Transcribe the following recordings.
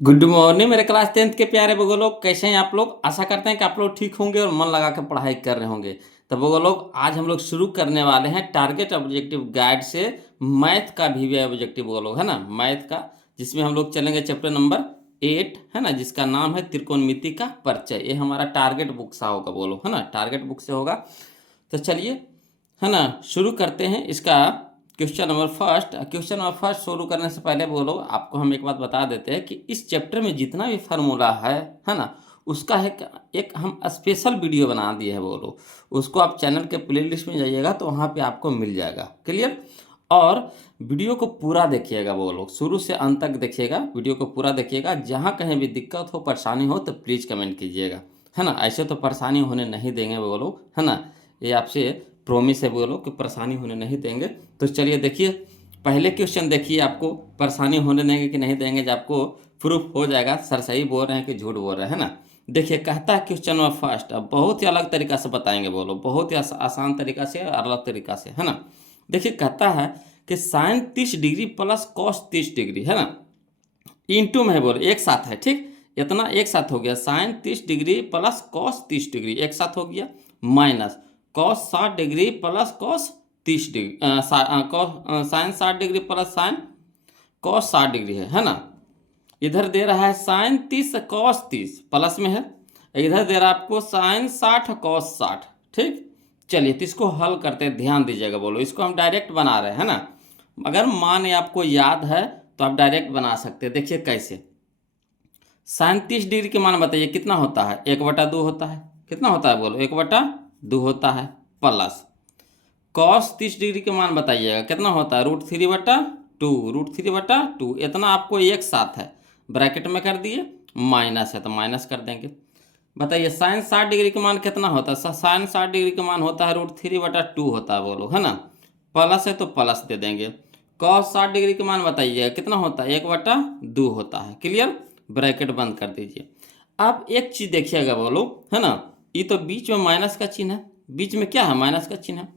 Good morning मेरे class 10th के प्यारे बगो लोग, कैसे हैं आप लोग। आशा करते हैं कि आप लोग ठीक होंगे और मन लगा कर पढ़ाई कर रहे होंगे। तो बगो लोग, आज हम लोग शुरू करने वाले हैं टारगेट ऑब्जेक्टिव गाइड से मैथ का वीवीआई ऑब्जेक्टिव बगो लोग, है ना, मैथ का, जिसमें हम लोग चलेंगे चैप्टर नंबर 8, है ना, जिसका नाम है त्रिकोणमिति का परिचय। ये हमारा टारगेट बुक से होगा बोलो, है ना, टारगेट बुक से होगा। तो चलिए, है ना, शुरू करते हैं इसका क्वेश्चन नंबर फर्स्ट शुरू करने से पहले बोलो, आपको हम एक बात बता देते हैं कि इस चैप्टर में जितना भी फार्मूला है ना, उसका एक हम स्पेशल वीडियो बना दिए है बोलो। उसको आप चैनल के प्लेलिस्ट में जाइएगा तो वहाँ पे आपको मिल जाएगा। क्लियर। और वीडियो को पूरा देखिएगा बोलो, शुरू से अंत तक देखिएगा, वीडियो को पूरा देखिएगा। जहाँ कहीं भी दिक्कत हो, परेशानी हो तो प्लीज़ कमेंट कीजिएगा, है ना। ऐसे तो परेशानी होने नहीं देंगे बोलो, है ना, ये आपसे प्रोमिस है बोलो कि परेशानी होने नहीं देंगे। तो चलिए देखिए, पहले क्वेश्चन देखिए, आपको परेशानी होने देंगे कि नहीं देंगे, जब आपको प्रूफ हो जाएगा सर सही बोल रहे हैं कि झूठ बोल रहे हैं, है ना। देखिए, कहता है क्वेश्चन नंबर फर्स्ट, अब बहुत ही अलग तरीका से बताएंगे बोलो, बहुत ही आसान तरीका से और अलग तरीका से, है ना। देखिए, कहता है कि sine 30 degree plus cos 30 degree, है ना, इंटू में है बोलो, एक साथ है, ठीक। इतना एक साथ हो गया, sine 30 degree plus cos 30 degree एक साथ हो गया, minus cos 60 degree plus cos 30 degree, sine 60 degree plus sine cos 60 degree है ना। इधर दे रहा है साइन 30 कॉस 30 प्लस में है, इधर दे रहा है आपको साइन 60 कॉस 60, ठीक। चलिए, तो इसको हल करते हैं, ध्यान दीजिएगा बोलो, इसको हम डायरेक्ट बना रहे हैं ना। अगर मान आपको याद है तो आप डायरेक्ट बना सकते हैं। देखिए कैसे, साइन 30 डिग्री के मान बताइए कितना होता है, 1/2 होता है। कितना होता है बोलो, 1/2 होता है। प्लस कॉस 30 डिग्री के मान बताइएगा कितना होता है, √3/2, √3/2, इतना आपको एक साथ है, ब्रैकेट में कर दिए, माइनस है तो माइनस कर देंगे। बताइए साइन 60 डिग्री के मान कितना होता है, साइन 60 डिग्री के मान होता है √3/2 होता है बोलो, है ना। प्लस है तो प्लस दे देंगे। कॉस 60 डिग्री के मान बताइए कितना होता है, 1/2 होता है। क्लियर, ब्रैकेट बंद कर दीजिए। अब एक चीज़ देखिएगा बोलो, है ना, ये तो बीच में माइनस का चिन्ह है, बीच में क्या है, माइनस का चिन्ह है।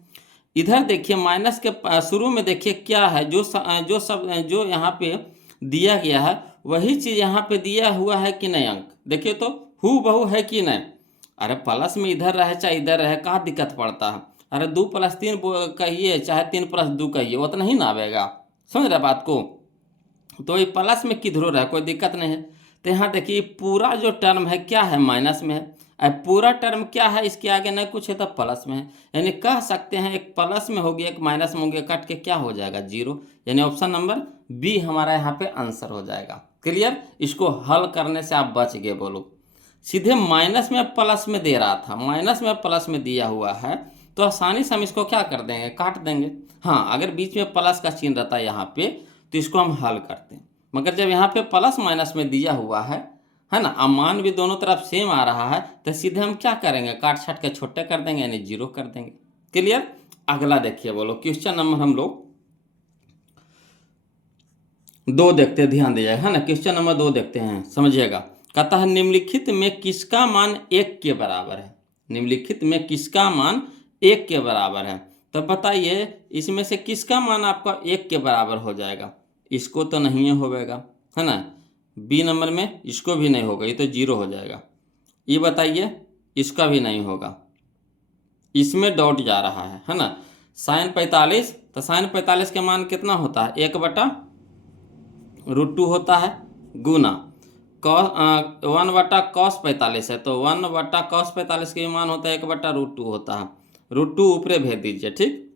इधर देखिए माइनस के शुरू में देखिए क्या है, जो यहाँ पे दिया गया है वही चीज़ यहाँ पे दिया हुआ है कि नहीं, अंक देखिए तो हु बहू है कि नहीं। अरे प्लस में इधर रहे चाहे इधर रहे, कहाँ दिक्कत पड़ता है। अरे 2+3 कहिए चाहे 3+2 कहिए, उतना ही ना आवेगा। समझ रहे बात को। तो ये प्लस में किधरो रहे, कोई दिक्कत नहीं है। तो यहाँ देखिए पूरा जो टर्म है क्या है, माइनस में है। अब पूरा टर्म क्या है, इसके आगे न कुछ है तो प्लस में है। यानी कह सकते हैं एक प्लस में हो गया, एक माइनस में हो गया, कट के क्या हो जाएगा, 0। यानी ऑप्शन नंबर बी हमारा यहाँ पे आंसर हो जाएगा। क्लियर, इसको हल करने से आप बच गए बोलो। सीधे माइनस में प्लस में दे रहा था, माइनस में प्लस में दिया हुआ है, तो आसानी से हम इसको क्या कर देंगे, काट देंगे। हाँ, अगर बीच में प्लस का चिन्ह रहता है यहाँ पे तो इसको हम हल करते हैं। मगर जब यहाँ पे प्लस माइनस में दिया हुआ है ना, अब मान भी दोनों तरफ सेम आ रहा है, तो सीधे हम क्या करेंगे, काट छाट के छोटे कर देंगे, यानी 0 कर देंगे। क्लियर। अगला देखिए बोलो, क्वेश्चन नंबर हम लोग 2 देखते हैं, ध्यान दीजिएगा, है ना। क्वेश्चन नंबर 2 देखते हैं, समझिएगा। कहता है निम्नलिखित में किसका मान 1 के बराबर है, निम्नलिखित में किसका मान 1 के बराबर है। तो बताइए इसमें से किसका मान आपका 1 के बराबर हो जाएगा। इसको तो नहीं होगा, है ना। बी नंबर में इसको भी नहीं होगा, ये तो 0 हो जाएगा। ये बताइए इसका भी नहीं होगा, इसमें डॉट जा रहा है ना। साइन 45, तो साइन 45 के मान कितना होता है, 1/√2 होता है, गुना कॉस 1/cos45 है, तो 1/cos45 के मान होता है 1/√2 होता है। √2 ऊपरे भेज दीजिए, ठीक।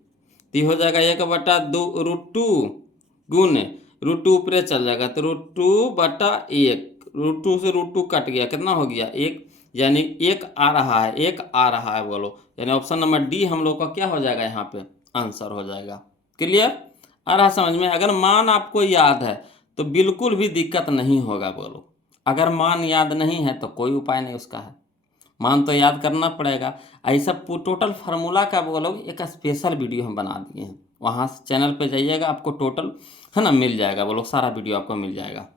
तो ये हो जाएगा 1/2√2 गुने √2 ऊपरे चल जाएगा, तो √2/1, √2 से √2 कट गया, कितना हो गया, 1। यानी 1 आ रहा है, 1 आ रहा है बोलो। यानी ऑप्शन नंबर डी हम लोग का क्या हो जाएगा, यहाँ पे आंसर हो जाएगा। क्लियर, आ रहा समझ में। अगर मान आपको याद है तो बिल्कुल भी दिक्कत नहीं होगा बोलो। अगर मान याद नहीं है तो कोई उपाय नहीं उसका है, मान तो याद करना पड़ेगा। ऐसा टोटल फार्मूला का बोलो एक स्पेशल वीडियो हम बना दिए हैं, वहाँ चैनल पे जाइएगा, आपको टोटल, है ना, मिल जाएगा बोलो, सारा वीडियो आपको मिल जाएगा।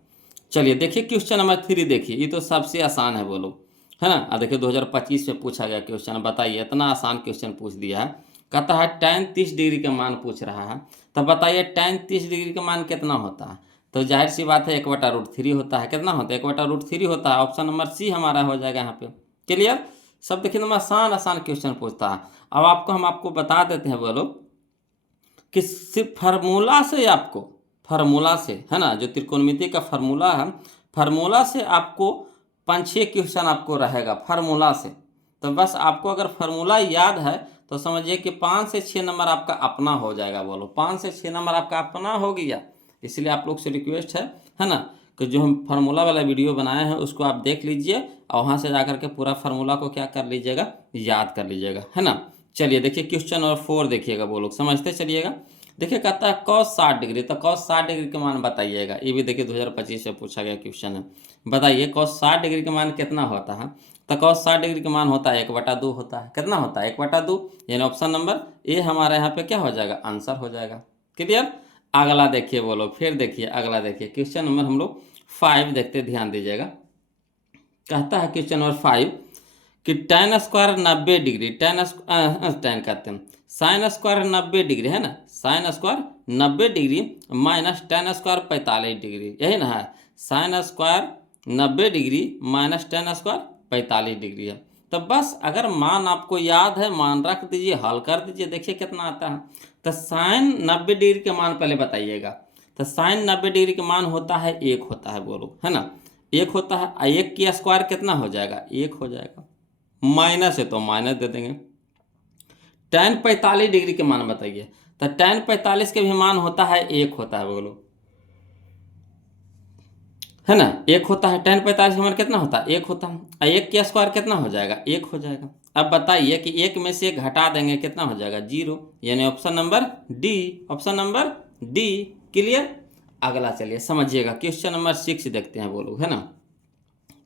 चलिए देखिए क्वेश्चन नंबर 3 देखिए, ये तो सबसे आसान है बोलो, है ना। देखिए 2025 में पूछा गया क्वेश्चन, बताइए इतना आसान क्वेश्चन पूछ दिया है। कहता है tan 30 डिग्री का मान पूछ रहा है, तब बताइए tan 30 डिग्री का मान कितना होता है। तो जाहिर सी बात है 1/√3 होता है। कितना होता है? 1/√3 होता है। ऑप्शन नंबर सी हमारा हो जाएगा यहाँ पे। क्लियर? सब देखिए एकदम आसान आसान क्वेश्चन पूछता है। अब हम आपको बता देते हैं बोलो कि सिर्फ फार्मूला से आपको, फार्मूला से, है ना, जो त्रिकोणमिति का फार्मूला है, फार्मूला से आपको 5-6 क्वेश्चन आपको रहेगा फार्मूला से। तो बस आपको अगर फार्मूला याद है तो समझिए कि 5 से 6 नंबर आपका अपना हो जाएगा। बोलो 5 से 6 नंबर आपका अपना हो गया। इसलिए आप लोग से रिक्वेस्ट है ना, कि जो हम फार्मूला वाला वीडियो बनाए हैं उसको आप देख लीजिए और वहाँ से जाकर के पूरा फार्मूला को क्या कर लीजिएगा, याद कर लीजिएगा, है ना। चलिए देखिए क्वेश्चन नंबर 4 देखिएगा, वो लोग समझते चलिएगा। देखिए कहता है cos 60 डिग्री, तो cos 60 डिग्री के मान बताइएगा। ये भी देखिए 2025 से पूछा गया क्वेश्चन है। बताइए cos 60 डिग्री के मान कितना होता है? तो cos 60 डिग्री का मान होता है 1/2 होता है। कितना होता है? 1/2, यानी ऑप्शन नंबर ए हमारा यहाँ पे क्या हो जाएगा, आंसर हो जाएगा। क्लियर? अगला देखिए बोलो, फिर देखिए अगला देखिए क्वेश्चन नंबर हम लोग 5 देखते, ध्यान दीजिएगा। कहता है क्वेश्चन नंबर 5 कि tan स्क्वायर 90 डिग्री, tan कहते हैं साइन स्क्वायर 90 डिग्री, है ना, sine square 90 degree minus tan square 45 degree, यही ना है। Sine square 90 degree minus tan square 45 degree है। तो बस अगर मान आपको याद है, मान रख दीजिए, हल कर दीजिए, देखिए कितना आता है। तो साइन 90 डिग्री के मान पहले बताइएगा। तो साइन 90 डिग्री के मान होता है 1 होता है, बोलो, है ना, 1 होता है। 1 की स्क्वायर कितना हो जाएगा? 1 हो जाएगा। माइनस है तो माइनस दे देंगे। tan 45 डिग्री के मान बताइए। तो tan 45 के भी मान होता है 1 होता है, बोलो, है ना, 1 होता है। tan 45 का मान कितना होता है? 1 होता है। 1 की स्क्वायर कितना हो जाएगा? 1 हो जाएगा। अब बताइए कि 1 में से 1 घटा देंगे, कितना हो जाएगा? 0, यानी option number D, option number D. Clear? अगला चलिए समझिएगा, क्वेश्चन नंबर 6 देखते हैं, बोलो, है ना।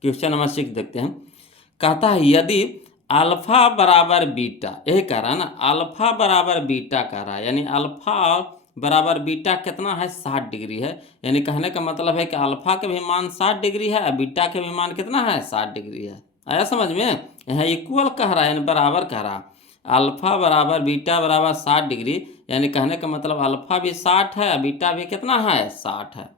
क्वेश्चन नंबर 6 देखते हैं। कहता है यदि अल्फा बराबर बीटा, यही कह रहा है ना, अल्फा बराबर बीटा कह रहा है, यानी अल्फा बराबर बीटा कितना है? 60 डिग्री है। यानी कहने का मतलब है कि अल्फा के भी मान 60 डिग्री है और बीटा के भी मान कितना है? 60 डिग्री है। आया समझ में? यहाँ इक्वल कह रहा है, यानी बराबर कह रहा है। अल्फा बराबर बीटा बराबर 60 डिग्री, यानी कहने का मतलब अल्फा भी 60 है, बीटा भी कितना है? 60 है।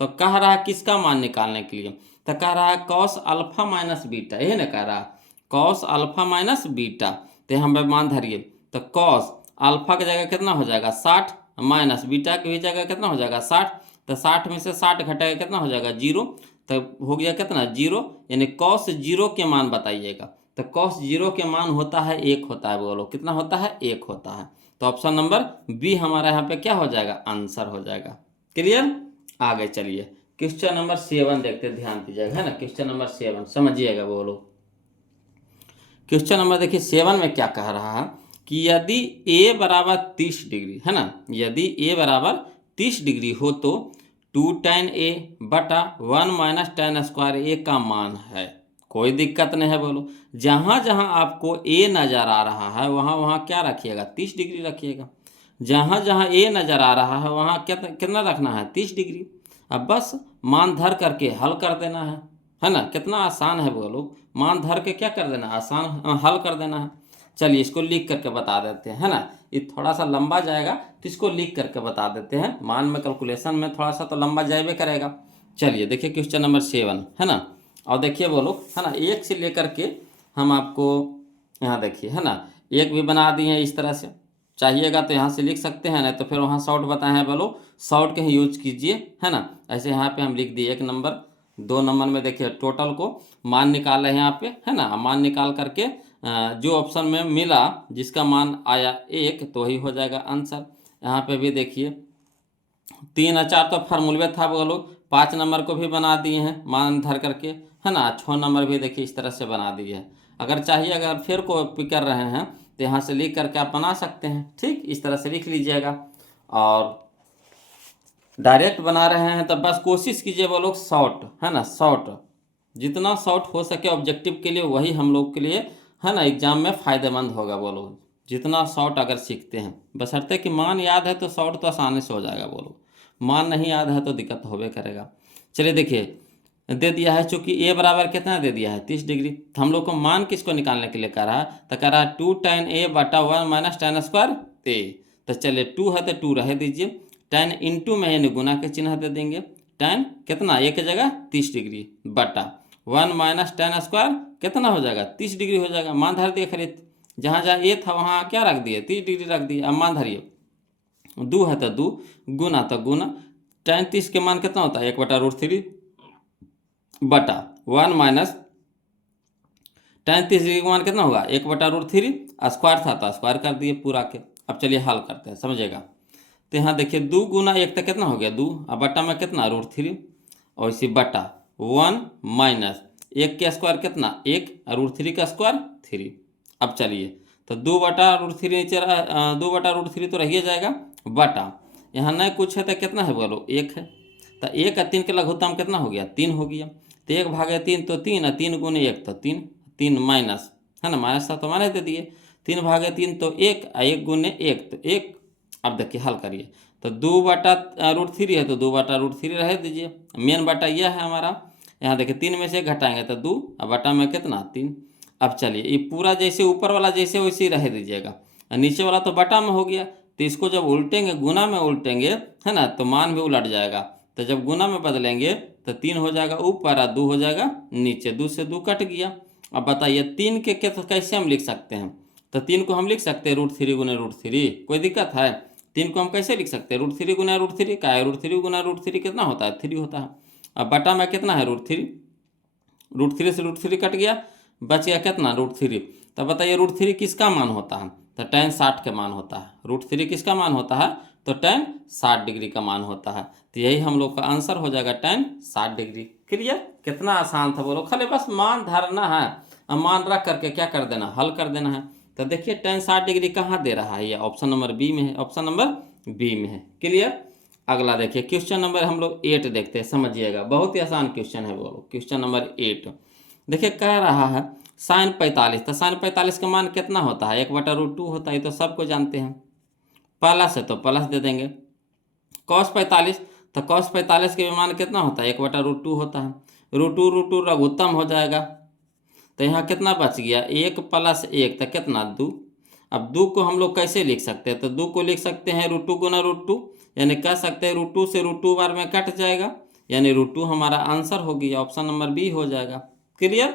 तो कह रहा है किसका मान निकालने के लिए? तो कह रहा है कॉस अल्फा माइनस बीटा, यही ना कह रहा है, कॉस अल्फा माइनस बीटा। तो हम मान धरिए, तो कॉस अल्फा की जगह कितना हो जाएगा? 60, माइनस बीटा की जगह कितना हो जाएगा? 60। तो 60 में से 60 घटेगा, कितना हो जाएगा? 0। तो हो गया कितना? 0, यानी कॉस 0 के मान बताइएगा। तो कॉस 0 के मान होता है 1 होता है, बोलो कितना होता है? 1 होता है। तो ऑप्शन नंबर बी हमारा यहाँ पे क्या हो जाएगा? आंसर हो जाएगा। क्लियर? आगे चलिए क्वेश्चन नंबर 7 देखते, ध्यान दीजिएगा, है ना। क्वेश्चन नंबर 7 समझिएगा, बोलो। क्वेश्चन नंबर देखिए 7 में क्या कह रहा है कि यदि a बराबर 30 डिग्री, है ना, यदि a बराबर 30 डिग्री हो तो 2 tan a बटा 1 माइनस tan स्क्वायर a का मान है। कोई दिक्कत नहीं है, बोलो। जहाँ जहाँ आपको a नज़र आ रहा है वहाँ वहाँ क्या रखिएगा? 30 डिग्री रखिएगा। जहाँ जहाँ a नज़र आ रहा है वहाँ कितना रखना है? 30 डिग्री। अब बस मान धर करके हल कर देना है ना। कितना आसान है, बोलो। मान धर के क्या कर देना? आसान हल कर देना है। चलिए इसको लिख करके बता देते हैं, है ना। ये थोड़ा सा लंबा जाएगा तो इसको लिख करके बता देते हैं। मान में कैलकुलेशन में थोड़ा सा तो लंबा जाएबे करेगा। चलिए देखिए क्वेश्चन नंबर 7, है ना। और देखिए बोलो, है ना, 1 से लेकर के हम आपको यहाँ देखिए, है ना, 1 भी बना दिए हैं इस तरह से। चाहिएगा तो यहाँ से लिख सकते हैं, नहीं तो फिर वहाँ शॉर्ट बताए हैं, बोलो शॉर्ट के ही यूज कीजिए, है ना। ऐसे यहाँ पे हम लिख दिए 1 नंबर, 2 नंबर में देखिए टोटल को मान निकाल रहे हैं यहाँ पे, है ना। मान निकाल करके जो ऑप्शन में मिला जिसका मान आया 1 तो ही हो जाएगा आंसर। यहाँ पे भी देखिए 3 और 4 तो फार्मूले था, बोलो 5 नंबर को भी बना दिए हैं मान धर करके, है ना। 6 नंबर भी देखिए इस तरह से बना दिए हैं। अगर चाहिए, अगर फिर कॉपी कर रहे हैं तो यहाँ से लिख करके आप बना सकते हैं, ठीक, इस तरह से लिख लीजिएगा। और डायरेक्ट बना रहे हैं तो बस कोशिश कीजिए वो लोग शॉर्ट, है ना, शॉर्ट, जितना शॉर्ट हो सके ऑब्जेक्टिव के लिए वही हम लोग के लिए, है ना, एग्जाम में फ़ायदेमंद होगा। वो लोग जितना शॉर्ट अगर सीखते हैं, बशर्ते कि मान याद है तो शॉर्ट तो आसानी से हो जाएगा। वो लोग मान नहीं याद है तो दिक्कत होबे करेगा। चलिए देखिए दे दिया है, चूंकि ए बराबर कितना दे दिया है? 30 डिग्री। तो हम लोग को मान किसको निकालने के लिए कह रहा है? तो कह रहा है 2 tan a बटा 1 माइनस tan स्क्वायर a। तो चलिए 2 है तो 2 रह दीजिए, tan इंटू में यानी गुना के चिन्ह दे देंगे, tan कितना, एक की जगह 30 डिग्री बटा 1 माइनस tan स्क्वायर कितना हो जाएगा 30 डिग्री हो जाएगा। मान धर दिए खाली, जहाँ जहाँ ए था वहाँ क्या रख दिए 30 डिग्री रख दिए। अब मान धरिए 2 है तो 2 गुना तो गुना tan 30 के मान कितना होता है 1/√3 बटा 1 माइनस tan 30 डिग्री का मान कितना होगा 1/√3, स्क्वायर था तो स्क्वायर कर दिए पूरा के। अब चलिए हल करते हैं समझिएगा। तो यहाँ देखिए 2 गुना 1 तक कितना हो गया 2, अब बटा में कितना √3 और इसी बटा 1 माइनस 1 के स्क्वायर कितना 1 √3 का स्क्वायर 3। अब चलिए तो 2/√3 नीचे 2/√3 तो रहिए जाएगा बटा यहाँ नहीं कुछ है तो कितना है बोलो 1 है, तो 1 और 3 के लघुत्तम कितना हो गया 3 हो गया। तो 1/3 तो 3 और 3 गुने 1 तो 3, 3 माइनस है ना, माइनस था तो माइनस दे दिए, 3/3 तो 1 और 1 गुने 1 तो 1। अब देखिए हल करिए तो 2/√3 है तो 2/√3 रह दीजिए, मेन बटा यह है हमारा। यहाँ देखिए 3 में से घटाएंगे तो 2 और बटा में कितना 3। अब चलिए ये पूरा जैसे ऊपर वाला जैसे वैसे ही रह दीजिएगा, नीचे वाला तो बटा में हो गया, तो इसको जब उल्टेंगे गुना में उल्टेंगे है ना तो मान भी उलट जाएगा। तो जब गुना में बदलेंगे तो 3 हो जाएगा ऊपर और 2 हो जाएगा नीचे, 2 से 2 कट गया। अब बताइए 3 के कैसे हम लिख सकते हैं, तो 3 को हम लिख सकते हैं √3 गुना √3, कोई दिक्कत है। 3 को हम कैसे लिख सकते हैं √3 गुना √3 का है, √3 गुना √3 कितना होता है 3 होता है। अब बटा में कितना है √3 से √3 कट गया, बच गया कितना √3। तब बताइए √3 किसका मान होता है, तो tan 60 के मान होता है। √3 किसका मान होता है तो tan 60 डिग्री का मान होता है। तो यही हम लोग का आंसर हो जाएगा tan 60 डिग्री। क्लियर, कितना आसान था बोलो, खाली बस मान धरना है और मान रख करके क्या कर देना हल कर देना है। तो देखिए tan 60 डिग्री कहाँ दे रहा है, ये ऑप्शन नंबर बी में है, ऑप्शन नंबर बी में है। क्लियर, अगला देखिए क्वेश्चन नंबर हम लोग 8 देखते हैं, समझिएगा बहुत ही आसान क्वेश्चन है बोलो। क्वेश्चन नंबर 8 देखिए कह रहा है sin 45, तो sin 45 का मान कितना होता है 1/√2 होता है, ये तो सबको जानते हैं, प्लस है तो प्लस दे देंगे। cos 45, तो cos 45 के मान कितना होता है 1/√2 होता है, √2 लघुत्तम हो जाएगा। तो यहाँ कितना बच गया 1 + 1 तो कितना 2। अब 2 को हम लोग कैसे लिख सकते हैं, तो 2 को लिख सकते हैं √2 गुना √2, यानी कह सकते हैं √2 से √2 बार में कट जाएगा, यानी √2 हमारा आंसर हो गया, ऑप्शन नंबर बी हो जाएगा। क्लियर,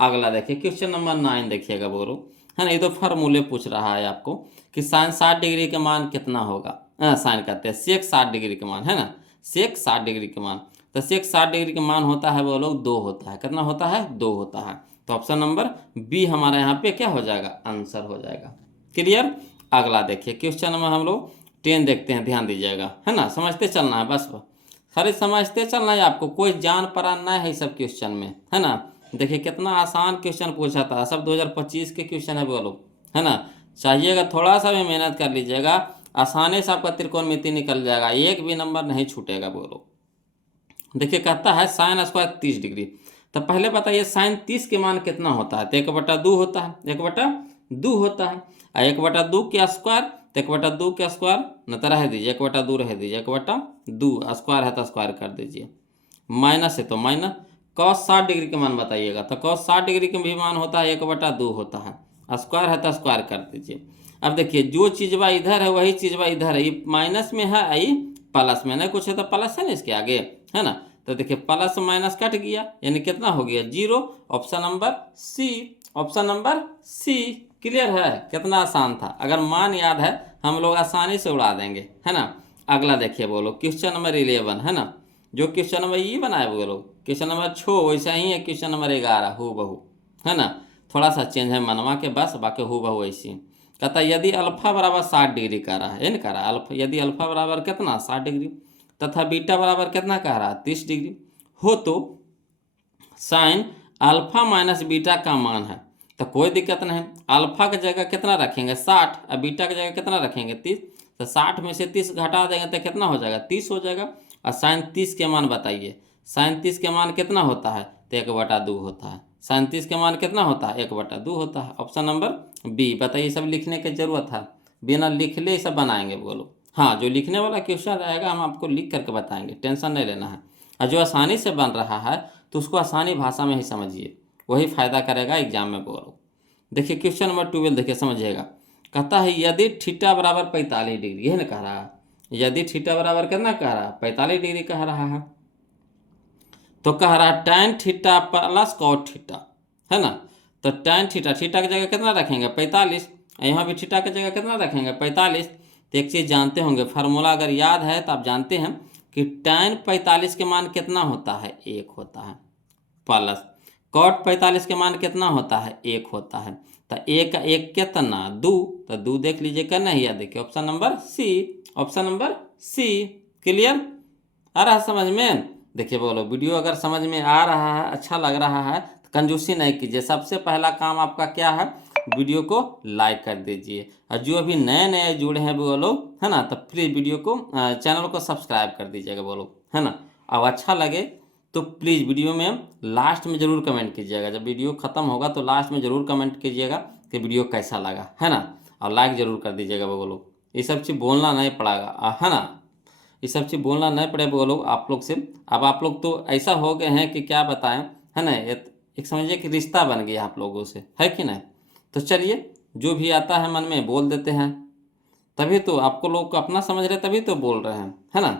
अगला देखिए क्वेश्चन नंबर 9 देखिएगा बोलो, है ना, ये तो फार्मूले पूछ रहा है आपको कि sin 60 डिग्री के मान कितना होगा, साइन कहते हैं sec 60 डिग्री के मान, है ना, sec 60 डिग्री के मान, तो sec 60 डिग्री के मान होता है बोलो 2 होता है, कितना होता है 2 होता है। तो ऑप्शन नंबर बी हमारा यहाँ पे क्या हो जाएगा आंसर हो जाएगा। क्लियर, अगला देखिए क्वेश्चन नंबर हम लोग 10 देखते हैं, ध्यान दीजिएगा, है ना, समझते चलना है बस, खाली समझते चलना है आपको, कोई जान परान नहीं है सब क्वेश्चन में, है ना। देखिए कितना आसान क्वेश्चन पूछा था, सब 2025 के क्वेश्चन है बोलो, है ना। चाहिएगा थोड़ा सा भी मेहनत कर लीजिएगा, आसानी से आपका त्रिकोणमिति निकल जाएगा, एक भी नंबर नहीं छूटेगा बोलो। देखिए कहता है sin स्क्वायर 30 डिग्री, तो पहले बताइए sin 30 के मान कितना होता है, तो 1/2 होता है, 1/2 होता है, और 1/2 के स्क्वायर, तो 1/2 के स्क्वायर न तो रह दीजिए 1/2 रह दीजिए, 1/2 स्क्वायर है तो स्क्वायर कर दीजिए, माइनस है तो माइनस। cos 60 डिग्री के मान बताइएगा, तो cos 60 डिग्री के भी मान होता है 1/2 होता है, स्क्वायर है तो स्क्वायर कर दीजिए। अब देखिए जो चीज़वा इधर है वही चीज़वा इधर है, ये माइनस में है आई प्लस में, नहीं कुछ है तो प्लस है ना इसके आगे, है ना। तो देखिए प्लस माइनस कट गया, यानी कितना हो गया 0, option number C, option number C. Clear है, कितना आसान था, अगर मान याद है हम लोग आसानी से उड़ा देंगे, है ना। अगला देखिए बोलो क्वेश्चन नंबर 11, है ना, जो क्वेश्चन नंबर ये बनाए बोलो क्वेश्चन नंबर 6 वैसा ही है क्वेश्चन नंबर 11 हू बहू, है ना, थोड़ा सा चेंज है मनवा के बस, बाकी हू बहू ऐसी। कहता यदि अल्फा बराबर 60 डिग्री कह रहा है, कह रहा है अल्फा, यदि अल्फा बराबर कितना 60 डिग्री तथा बीटा बराबर कितना कह रहा है 30 डिग्री हो, तो साइन अल्फा माइनस बीटा का मान है, तो कोई दिक्कत नहीं, अल्फा की जगह कितना रखेंगे 60 और बीटा की जगह कितना रखेंगे 30, तो 60 में से 30 घटा देंगे तो कितना हो जाएगा 30 हो जाएगा। और साइन 30 के मान बताइए, साइन 30 के मान कितना होता है, तो 1/2 होता है, साइन 30 के मान कितना होता है 1/2 होता है, ऑप्शन नंबर बी। बताइए सब लिखने की जरूरत है, बिना लिख ले सब बनाएंगे बोलो। हाँ, जो लिखने वाला क्वेश्चन रहेगा हम आपको लिख करके बताएंगे, टेंशन नहीं लेना है, और जो आसानी से बन रहा है तो उसको आसानी भाषा में ही समझिए, वही फायदा करेगा एग्जाम में बोलो। देखिए क्वेश्चन नंबर 12 देखिए समझिएगा, कहता है यदि थीटा बराबर 45 डिग्री, है ना कह रहा है, यदि थीटा बराबर कितना कह रहा है 45 डिग्री कह रहा है, तो कह रहा है tan theta plus cot theta, है ना। तो tan थीटा, थीटा की जगह कितना रखेंगे 45, यहाँ भी थीटा की जगह कितना रखेंगे 45। तो एक चीज़ जानते होंगे, फार्मूला अगर याद है तो आप जानते हैं कि tan 45 के मान कितना होता है 1 होता है, प्लस cot 45 के मान कितना होता है 1 होता है। तो 1 का 1 कितना 2, तो 2 देख लीजिए करना ही है, देखिए option number C, option number C. Clear आ रहा है समझ में। देखिए बोलो, वीडियो अगर समझ में आ रहा है, अच्छा लग रहा है तो कंजूसी नहीं कीजिए। सबसे पहला काम आपका क्या है, वीडियो को लाइक कर दीजिए, और जो अभी नए नए जुड़े हैं बोलो, है ना, तो प्लीज़ वीडियो को चैनल को सब्सक्राइब कर दीजिएगा बोलो, है ना। अब अच्छा लगे तो प्लीज़ वीडियो में लास्ट में ज़रूर कमेंट कीजिएगा, जब वीडियो ख़त्म होगा तो लास्ट में ज़रूर कमेंट कीजिएगा कि वीडियो कैसा लगा, है ना। और लाइक ज़रूर कर दीजिएगा बोलो, ये सब चीज़ बोलना नहीं पड़ेगा, है ना, ये सब चीज़ बोलना नहीं पड़े बोलो आप लोग से। अब आप लोग तो ऐसा हो गए हैं कि क्या बताएं, है ना, एक समझिए कि रिश्ता बन गया आप लोगों से, है कि नहीं। तो चलिए, जो भी आता है मन में बोल देते हैं, तभी तो आपको लोग को अपना समझ रहे, तभी तो बोल रहे हैं, है ना।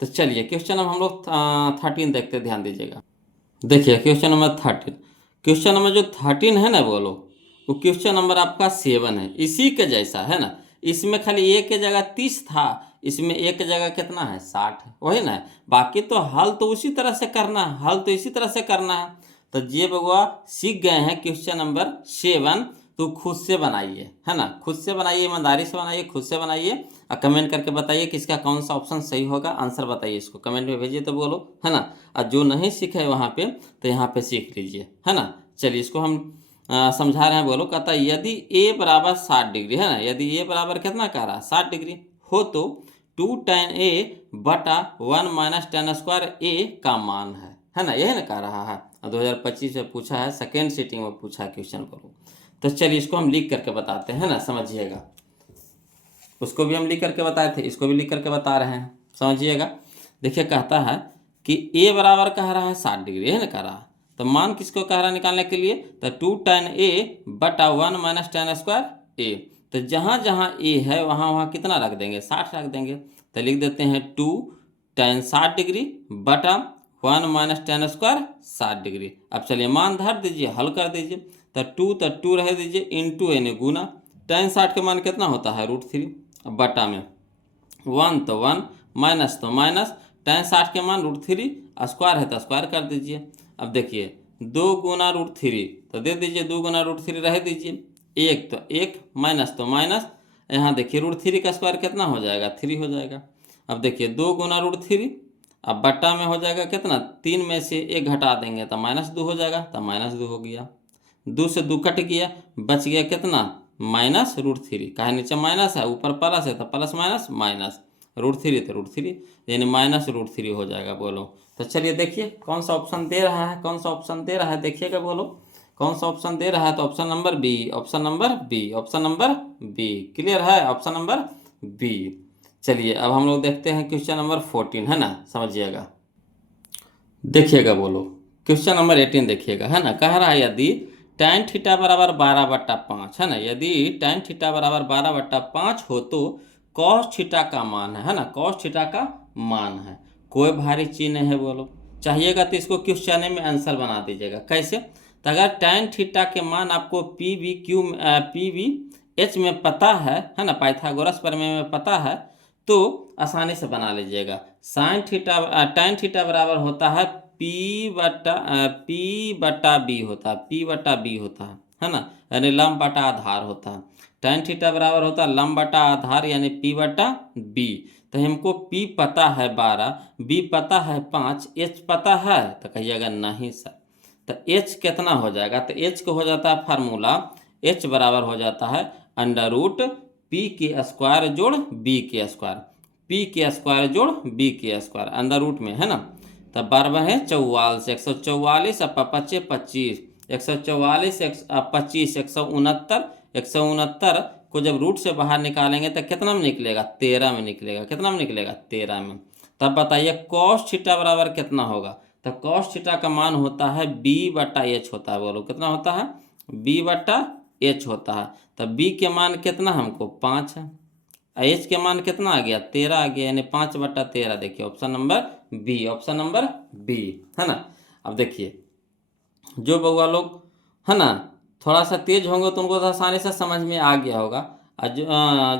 तो चलिए क्वेश्चन हम लोग 13 देखते, ध्यान दीजिएगा। देखिए क्वेश्चन नंबर 13, क्वेश्चन नंबर जो 13 है ना बोलो, वो क्वेश्चन नंबर आपका 7 है, इसी के जैसा, है ना। इसमें खाली एक के जगह 30 था, इसमें एक के जगह कितना है 60 है, वही ना। बाकी तो हल तो उसी तरह से करना है, हल तो इसी तरह से करना है। तो ये बगुआ सीख गए हैं क्वेश्चन नंबर 7, तो खुद से बनाइए, है ना, खुद से बनाइए, ईमानदारी से बनाइए, खुद से बनाइए, और कमेंट करके बताइए कि इसका कौन सा ऑप्शन सही होगा, आंसर बताइए, इसको कमेंट में भेजिए तो बोलो, है ना। और जो नहीं सीखे वहाँ पे तो यहाँ पे सीख लीजिए, है ना। चलिए इसको हम समझा रहे हैं बोलो। कहता है यदि a बराबर 60 डिग्री, है ना, यदि a बराबर कितना कह रहा है 60 डिग्री हो तो 2 tan a बटा 1 माइनस tan स्क्वायर a का मान है ना, यही ना कह रहा है। 2025 में पूछा है, सेकेंड सीटिंग में पूछा है क्वेश्चन को। तो चलिए इसको हम लिख करके बताते हैं ना, समझिएगा। उसको भी हम लिख करके बताए थे, इसको भी लिख करके बता रहे हैं, समझिएगा। देखिए कहता है कि a बराबर कह रहा है 60 डिग्री, है ना कह रहा है, तो मान किसको कह रहा है निकालने के लिए, तो 2 tan a बटा 1 माइनस tan स्क्वायर a। तो जहाँ जहाँ a है वहाँ वहाँ कितना रख देंगे 60 रख देंगे। तो लिख देते हैं 2 tan 60 डिग्री बटा 1 माइनस tan स्क्वायर 60 डिग्री। अब चलिए मान धर दीजिए, हल कर दीजिए। तो 2 रह दीजिए, इंटू यानी गुना, tan 60 का मान कितना होता है √3, अब बटा में 1 तो 1, माइनस तो माइनस, tan 60 के मान √3, स्क्वायर है तो स्क्वायर कर दीजिए। अब देखिए 2 गुना √3, तो दे दीजिए 2 गुना √3 रह दीजिए, 1 तो 1, माइनस तो माइनस, यहाँ देखिए √3 का स्क्वायर कितना हो जाएगा 3 हो जाएगा। अब देखिए 2 गुना √3, अब बट्टा में हो जाएगा कितना, 3 में से 1 घटा देंगे तो -2 हो जाएगा, तो -2 हो गया, 2 से 2 कट गया, बच गया कितना -√3, कहे नीचे माइनस है ऊपर प्लस है तो प्लस माइनस माइनस, √3 तो √3 यानी -√3 हो जाएगा बोलो। तो चलिए देखिए कौन सा ऑप्शन दे रहा है, कौन सा ऑप्शन दे रहा है, देखिएगा बोलो कौन सा ऑप्शन दे रहा है। तो option number B, option number B, option number B. Clear है, ऑप्शन नंबर बी। चलिए अब हम लोग देखते हैं क्वेश्चन नंबर 14, है ना, समझिएगा। देखिएगा बोलो क्वेश्चन नंबर 18 देखिएगा, है ना, कह रहा है यदि tan थीटा बराबर 12/5, है ना, यदि tan थीटा बराबर 12/5 हो तो cos थीटा का मान है ना, cos थीटा का मान है, कोई भारी चीज नहीं है बोलो। चाहिएगा तो इसको क्वेश्चन में आंसर बना दीजिएगा। कैसे, तो अगर tan थीटा के मान आपको PVH में पता है ना, पाइथागोरस प्रमेय में पता है, तो आसानी से बना लीजिएगा। tan थीटा बराबर होता है P बटा बी होता है, P बटा बी होता है ना, यानी लंब बटा आधार होता है। tan थीटा बराबर होता है लंब बटा आधार यानी P बटा बी। तो हमको P पता है 12, B पता है 5, H पता है, तो कहिएगा नहीं सर। तो H कितना हो जाएगा, तो H को हो जाता है फार्मूला, H बराबर हो जाता है √P के स्क्वायर जोड़ B के स्क्वायर, P के स्क्वायर जोड़ B के स्क्वायर अंडर रूट में, है ना। तब 12 है 44, 144 अब 25 25, 144 25 169, 169 को जब रूट से बाहर निकालेंगे तो कितना में निकलेगा 13 में निकलेगा, कितना में निकलेगा 13 में। तब बताइए cos थीटा बराबर कितना होगा, तो cos थीटा का मान होता है B बटा H होता है, बोलो कितना होता है B बटा H होता है। तब B के मान कितना हमको 5 है, H के मान कितना आ गया 13 आ गया, यानी 5/13। देखिए option number B, option number B, है ना। अब देखिए, जो बउआ लोग है ना थोड़ा सा तेज होंगे तो उनको तो आसानी से समझ में आ गया होगा, और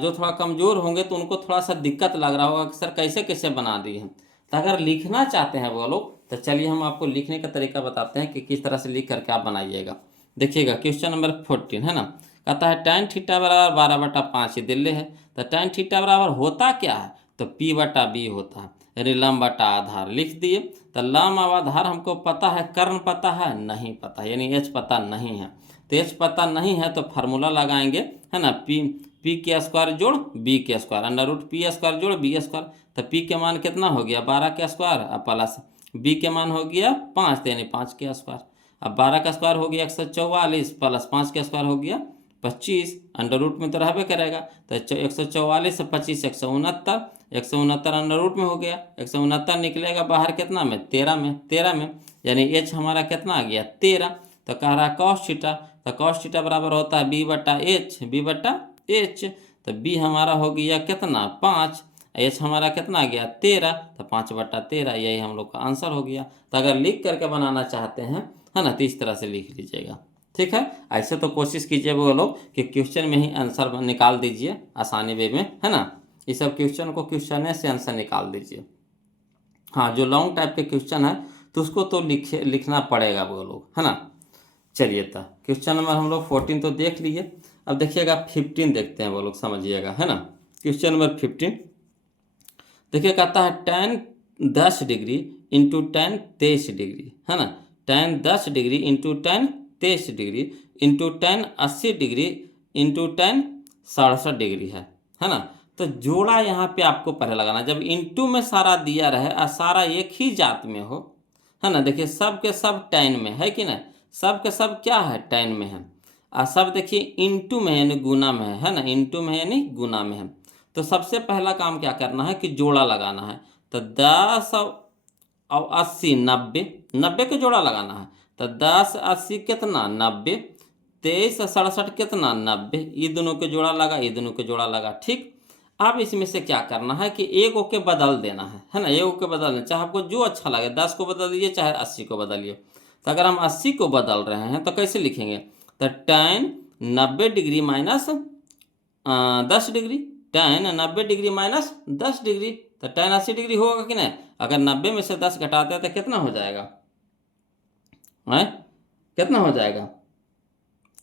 जो थोड़ा कमज़ोर होंगे तो उनको थोड़ा सा दिक्कत लग रहा होगा कि सर कैसे कैसे बना दिए हैं। तो अगर लिखना चाहते हैं वो लोग तो चलिए हम आपको लिखने का तरीका बताते हैं कि किस तरह से लिख करके आप बनाइएगा। देखिएगा क्वेश्चन नंबर 14 है ना, कहता है tan थीटा बराबर 12/5 ये दिल्ली है। तो tan थीटा बराबर होता क्या है, तो P/B होता है, यानी लंब बटा आधार लिख दिए। तो लंब और आधार हमको पता है, कर्ण पता है नहीं पता, यानी H पता नहीं है। तो H पता नहीं है तो फार्मूला लगाएंगे है ना, पी के स्क्वायर जोड़ बी के square, under root P square जोड़ बी स्क्वायर। तो पी के मान कितना हो गया 12 के स्क्वायर, और प्लस बी के मान हो गया 5 यानी 5 के स्क्वायर। अब 12 का स्क्वायर हो गया 144 प्लस 5 का स्क्वायर हो गया 25, अंडर रूट में तो रहबे करेगा। तो 144 से 25 169 अंडर रूट में हो गया, 169 निकलेगा बाहर कितना में 13 में, यानी एच हमारा कितना आ गया 13। तो कह रहा है कॉस थीटा, तो कॉस थीटा बराबर होता है बी/एच। तो बी हमारा हो गया कितना 5, एच हमारा कितना आ गया 13, तो 5/13 यही हम लोग का आंसर हो गया। तो अगर लिख करके बनाना चाहते हैं है ना तो इस तरह से लिख लीजिएगा, ठीक है। ऐसे तो कोशिश कीजिए वो लोग कि क्वेश्चन में ही आंसर निकाल दीजिए आसानी वे में, है ना। ये सब क्वेश्चन को क्वेश्चन से आंसर निकाल दीजिए। हाँ, जो लॉन्ग टाइप के क्वेश्चन है तो उसको तो लिखना पड़ेगा वो लोग, है ना। चलिए तो क्वेश्चन नंबर हम लोग 14 तो देख लिए। अब देखिएगा 15 देखते हैं वो लोग, समझिएगा है ना। क्वेश्चन नंबर 15 देखिए, कहता है tan 10 degree into tan 23 degree है ना, tan 10 degree into tan 23 degree into tan 80 degree into tan 67 degree है ना। तो जोड़ा यहाँ पे आपको पहले लगाना, जब इंटू में सारा दिया रहे और सारा एक ही जात में हो, है ना। देखिए सब के सब tan में है कि नहीं, सब के सब क्या है tan में है, और सब देखिए इंटू में है यानी गुना में है ना, इंटू में है यानी गुना में है। तो सबसे पहला काम क्या करना है कि जोड़ा लगाना है। तो 10 और 80 90 के जोड़ा लगाना है। तो 10 80 कितना 90, 23 67 कितना 90, ये दोनों के जोड़ा लगा, ये दोनों के जोड़ा लगा, ठीक। अब इसमें से क्या करना है कि एक को के बदल देना है ना, एक के बदल देना, चाहे आपको जो अच्छा लगे 10 को बदल दीजिए चाहे 80 को बदलिए। तो अगर हम 80 को बदल रहे हैं तो कैसे लिखेंगे, तो tan 90 degree minus 10 degree, tan 90 degree minus 10 degree, तो tan 80 डिग्री होगा कि नहीं। अगर 90 में से 10 घटाते हैं तो कितना हो जाएगा, है कितना हो जाएगा,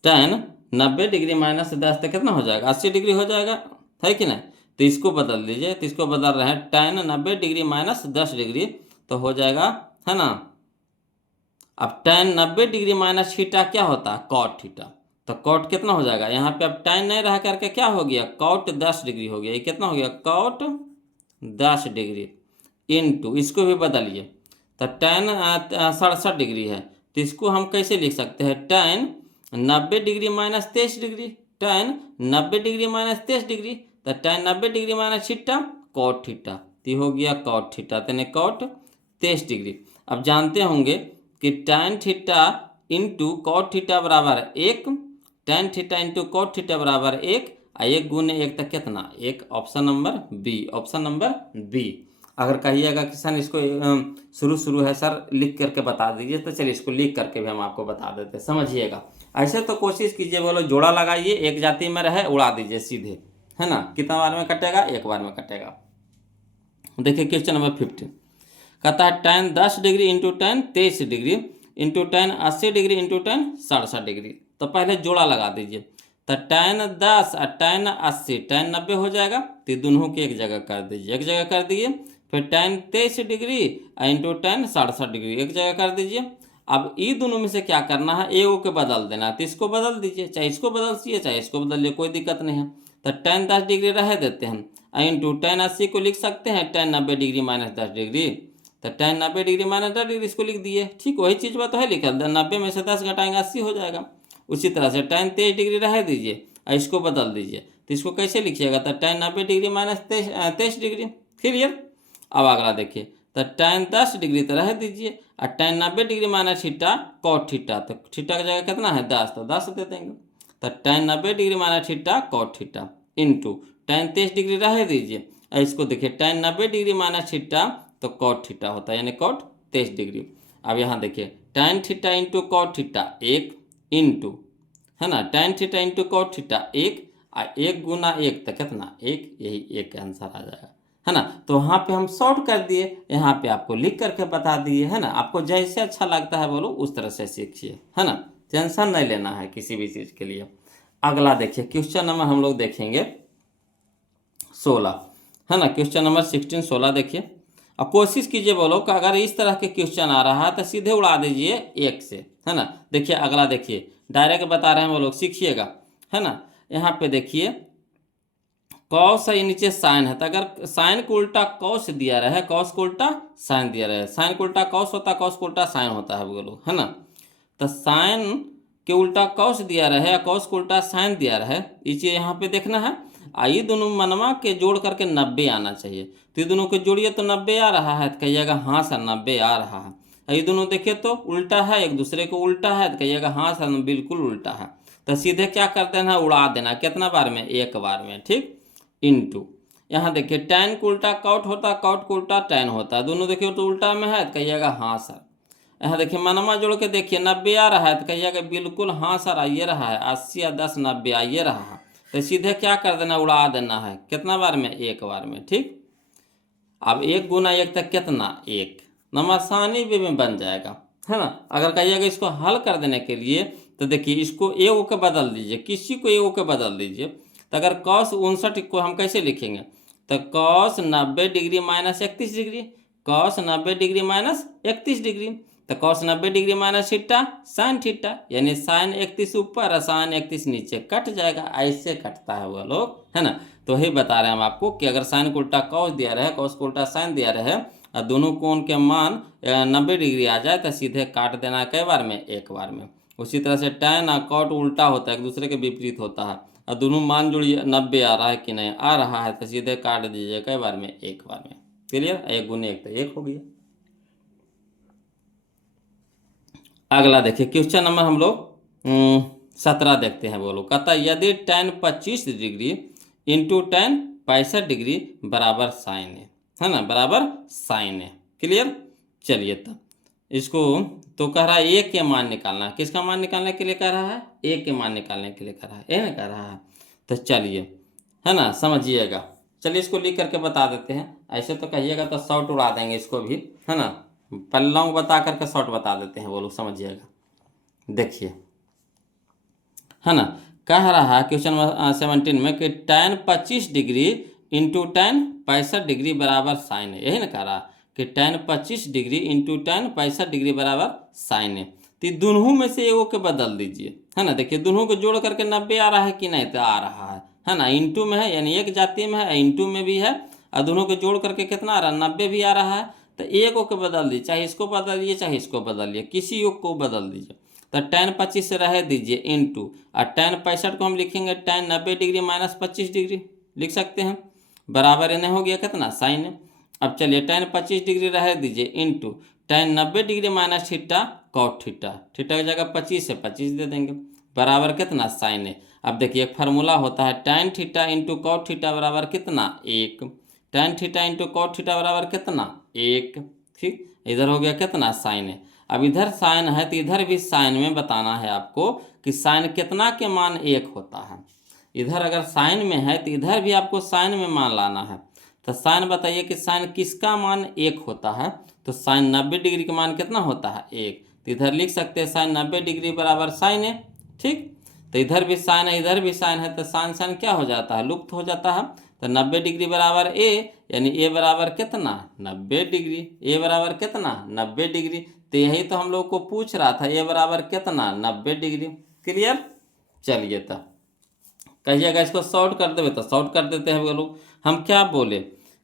tan 90 डिग्री माइनस 10 तो कितना हो जाएगा 80 डिग्री हो जाएगा, है कि नहीं। तो इसको बदल दीजिए, तो इसको बदल रहे हैं tan 90 डिग्री माइनस 10 डिग्री तो हो जाएगा, है ना। अब tan 90 डिग्री माइनस थीटा क्या होता है cot थीटा, तो cot कितना हो जाएगा, यहाँ पे अब tan नहीं रह करके क्या हो गया cot 10 डिग्री हो गया, ये कितना हो गया cot 10 डिग्री इंटू, इसको भी बदलिए। तो tan 67 डिग्री है तो इसको हम कैसे लिख सकते हैं, tan 90 degree minus 23 degree, tan 90 degree minus 23 degree, तो tan 90 degree minus theta cot theta, तो हो गया cot थीटा, तो cot 23 डिग्री। अब जानते होंगे कि tan theta into cot theta बराबर 1, tan theta into cot theta बराबर 1, और 1 गुने 1 तक कितना 1, option number B, option number B. अगर कहिएगा कि सर इसको शुरू है सर लिख करके बता दीजिए, तो चलिए इसको लिख करके भी हम आपको बता देते हैं, समझिएगा। ऐसे तो कोशिश कीजिए बोलो जोड़ा लगाइए, एक जाति में रहे उड़ा दीजिए सीधे, है ना। कितना बार में कटेगा, एक बार में कटेगा। देखिए क्वेश्चन नंबर 15 कहता है tan 10 degree into tan 23 degree into tan 80 degree into tan 67 degree. तो पहले जोड़ा लगा दीजिए। तो tan 10 और tan 80 tan 90 हो जाएगा, तो दोनों की एक जगह कर दीजिए, एक जगह कर दिए। फिर tan 23 degree into tan 67 degree एक जगह कर दीजिए। अब ये दोनों में से क्या करना है, ए के बदल देना, तो इसको बदल दीजिए, चाहे इसको बदल दीजिए चाहे इसको बदलिए, कोई दिक्कत नहीं है। तो tan 10 डिग्री रह देते हैं, इंटू tan 80 को लिख सकते हैं tan 90 डिग्री माइनस 10 डिग्री, तो tan 90 डिग्री माइनस 10 डिग्री इसको लिख दिए, ठीक वही चीज़ बात तो है लिखा, 90 में से 10 घटाएंगे 80 हो जाएगा। उसी तरह से tan 23 डिग्री रह दीजिए और इसको बदल दीजिए, तो इसको कैसे लिखिएगा, तो tan 90 degree minus 23 degree, clear. अब अगला देखिए, तो tan 10 डिग्री तो रह दीजिए और tan 90 degree minus theta cot theta, तो थीटा की जगह कितना है 10, तो 10 दे देंगे। तो tan 90 degree minus theta cot theta into tan 23 degree रह दीजिए और इसको देखिए tan 90 डिग्री माइनस थीटा तो कॉट थीटा होता है, यानी कॉट 23 डिग्री। अब यहाँ देखिए tan theta into cot theta 1 into, है ना, tan theta into cot theta 1 और 1 गुना 1 तो कितना 1, यही 1 का आंसर आ जाएगा, है ना। तो वहाँ पे हम शॉर्ट कर दिए, यहाँ पे आपको लिख करके बता दिए, है ना। आपको जैसे अच्छा लगता है बोलो उस तरह से सीखिए, है ना, टेंशन नहीं लेना है किसी भी चीज़ के लिए। अगला देखिए क्वेश्चन नंबर हम लोग देखेंगे 16, है ना, क्वेश्चन नंबर 16 16 देखिए। और कोशिश कीजिए बोलो कि अगर इस तरह के क्वेश्चन आ रहा है तो सीधे उड़ा दीजिए 1 से, है ना। देखिए अगला देखिए, डायरेक्ट बता रहे हैं वो लोग, सीखिएगा, है ना। यहाँ पे देखिए कॉस है, नीचे साइन है, तो अगर साइन को उल्टा कॉस दिया रहे, कॉस को उल्टा साइन दिया रहे, साइन को उल्टा कॉस होता है, कॉस को उल्टा साइन होता है बोलो, है ना। तो साइन के उल्टा कॉस दिया रहे या कॉस को उल्टा साइन दिया रहे, ये चीज़ यहाँ पे देखना है। ये दोनों मनवा के जोड़ करके 90 आना चाहिए, तो ये दोनों को जोड़िए तो 90 आ रहा है, तो कहिएगा हाँ सर 90 आ रहा है। ये दोनों देखिए तो उल्टा है, एक दूसरे को उल्टा है, तो कहिएगा हाँ सर बिल्कुल उल्टा है। तो सीधे क्या कर देना, उड़ा देना, कितना बार में, एक बार में, ठीक। इंटू, यहाँ देखिए tan को उल्टा कॉट होता है, कॉट को उल्टा tan होता है, दोनों देखिए तो उल्टा में है, तो कहिएगा हाँ सर। यहाँ देखिए मनवा जोड़ के देखिए 90 आ रहा है, तो कहिएगा बिल्कुल हाँ सर आइए रहा है, 80 या 10 90 आइए रहा है। तो सीधे क्या कर देना, उड़ा देना है, कितना बार में, एक बार में, ठीक। अब 1 गुना 1 तक कितना 1, नंबर आसानी में बन जाएगा, है ना। अगर कहिएगा इसको हल कर देने के लिए तो देखिए इसको ए ओ के बदल दीजिए, किसी को ए ओ के बदल दीजिए। तो अगर cos 59 को हम कैसे लिखेंगे, तो cos 90 degree minus 31 degree, cos 90 degree minus 31 degree, तो cos 90 degree minus theta sine theta, यानी साइन 31 ऊपर और साइन 31 नीचे, कट जाएगा, ऐसे कटता है वो लोग, है ना। तो वही बता रहे हैं हम आपको कि अगर साइन को उल्टा कॉस दिया रहे, कॉस को उल्टा साइन दिया रहे और दोनों कोण के मान 90 डिग्री आ जाए तो सीधे काट देना, कई बार में, एक बार में। उसी तरह से tan और कॉट उल्टा होता है, एक दूसरे के विपरीत होता है, और दोनों मान जोड़िए 90 आ रहा है कि नहीं आ रहा है, तो सीधे काट दीजिए, कई बार में, एक बार में। क्लियर, 1 गुने 1 तो 1 हो गया। अगला देखिए क्वेश्चन नंबर हम लोग 17 देखते हैं, बोलो, कहता यदि tan 25 degree into tan 65 degree बराबर साइन है ना, बराबर साइन है। क्लियर, चलिए तब इसको तो कह रहा है ए के मान निकालना है, किसका मान निकालने के लिए कह रहा है, ए के मान निकालने के लिए कह रहा है, ए ना कह रहा है। तो चलिए, है ना, समझिएगा। चलिए इसको लिख करके बता देते हैं, ऐसे तो कहिएगा तो शॉर्ट उड़ा देंगे इसको भी, है ना। पल्लाओं बता करके शॉर्ट बता देते हैं, वो लोग समझिएगा। देखिए, है ना, कह रहा है क्वेश्चन नंबर 17 में कि tan 25 degree into tan 65 degree बराबर साइन है, यही ना कह रहा कि tan 25 degree into tan 65 degree बराबर साइन है। तो दोनों में से एगो के बदल दीजिए, है ना। देखिए दोनों को जोड़ करके 90 आ रहा है कि नहीं, तो आ रहा है ना। इंटू में है, यानी एक जाति में है, इंटू में भी है, और दोनों को जोड़ करके कितना आ रहा है, 90 भी आ रहा है। तो एक को बदल दीजिए, चाहे इसको बदलिए चाहे इसको बदलिए, किसी एक को बदल दीजिए। तो tan 25 से रह दीजिए इंटू, और tan 65 को हम लिखेंगे tan 90 डिग्री माइनस 25 डिग्री लिख सकते हैं, बराबर इन्हें हो गया कितना, साइन। अब चलिए tan 25 डिग्री रह दीजिए into tan 90 degree minus theta cot theta, theta की जगह 25 से 25 दे देंगे, बराबर कितना, साइन है। अब देखिए एक फार्मूला होता है tan theta into cot theta बराबर कितना, 1, tan theta into cot theta बराबर कितना, 1, ठीक। इधर हो गया कितना, साइन है। अब इधर साइन है तो इधर भी साइन में बताना है आपको कि साइन कितना के मान 1 होता है। इधर अगर साइन में है तो इधर भी आपको साइन में मान लाना है। तो साइन बताइए कि साइन किसका मान 1 होता है, तो साइन 90 डिग्री का मान कितना होता है, 1। तो इधर लिख सकते हैं साइन 90 डिग्री बराबर साइन है, ठीक। तो इधर भी साइन है, इधर भी साइन है, तो साइन साइन क्या हो जाता है, लुप्त हो जाता है। तो 90 डिग्री बराबर ए, यानी ए बराबर कितना, 90 डिग्री, ए बराबर कितना, 90 डिग्री। तो यही तो हम लोग को पूछ रहा था, ए बराबर कितना, 90 डिग्री। क्लियर, चलिए तब कहिएगा इसको शॉर्ट कर देवे तो शॉर्ट कर देते हैं वो लोग। हम क्या बोले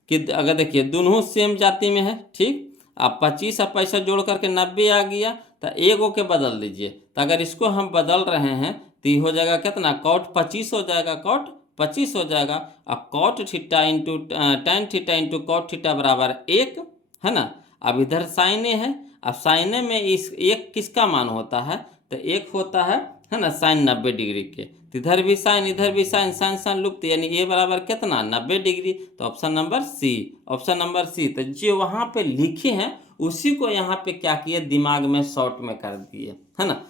कि अगर देखिए दोनों सेम जाति में है, ठीक। अब 25 और 65 जोड़ करके 90 आ गया, तो एगो के बदल दीजिए। तो अगर इसको हम बदल रहे हैं तो ये हो जाएगा कितना, कॉट 25 हो जाएगा, कॉट 25 हो जाएगा। अब cot theta into tan theta into cot theta बराबर 1, है ना। अब इधर साइने है, अब साइने में इस 1 किसका मान होता है, तो 1 होता है ना, साइन 90 डिग्री के। तो इधर भी साइन इधर भी साइन, साइन साइन लुप्त, यानी ए बराबर कितना, 90 डिग्री। तो option number C, option number C. तो जो वहाँ पे लिखे हैं उसी को यहाँ पे क्या किए, दिमाग में शॉर्ट में कर दिए, है ना।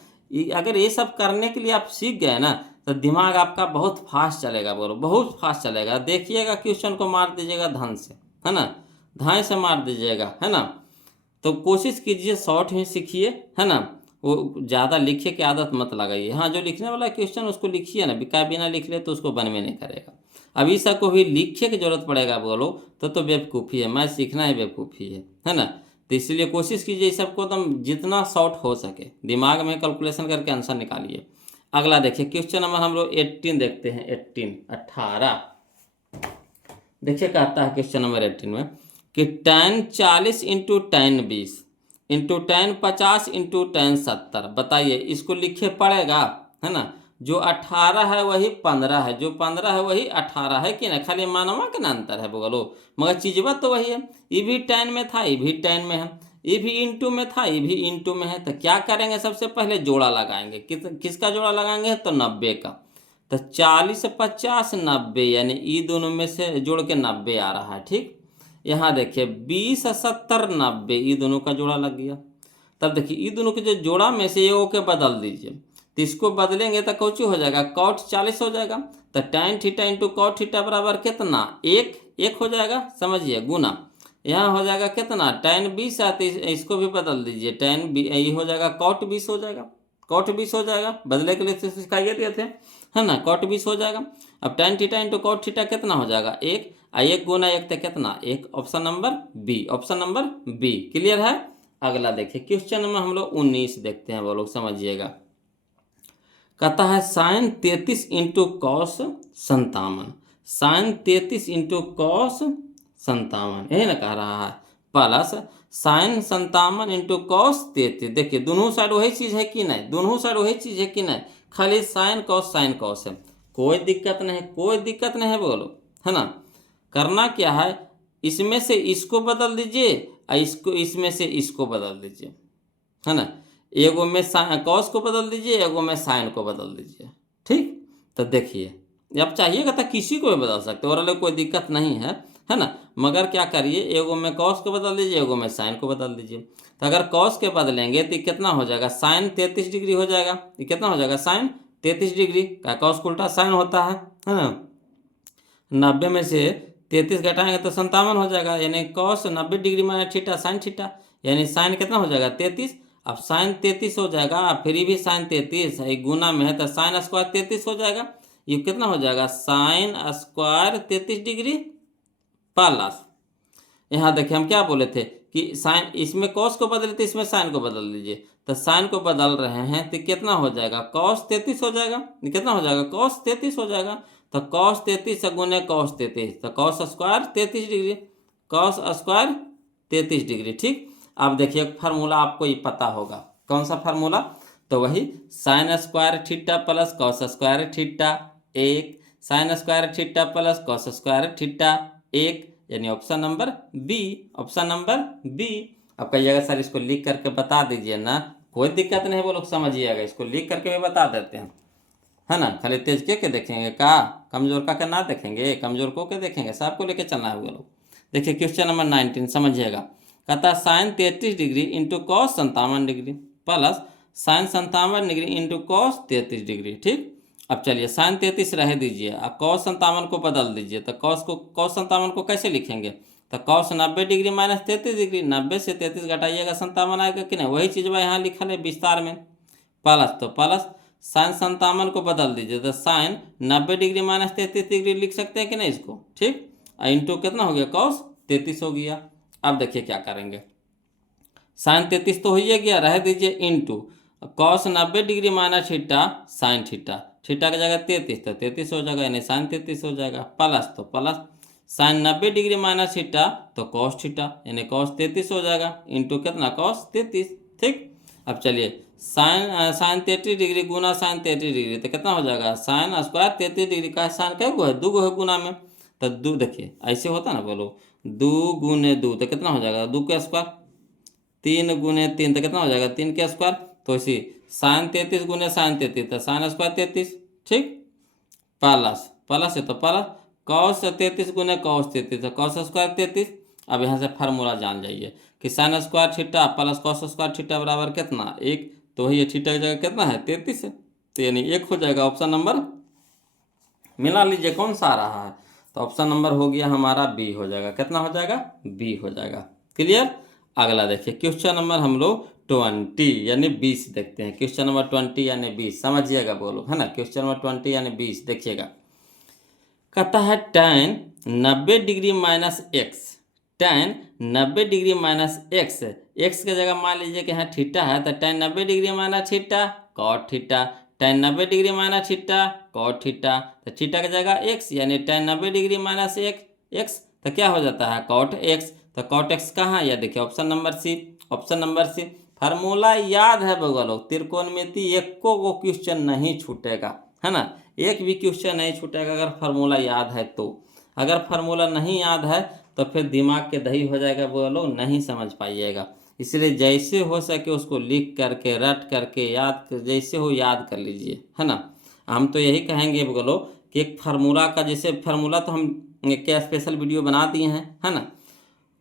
अगर ये सब करने के लिए आप सीख गए ना तो दिमाग आपका बहुत फास्ट चलेगा, बोलो बहुत फास्ट चलेगा। देखिएगा क्वेश्चन को मार दीजिएगा धन से, है ना, धाए से मार दीजिएगा, है ना। तो कोशिश कीजिए शॉर्ट में सीखिए, है ना। वो ज़्यादा लिखे की आदत मत लगाइए। हाँ, जो लिखने वाला क्वेश्चन उसको लिखिए ना, बिना लिख ले तो उसको बन में नहीं करेगा। अब इस सबको भी लिखे की जरूरत पड़ेगा बोलो तो बेवकूफ़ी है, मैं सीखना ही बेवकूफ़ी है ना। तो इसलिए कोशिश कीजिए इस सबको एकदम जितना शॉर्ट हो सके दिमाग में कैलकुलेशन करके आंसर निकालिए। अगला देखिए क्वेश्चन नंबर हम लोग 18 देखते हैं। 18 देखिए कहता है क्वेश्चन नंबर 18 में कि tan 40 into tan 20 into tan 50 into tan 70। बताइए, इसको लिखे पड़ेगा, है ना। जो 18 है वही 15 है, जो 15 है वही 18 है कि ना, खाली मानवा के ना अंतर है बोलो, मगर चीजवा तो वही है। ये भी tan में था, ये भी tan में है, ये भी इंटू में था, ये भी इंटू में है। तो क्या करेंगे, सबसे पहले जोड़ा लगाएंगे। किसका जोड़ा लगाएंगे, तो 90 का। तो 40 50 90, यानी ये दोनों में से जोड़ के 90 आ रहा है, ठीक। यहाँ देखिए 20 70 90, ये दोनों का जोड़ा लग गया। तब देखिए ये दोनों के जो जोड़ा में से ये के बदल दीजिए, तो इसको बदलेंगे तो कौची हो जाएगा, कॉट 40 हो जाएगा। तो tan theta into cot theta बराबर कितना, एक हो जाएगा, समझिए, गुना। यहाँ हो जाएगा कितना, tan 20 आती, इसको भी बदल दीजिए, tan ये हो जाएगा कॉट 20 हो जाएगा, कॉट 20 हो जाएगा। बदले के लिए तो सिखाइए दिए थे, है ना, कॉट 20 हो जाएगा। अब tan theta into cot theta कितना हो जाएगा, एक गुना एक तो कितना, एक। Option number B, option number B. Clear है। अगला देखिए क्वेश्चन नंबर हम लोग 19 देखते हैं, वो लोग समझिएगा। कहता है sine 33 into cos 57, sine 33 into cos 57, यही ना कह रहा है, प्लस साइन 57 इंटू कॉस 33। देखिए दोनों साइड वही चीज़ है कि नहीं, दोनों साइड वही चीज़ है कि नहीं, खाली साइन कॉस है। कोई दिक्कत नहीं, कोई दिक्कत नहीं है बोलो, है ना। करना क्या है, इसमें से इसको बदल दीजिए और इसमें से इसको बदल दीजिए, है ना। एगो में कॉस को बदल दीजिए, एगो में साइन को बदल दीजिए, ठीक। तो देखिए अब चाहिएगा तो किसी को भी बदल सकते हो, और कोई दिक्कत नहीं है ना। मगर क्या करिए, एगो में कॉस को बदल दीजिए, एगो में साइन को बदल दीजिए। तो अगर कॉस के बदलेंगे तो कितना हो जाएगा, साइन 33 डिग्री हो जाएगा। ये कितना हो जाएगा, साइन 33 डिग्री का, कॉस को उल्टा साइन होता है ना। 90 में से 33 घटाएंगे तो 57 हो जाएगा, यानी cos 90 degree minus theta sine theta, यानी साइन कितना हो जाएगा 33। अब साइन 33 हो जाएगा, फिर भी साइन 33 है, गुना में है तो साइन स्क्वायर 33 हो जाएगा। ये कितना हो जाएगा, साइन स्क्वायर 33 डिग्री प्लस, यहाँ देखिए हम क्या बोले थे कि साइन, इसमें कॉस को बदले थे, इसमें साइन को बदल दीजिए। तो साइन को बदल रहे हैं तो कितना हो जाएगा, कॉस 33 हो जाएगा। कितना हो जाएगा, कॉस 33 हो जाएगा। तो कॉस 33 गुने कॉस 33, तो cos square 33 degree, cos square 33 degree, ठीक। अब देखिए फार्मूला आपको ये पता होगा, कौन सा फार्मूला, तो वही sine square theta plus cos square theta 1, sine square theta plus cos square theta 1, यानी option number B, option number B. अब कहिएगा सर इसको लिख करके बता दीजिए ना, कोई दिक्कत नहीं है, वो लोग समझिएगा, इसको लिख करके भी बता देते हैं, है ना। खाली तेज के देखेंगे का, कमजोर का ना देखेंगे, कमजोर को के देखेंगे, सबको लेके चलना है वो लोग। देखिए क्वेश्चन नंबर 19 समझिएगा। कहता है sine 33 degree into cos 57 degree plus sine 57 degree into cos 33 degree, ठीक। अब चलिए साइन 33 रह दीजिए और कॉस 57 को बदल दीजिए। तो कॉस 57 को कैसे लिखेंगे, तो कॉस 90 डिग्री माइनस 33 डिग्री, 90 से 33 घटाइएगा 57 आएगा कि नहीं, वही चीज़ यहाँ लिखा है विस्तार में, प्लस। तो प्लस साइन 57 को बदल दीजिए, तो साइन 90 डिग्री माइनस 33 डिग्री लिख सकते हैं कि नहीं इसको, ठीक। इंटू कितना हो गया, कॉस 33 हो गया। अब देखिए क्या करेंगे, साइन 33 तो हो ही गया, रह दीजिए, into cos 90 degree minus theta sine theta, theta की जगह 33 तो 33 हो जाएगा, यानी साइन 33 हो जाएगा। प्लस तो plus sign 90 degree minus theta तो कॉस थीटा, यानी कॉस 33 हो जाएगा, इंटू कितना, कॉस 33, ठीक। अब चलिए साइन 33 डिग्री गुना साइन 33 डिग्री तो कितना हो जाएगा, साइन स्क्वायर 33 डिग्री का, साइन कै गो है, 2 गो है गुना में। तो 2 देखिए ऐसे होता ना, बोलो 2 गुने 2 तो कितना हो जाएगा, 2 का स्क्वायर, 3 गुने 3 तो कितना हो जाएगा, 3 का स्क्वायर। तो इसी साइन 33 गुने साइन 33 तो साइन स्क्वायर 33, ठीक। प्लस है तो प्लस कॉस 33 गुने कॉस 33 तो कॉस स्क्वायर 33। अब यहाँ से फार्मूला जान जाइए कि sign square theta plus cos square theta बराबर कितना 1, तो ये थीटा की जगह कितना है 33 है, तो यानी 1 हो जाएगा। ऑप्शन नंबर मिला लीजिए कौन सा आ रहा है, तो ऑप्शन नंबर हो गया हमारा बी हो जाएगा। कितना हो जाएगा, बी हो जाएगा। क्लियर। अगला देखिए क्वेश्चन नंबर हम लोग 20 यानी 20 देखते हैं। क्वेश्चन नंबर 20 यानी 20 समझिएगा बोलो, है ना। क्वेश्चन नंबर 20 यानी 20 देखिएगा। कहता है tan 90 degree minus x, tan 90 degree minus x, x की जगह मान लीजिए कि यहाँ थीटा है, तो tan 90 degree minus theta cot theta, tan 90 degree minus theta cot theta, तो थीटा की जगह एक्स यानी tan 90 डिग्री माइनस एक्स, तो क्या हो जाता है कॉट एक्स। तो कॉट एक्स कहाँ है, यह देखिए option number C. Option number C formula याद है बगलो, त्रिकोणमिति एक को क्वेश्चन नहीं छूटेगा, है ना। एक भी क्वेश्चन नहीं छूटेगा अगर फार्मूला याद है तो। अगर फार्मूला नहीं याद है तो फिर दिमाग के दही हो जाएगा बोलो, नहीं समझ पाइएगा। इसलिए जैसे हो सके उसको लिख करके रट करके याद जैसे हो याद कर लीजिए, है ना। हम तो यही कहेंगे बोलो कि एक फार्मूला का, जैसे फार्मूला तो हम क्या स्पेशल वीडियो बना दिए हैं, है ना।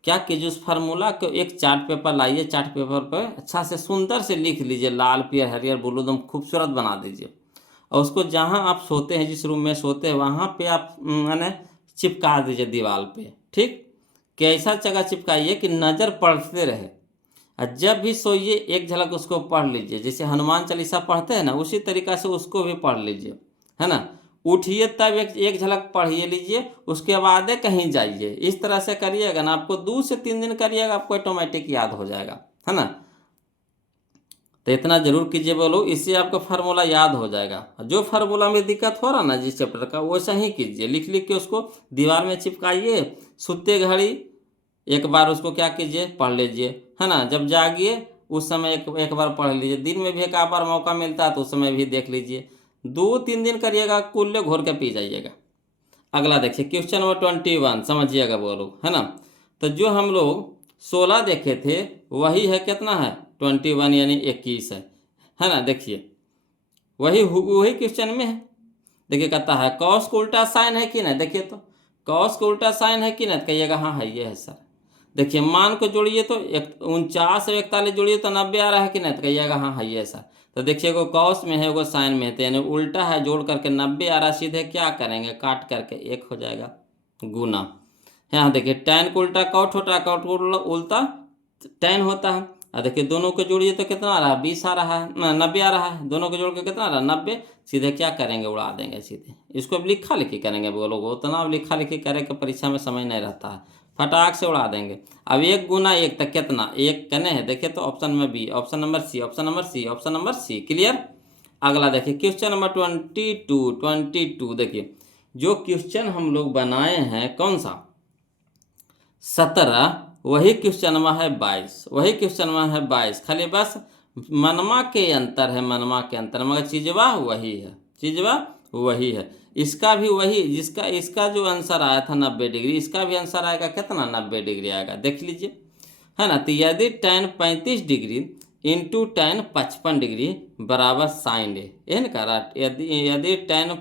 क्या कीजिए उस फार्मूला को एक चार्ट पेपर लाइए, चार्ट पेपर पर अच्छा से सुंदर से लिख लीजिए, लाल पीयर हरियर ब्लू एकदम खूबसूरत बना दीजिए, और उसको जहाँ आप सोते हैं, जिस रूम में सोते हैं वहाँ पे आप मैंने चिपका दीजिए दीवार पे। ठीक, कैसा जगह चिपकाइए कि नज़र पड़ते रहे, और जब भी सोइए एक झलक उसको पढ़ लीजिए, जैसे हनुमान चालीसा पढ़ते हैं ना उसी तरीक़ा से उसको भी पढ़ लीजिए, है ना। उठिए तब एक झलक पढ़िए लीजिए, उसके बाद कहीं जाइए। इस तरह से करिएगा ना, आपको 2 से 3 दिन करिएगा, आपको ऑटोमेटिक याद हो जाएगा, है ना। तो इतना जरूर कीजिए बोलो, इससे आपका फार्मूला याद हो जाएगा। जो फार्मूला में दिक्कत हो रहा ना जिस चैप्टर का, वैसा ही कीजिए, लिख लिख के उसको दीवार में चिपकाइए, सोते घड़ी एक बार उसको क्या कीजिए पढ़ लीजिए, है ना। जब जागिए उस समय एक बार पढ़ लीजिए, दिन में भी एक आध बार मौका मिलता है तो उस समय भी देख लीजिए। 2-3 दिन करिएगा, कुल्ले घोर के पी जाइएगा। अगला देखिए क्वेश्चन नंबर 21 समझिएगा बोलो, है ना। तो जो हम लोग 16 देखे थे वही है कितना है 21 यानी 21 है ना। देखिए वही वही क्वेश्चन में है। देखिए कहता है कॉस को उल्टा साइन है कि नहीं, देखिए तो कॉस को उल्टा साइन है कि नहीं, तो कहिएगा हाँ है ये है सर। देखिए मान को जोड़िए तो 49 और 41 जोड़िए तो 90 आ रहा है कि नहीं, तो कहिएगा हाँ है ये सर। तो देखिए वो कॉस में है वो साइन में है, तो यानी उल्टा है, जोड़ करके 90 आ रहा है, सीधे क्या करेंगे काट करके 1 हो जाएगा गुना। यहाँ देखिए टैन को उल्टा कॉट होता है, कॉट को उल्टा टैन होता है। और देखिए दोनों को जोड़िए तो कितना आ रहा है 20 आ रहा है, 90 आ रहा है, दोनों को जोड़ के कितना आ रहा है 90। सीधे क्या करेंगे उड़ा देंगे सीधे, इसको अब लिखा लिखी करेंगे वो लोग, उतना अब लिखा लिखी करे कि परीक्षा में समय नहीं रहता है, फटाक से उड़ा देंगे। अब 1 गुना 1 तक कितना 1 कने है, देखिए तो ऑप्शन में B, option number C, option number C, option number C. Clear. अगला देखिए क्वेश्चन नंबर 22 देखिए जो क्वेश्चन हम लोग बनाए हैं कौन सा 17, वही क्वेश्चन में है 22, वही क्वेश्चन में है 22, खाली बस मनमा के अंतर है, मनमा के अंतर, मगर चीजवा वही है, चीजवा वही है। इसका भी वही, जिसका इसका जो आंसर आया था 90 डिग्री, इसका भी आंसर आएगा कितना 90 डिग्री आएगा, देख लीजिए, है ना। तो यदि tan 35 degree into tan 55 degree बराबर साइन ए, एन करा, यदि यदि tan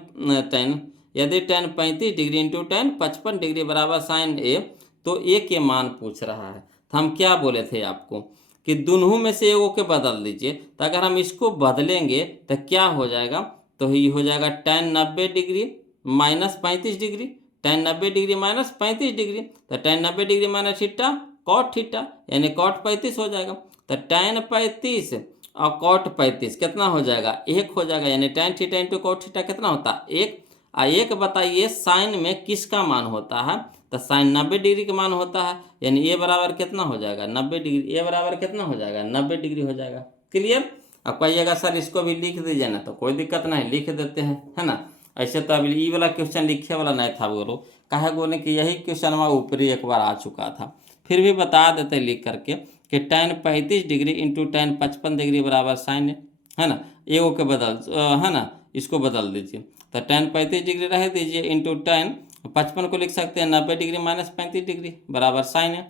tan यदि tan 35 degree into tan 55 degree बराबर साइन ए, तो ए के मान पूछ रहा है। तो हम क्या बोले थे आपको कि दोनों में से एगो के बदल दीजिए, तो अगर हम इसको बदलेंगे तो क्या हो जाएगा, तो ये हो जाएगा tan 90 degree minus 35 degree, tan 90 degree minus 35 degree, तो tan 90 degree minus theta cot theta यानी कॉट 35 हो जाएगा। तो tan 35 और कॉट 35 कितना हो जाएगा 1 हो जाएगा, यानी tan theta into cot theta कितना होता है 1। एक बताइए साइन में किसका मान होता है, तो साइन 90 डिग्री का मान होता है, यानी ए बराबर कितना हो जाएगा 90 डिग्री, ए बराबर कितना हो जाएगा 90 डिग्री हो जाएगा। क्लियर। अब कहिएगा सर इसको भी लिख दीजिए ना, तो कोई दिक्कत नहीं, लिख देते हैं, है ना। ऐसे तो अभी ई वाला क्वेश्चन लिखे वाला नहीं था बोलो, काहे बोले कि यही क्वेश्चन वहाँ ऊपरी एक बार आ चुका था, फिर भी बता देते लिख करके कि tan 35 degree into tan 55 degree बराबर साइन है ना, एगो के बदल है ना, इसको बदल दीजिए। तो tan 35 डिग्री रह दीजिए इंटू tan 55 को लिख सकते हैं 90 डिग्री माइनस 35 डिग्री बराबर साइन है।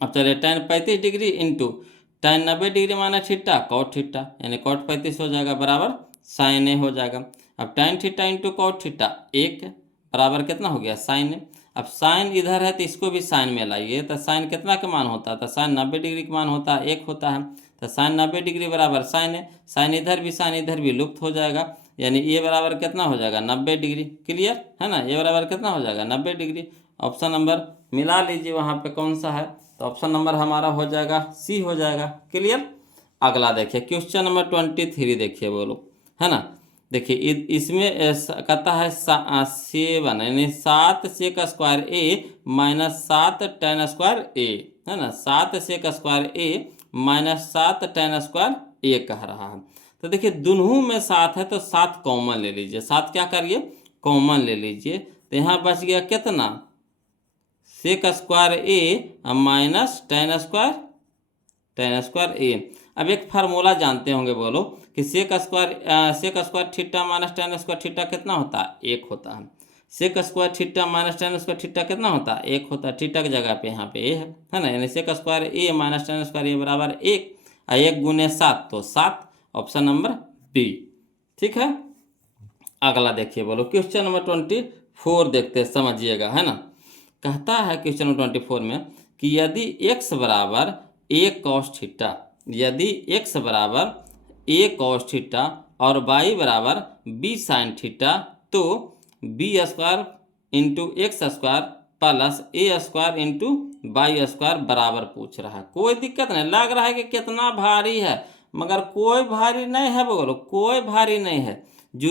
अब चलिए tan 35 degree into tan 90 degree minus theta cot theta यानी कॉट 35 हो जाएगा बराबर साइन ए हो जाएगा। अब tan theta into cot theta 1 बराबर कितना हो गया साइन ए। अब साइन इधर है तो इसको भी साइन में लाइए, तो साइन कितना का मान होता है, तो साइन 90 डिग्री का मान होता है 1 होता है। तो साइन 90 डिग्री बराबर साइन है, साइन इधर भी लुप्त हो जाएगा, यानी ए बराबर कितना हो जाएगा 90 डिग्री। क्लियर है ना, ए बराबर कितना हो जाएगा 90 डिग्री। ऑप्शन नंबर मिला लीजिए वहाँ पे कौन सा है, तो ऑप्शन नंबर हमारा हो जाएगा सी हो जाएगा। क्लियर। अगला देखिए क्वेश्चन नंबर 23 देखिए बोलो, है ना। देखिए इसमें कहता है 7 यानी 7 सेक square A minus 7 ten square A, है ना। 7 सेक square A minus 7 ten square ए कह रहा है। तो देखिए दोनों में 7 है तो 7 कॉमन ले लीजिए, 7 क्या करिए कॉमन ले लीजिए। तो यहाँ बच गया कितना, sec square A minus tan square A. अब एक फार्मूला जानते होंगे बोलो कि sec square theta minus tan square theta कितना होता है 1 होता है। Sec square theta minus tan square theta कितना होता है 1 होता है। थीटा की जगह पे यहाँ पे ए है ना, यानी सेक square A minus tan square ए बराबर 1, 1 गुने 7 तो 7, ऑप्शन नंबर बी। ठीक है। अगला देखिए बोलो क्वेश्चन नंबर 24 देखते हैं, समझिएगा, है ना। कहता है क्वेश्चन नंबर 24 में कि यदि x बराबर a कॉस थीटा, यदि x बराबर a कॉस थीटा और y बराबर b साइन थीटा, तो b square into X square plus a square into Y square बराबर पूछ रहा है। कोई दिक्कत नहीं, लग रहा है कि कितना भारी है, मगर कोई भारी नहीं है बोलो, कोई भारी नहीं है। जो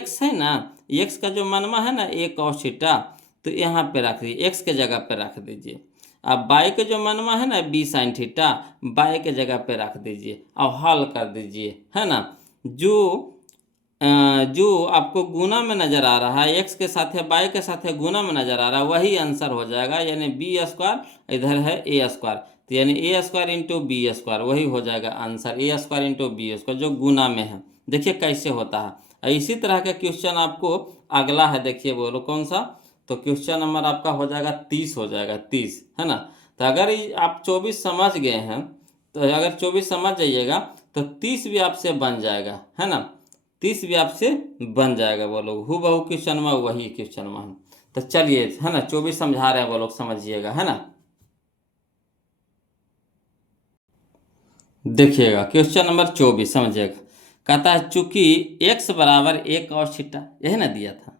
x है ना, x का जो मनवा है ना a कॉस थीटा, तो यहाँ पे रख दीजिए, x के जगह पे रख दीजिए। अब बाई के जो मनवा है ना b साइन थीटा, बाई के जगह पे रख दीजिए और हल कर दीजिए, है ना। जो आपको गुना में नज़र आ रहा है, x के साथ है बाई के साथ है गुना में नज़र आ रहा है, वही आंसर हो जाएगा। यानी बी स्क्वायर इधर है ए स्क्वायर, तो यानी ए स्क्वायर इंटू बी स्क्वायर वही हो जाएगा आंसर, ए स्क्वायर इंटू बी स्क्वायर जो गुना में है। देखिए कैसे होता है। इसी तरह का क्वेश्चन आपको अगला है, देखिए बोलो कौन सा, तो क्वेश्चन नंबर आपका हो जाएगा 30 हो जाएगा, 30, है ना। तो अगर आप 24 समझ गए हैं, तो अगर 24 समझ जाइएगा तो 30 भी आपसे बन जाएगा, है ना। 30 भी आपसे बन जाएगा बोलो, हूबहू क्वेश्चन में वही क्वेश्चन में है। तो चलिए, है ना, 24 समझा रहे हैं वो लोग, समझिएगा, है ना। देखिएगा क्वेश्चन नंबर 24 समझिएगा। कहता है चूंकि x बराबर a कॉस थीटा, यही ना दिया था,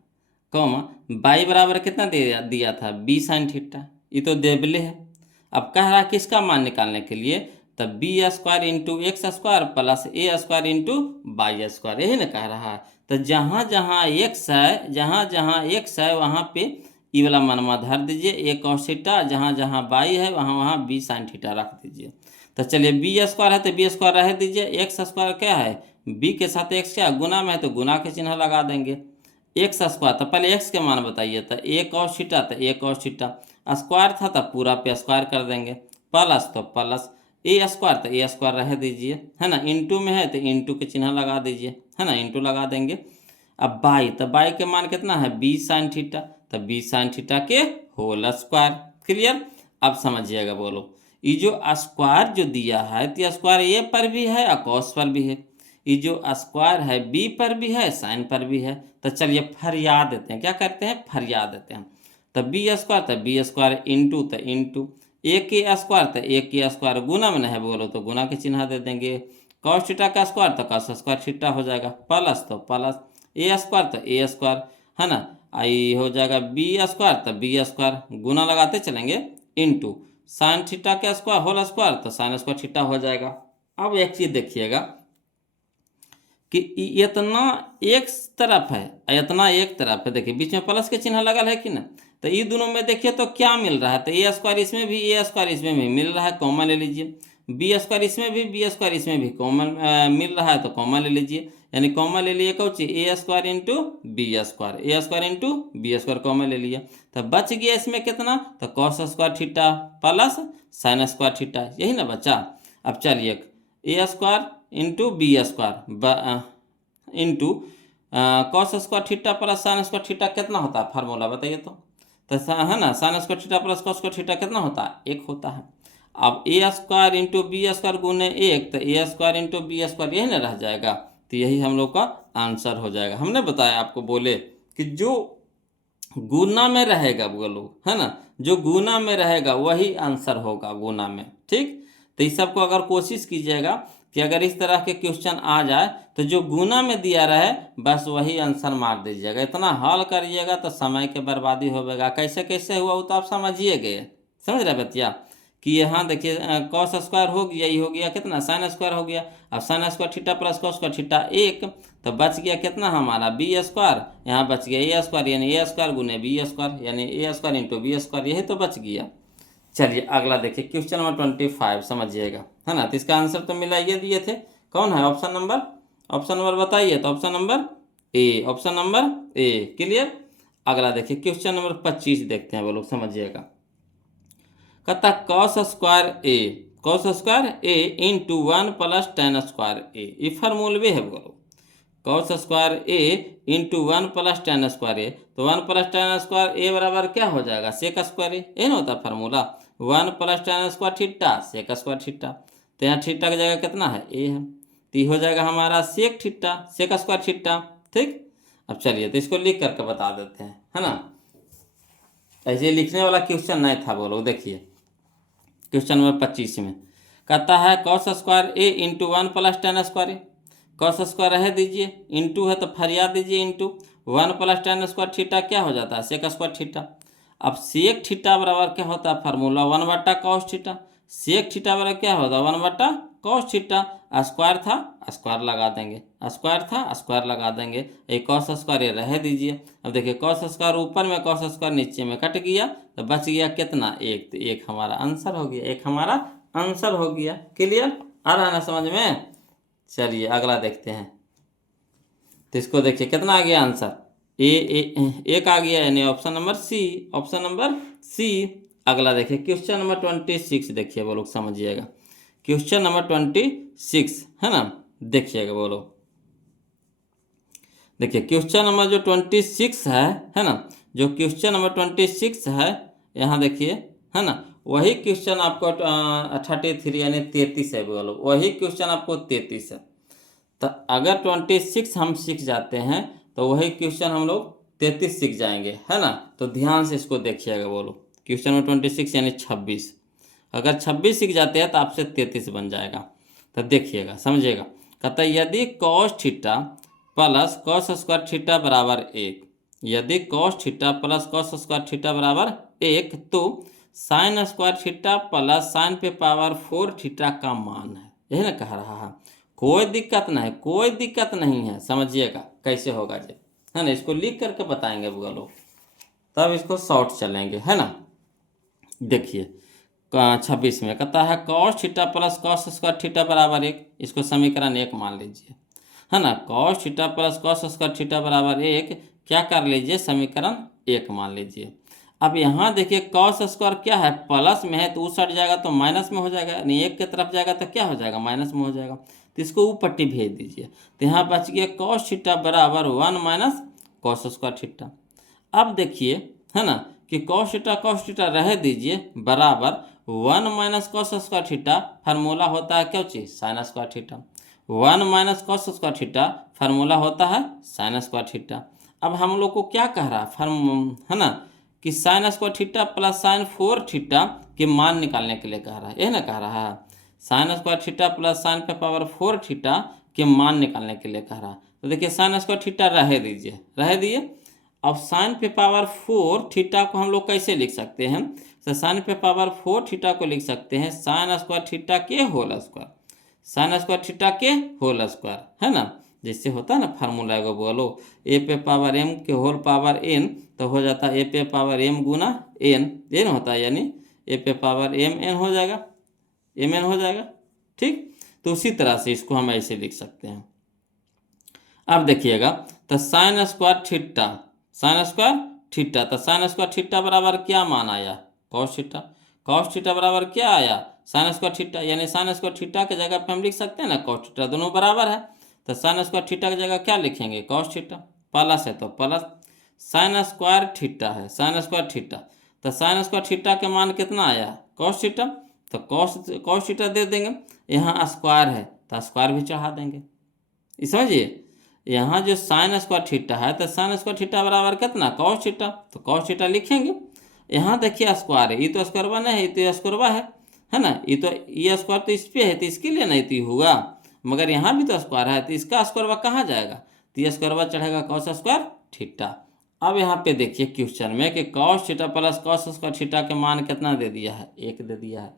कॉमा बाई बराबर कितना दिया था b साइन थीटा, ये तो देबले है। अब कह रहा है किसका मान निकालने के लिए, तब B square into X square plus A square into Y square, यही ना कह रहा है। तो जहाँ जहाँ एक्स है, जहाँ जहाँ एक्स है वहाँ पे ई वाला मनवा धर दीजिए ए कॉस थीटा, जहाँ जहाँ बाई है वहाँ वहाँ बी साइन थीटा रख दीजिए। तो चलिए बी स्क्वायर है तो बी स्क्वायर रह दीजिए, एक्स स्क्वायर क्या है बी के साथ एक्स क्या गुना में है तो गुना के चिन्ह लगा देंगे। एक्स स्क्वायर, तो पहले एक्स के मान बताइए, तो ए कॉस थीटा तो ए कॉस थीटा, स्क्वायर था तो पूरा पे स्क्वायर कर देंगे, प्लस तो प्लस ए स्क्वायर तो ए स्क्वायर रह दीजिए, है ना। इंटू में है तो इंटू के चिन्ह लगा दीजिए, है ना, इंटू लगा देंगे। अब बाई, तो बाई के मान कितना है बी साइन थीटा, तो बी साइन थीटा के होल स्क्वायर। क्लियर। अब समझिएगा बोलो, ये जो स्क्वायर जो दिया है तो स्क्वायर ए पर भी है और कॉस पर भी है, ये जो स्क्वायर है बी पर भी है साइन पर भी है। तो चलिए फरिया देते हैं, क्या करते हैं फरिया देते हैं। तो बी स्क्वायर तो बी स्क्वायर इंटू तो इंटू ए के स्क्वायर तो ए के स्क्वायर गुना में नहीं बोलो तो गुना के चिन्ह दे देंगे। कॉस थीटा का स्क्वायर तो कॉस स्क्वायर थीटा हो जाएगा, प्लस तो प्लस ए स्क्वायर तो ए स्क्वायर, है ना। आई हो जाएगा बी स्क्वायर तो बी स्क्वायर गुना लगाते चलेंगे इंटू साइन थीटा का स्क्वायर होल स्क्वायर तो साइन स्क्वायर थीटा हो जाएगा। अब एक चीज़ देखिएगा कि इतना एक तरफ है इतना एक तरफ है, देखिए बीच में प्लस के चिन्ह लगल है कि ना, तो ये दोनों में देखिए तो क्या मिल रहा है, तो ए स्क्वायर इसमें भी ए स्क्वायर इसमें भी मिल रहा है, कॉमन ले लीजिए। बी स्क्वायर इसमें भी बी स्क्वायर इसमें भी कॉमन मिल रहा है तो कॉमन ले लीजिए, यानी कॉमन ले लिए कौन सी A square into B square, A square into B square common ले लिया। तो बच गया इसमें कितना, तो cos square theta plus sine square theta, यही ना बचा। अब चलिए A square into B square into cos square theta plus sine square theta कितना होता है, फार्मूला बताइए तो है ना। Sine square theta plus cos square theta कितना होता है 1 होता है। अब ए स्क्वायर इंटू बी स्क्वायर गुने 1 तो ए स्क्वायर इंटू बी स्क्वायर यही ना रह जाएगा, तो यही हम लोग का आंसर हो जाएगा। हमने बताया आपको बोले कि जो गुना में रहेगा बोलो, है ना, जो गुना में रहेगा वही आंसर होगा गुना में। ठीक, तो इस सबको अगर कोशिश कीजिएगा कि अगर इस तरह के क्वेश्चन आ जाए तो जो गुना में दिया रहे बस वही आंसर मार दीजिएगा। इतना हल करिएगा तो समय के बर्बादी होगा। कैसे कैसे हुआ वो तो आप समझिए गए, समझ रहे बतिया, कि यहाँ देखिए कॉस स्क्वायर हो गया, ये हो गया कितना साइन स्क्वायर हो गया। अब sign square theta plus cos square theta 1, तो बच गया कितना हमारा बी स्क्वायर, यहाँ बच गया ए स्क्वायर, यानी ए स्क्वायर गुने बी स्क्वायर, यानी ए स्क्वायर इंटू बी स्क्वायर, यही तो बच गया। चलिए अगला देखिए क्वेश्चन नंबर 25 समझिएगा, है ना। तो इसका आंसर तो मिला, ये दिए थे, कौन है ऑप्शन नंबर बताइए, तो option number A, option number A, clear. अगला देखिए क्वेश्चन नंबर 25 देखते हैं, वो लोग समझिएगा। कहता कॉस स्क्वायर ए इंटू 1 प्लस टेन स्क्वायर ए, ये फार्मूलवे है बोलो। Cos square A into 1 plus tan square A, तो 1 प्लस टेन स्क्वायर ए बराबर क्या हो जाएगा सेक स्क्वायर ए, ये ना होता formula. 1 plus tan square theta sec square theta, तो यहाँ थीटा की जगह कितना है ए है, तो ये हो जाएगा हमारा sec theta sec square theta. ठीक, अब चलिए तो इसको लिख करके बता देते हैं, है ना। ऐसे लिखने वाला क्वेश्चन नहीं था बोलो। देखिए क्वेश्चन नंबर 25 में कहता है कॉस स्क्वायर ए इंटू 1 प्लस टेन स्क्वायर ए, कॉस स्क्वायर रह दीजिए, इंटू है तो फरिया दीजिए, into 1 plus tan square theta क्या हो जाता है सेक स्क्वायर थीटा। अब सेक थीटा बराबर क्या होता है formula 1 cos theta, sec theta बराबर क्या होता है 1 कॉस थीटा, स्क्वायर था स्क्वायर लगा देंगे, स्क्वायर था स्क्वायर लगा देंगे, एक कॉस स्क्वायर ये रह दीजिए। अब देखिए कॉस स्क्वायर ऊपर में कॉस स्क्वायर नीचे में कट गया, तो बच गया कितना एक, तो एक हमारा आंसर हो गया, एक हमारा आंसर हो गया। क्लियर, आ रहा है ना समझ में। चलिए अगला देखते हैं, तो इसको देखिए कितना आ गया आंसर एक आ गया, यानी option number C, option number C. अगला देखिए क्वेश्चन नंबर 26 देखिए वो लोग समझिएगा, क्वेश्चन नंबर 26 है ना, देखिएगा वो लोग। देखिए क्वेश्चन नंबर जो 26 है ना, जो क्वेश्चन नंबर 26 है यहाँ देखिए, है ना, वही क्वेश्चन आपको 33 यानी 33 है बोलो, वही क्वेश्चन आपको 33 है। तो अगर 26 हम सीख जाते हैं तो वही क्वेश्चन हम लोग 33 सीख जाएंगे, है ना। तो ध्यान से इसको देखिएगा बोलो, क्वेश्चन नंबर 26 यानी 26, अगर 26 सीख जाते हैं तो आपसे 33 बन जाएगा। तो देखिएगा समझिएगा, कहता है यदि cos theta plus cos square theta बराबर 1, यदि cos theta plus cos square theta बराबर 1, तो sine square theta plus sign पे पावर 4 थीटा का मान है, यही ना कह रहा है। कोई दिक्कत नहीं, कोई दिक्कत नहीं है, समझिएगा कैसे होगा जी, है ना। इसको लिख करके बताएंगे वो लोग, तब इसको शॉर्ट चलेंगे, है ना। देखिए 26 में कहता है cos theta plus cos square theta बराबर 1, इसको समीकरण 1 मान लीजिए, है ना। Cos theta plus cos square theta बराबर 1 क्या कर लीजिए समीकरण 1 मान लीजिए। अब यहाँ देखिए कॉस स्क्वायर क्या है प्लस में है, तो उस हट जाएगा तो माइनस में हो जाएगा, यानी एक की तरफ जाएगा तो क्या हो जाएगा माइनस में हो जाएगा, तो इसको ऊपर पट्टी भेज दीजिए। तो यहाँ बच गया कॉस थीटा बराबर 1 माइनस कॉस स्क्वायर थीटा। अब देखिए, है ना, कि कॉस थीटा रह दीजिए बराबर 1 minus cos square theta, formula होता है क्या चीज़ sine square theta, 1 minus cos square theta formula होता है साइन स्क्वायर थीटा। अब हम लोग को क्या कह रहा है है ना, कि sign square theta plus sign 4 theta के मान निकालने के लिए कह रहा है, यह ना कह रहा है, sine square theta plus sign पे पावर 4 थीटा के मान निकालने के लिए कह रहा है। तो देखिए साइन स्क्वायर थीटा रह दीजिए, रह दिए। अब साइन पे पावर 4 थीटा को हम लोग कैसे लिख सकते हैं, तो साइन पे पावर 4 थीटा को लिख सकते हैं साइन स्क्वायर थीटा के whole square, sine square theta के होल स्क्वायर, है ना। जैसे होता है ना फार्मूला एगो बोलो, ए पे पावर एम के होल पावर एन, तो हो जाता है ए पे पावर एम गुना एन, एन होता है, यानी ए पे पावर एम एन हो जाएगा, एम एन हो जाएगा। ठीक, तो उसी तरह से इसको हम ऐसे लिख सकते हैं। अब देखिएगा, तो sine square theta, sign square theta, तो साइन स्क्वायर थीटा बराबर क्या मान आया कॉस थीटा, कॉस थीटा बराबर क्या आया साइन स्क्वायर थीटा, यानी साइन स्क्वायर थीटा की जगह पे हम लिख सकते हैं ना कॉस थीटा, दोनों बराबर है, तो साइन स्क्वायर थीटा की जगह क्या लिखेंगे कॉस थीटा, प्लस है तो प्लस साइन स्क्वायर थीटा है, साइन स्क्वायर थीटा, तो साइन स्क्वायर थीटा के मान कितना आया कॉस थीटा, तो कॉस थीटा दे देंगे, यहाँ स्क्वायर है तो स्क्वायर भी चढ़ा देंगे, समझिए। यहाँ जो साइन स्क्वायर थीटा है तो साइन स्क्वायर थीटा बराबर कितना कॉस थीटा, तो कॉस थीटा लिखेंगे। यहाँ देखिए स्क्वायर है, ये तो स्क्वायर वन है, ये तो स्क्वायर है ना, ये तो ये स्क्वायर तो इस पे है तो इसके लिए नहीं तो होगा, मगर यहाँ भी तो स्क्वायर है तो इसका स्क्वायर कहाँ जाएगा, तो ये स्क्वायर चढ़ेगा कॉस स्क्वायर थीटा। अब यहाँ पे देखिए क्वेश्चन में कि cos theta plus cos square theta के मान कितना दे दिया है, एक दे दिया है,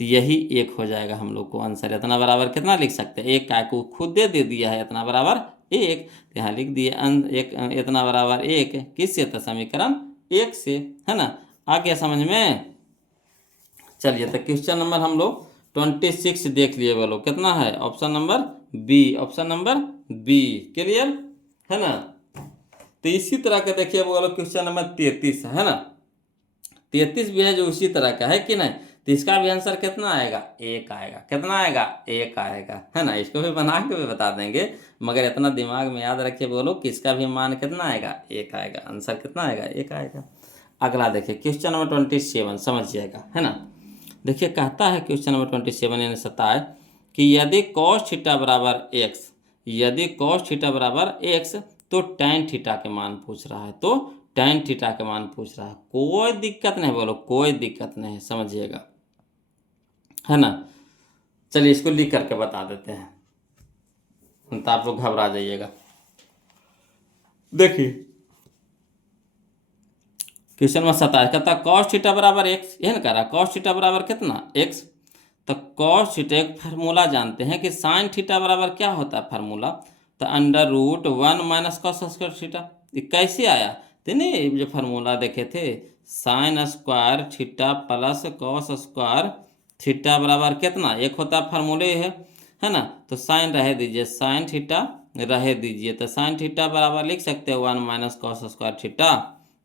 तो यही एक हो जाएगा हम लोग को आंसर। इतना बराबर कितना लिख सकते हैं, एक का को खुद दे दिया है, इतना बराबर एक, तो यहाँ लिख दिए एक इतना बराबर एक, किससे, तो समीकरण एक से, है ना। आ गया समझ में। चलिए तो क्वेश्चन नंबर हम लोग 26 देख लिए, बोलो कितना है, option number B, option number B, clear है ना। तो इसी तरह का देखिए बोलो क्वेश्चन नंबर 33 है ना, 33 भी है जो उसी तरह का है कि नहीं, तो इसका भी आंसर कितना आएगा, एक आएगा, कितना आएगा, एक आएगा, है ना। इसको भी बना के भी बता देंगे, मगर इतना दिमाग में याद रखिए बोलो कि इसका भी मान कितना आएगा, एक आएगा, आंसर कितना आएगा, एक आएगा। अगला देखिए क्वेश्चन नंबर 27 समझिएगा, है ना। देखिए कहता है क्वेश्चन नंबर 27 यानी 27 कि यदि कॉस थीटा बराबर एक्स, यदि कॉस थीटा बराबर एक्स तो टैन थीटा के मान पूछ रहा है, तो टैन थीटा के मान पूछ रहा है, कोई दिक्कत नहीं बोलो, कोई दिक्कत नहीं, समझिएगा, है ना। चलिए इसको लिख करके बता देते हैं, तो आप लोग घबरा जाइएगा। देखिए क्वेश्चन में 27 कहता कॉस थीटा बराबर एक्स, यह ना कह रहा कॉस थीटा बराबर कितना एक्स, तो कॉस थीटा एक फार्मूला जानते हैं कि साइन थीटा बराबर क्या होता है फार्मूला, तो under root 1 minus cos square theta. ये कैसे आया, तो नहीं जो फार्मूला देखे थे, sine square theta plus cos square theta बराबर कितना, एक होता है फार्मूले है ना। तो साइन रह दीजिए, साइन थीटा रह दीजिए, तो साइन थीटा बराबर लिख सकते हैं 1 माइनस कॉस स्क्वायर थीटा,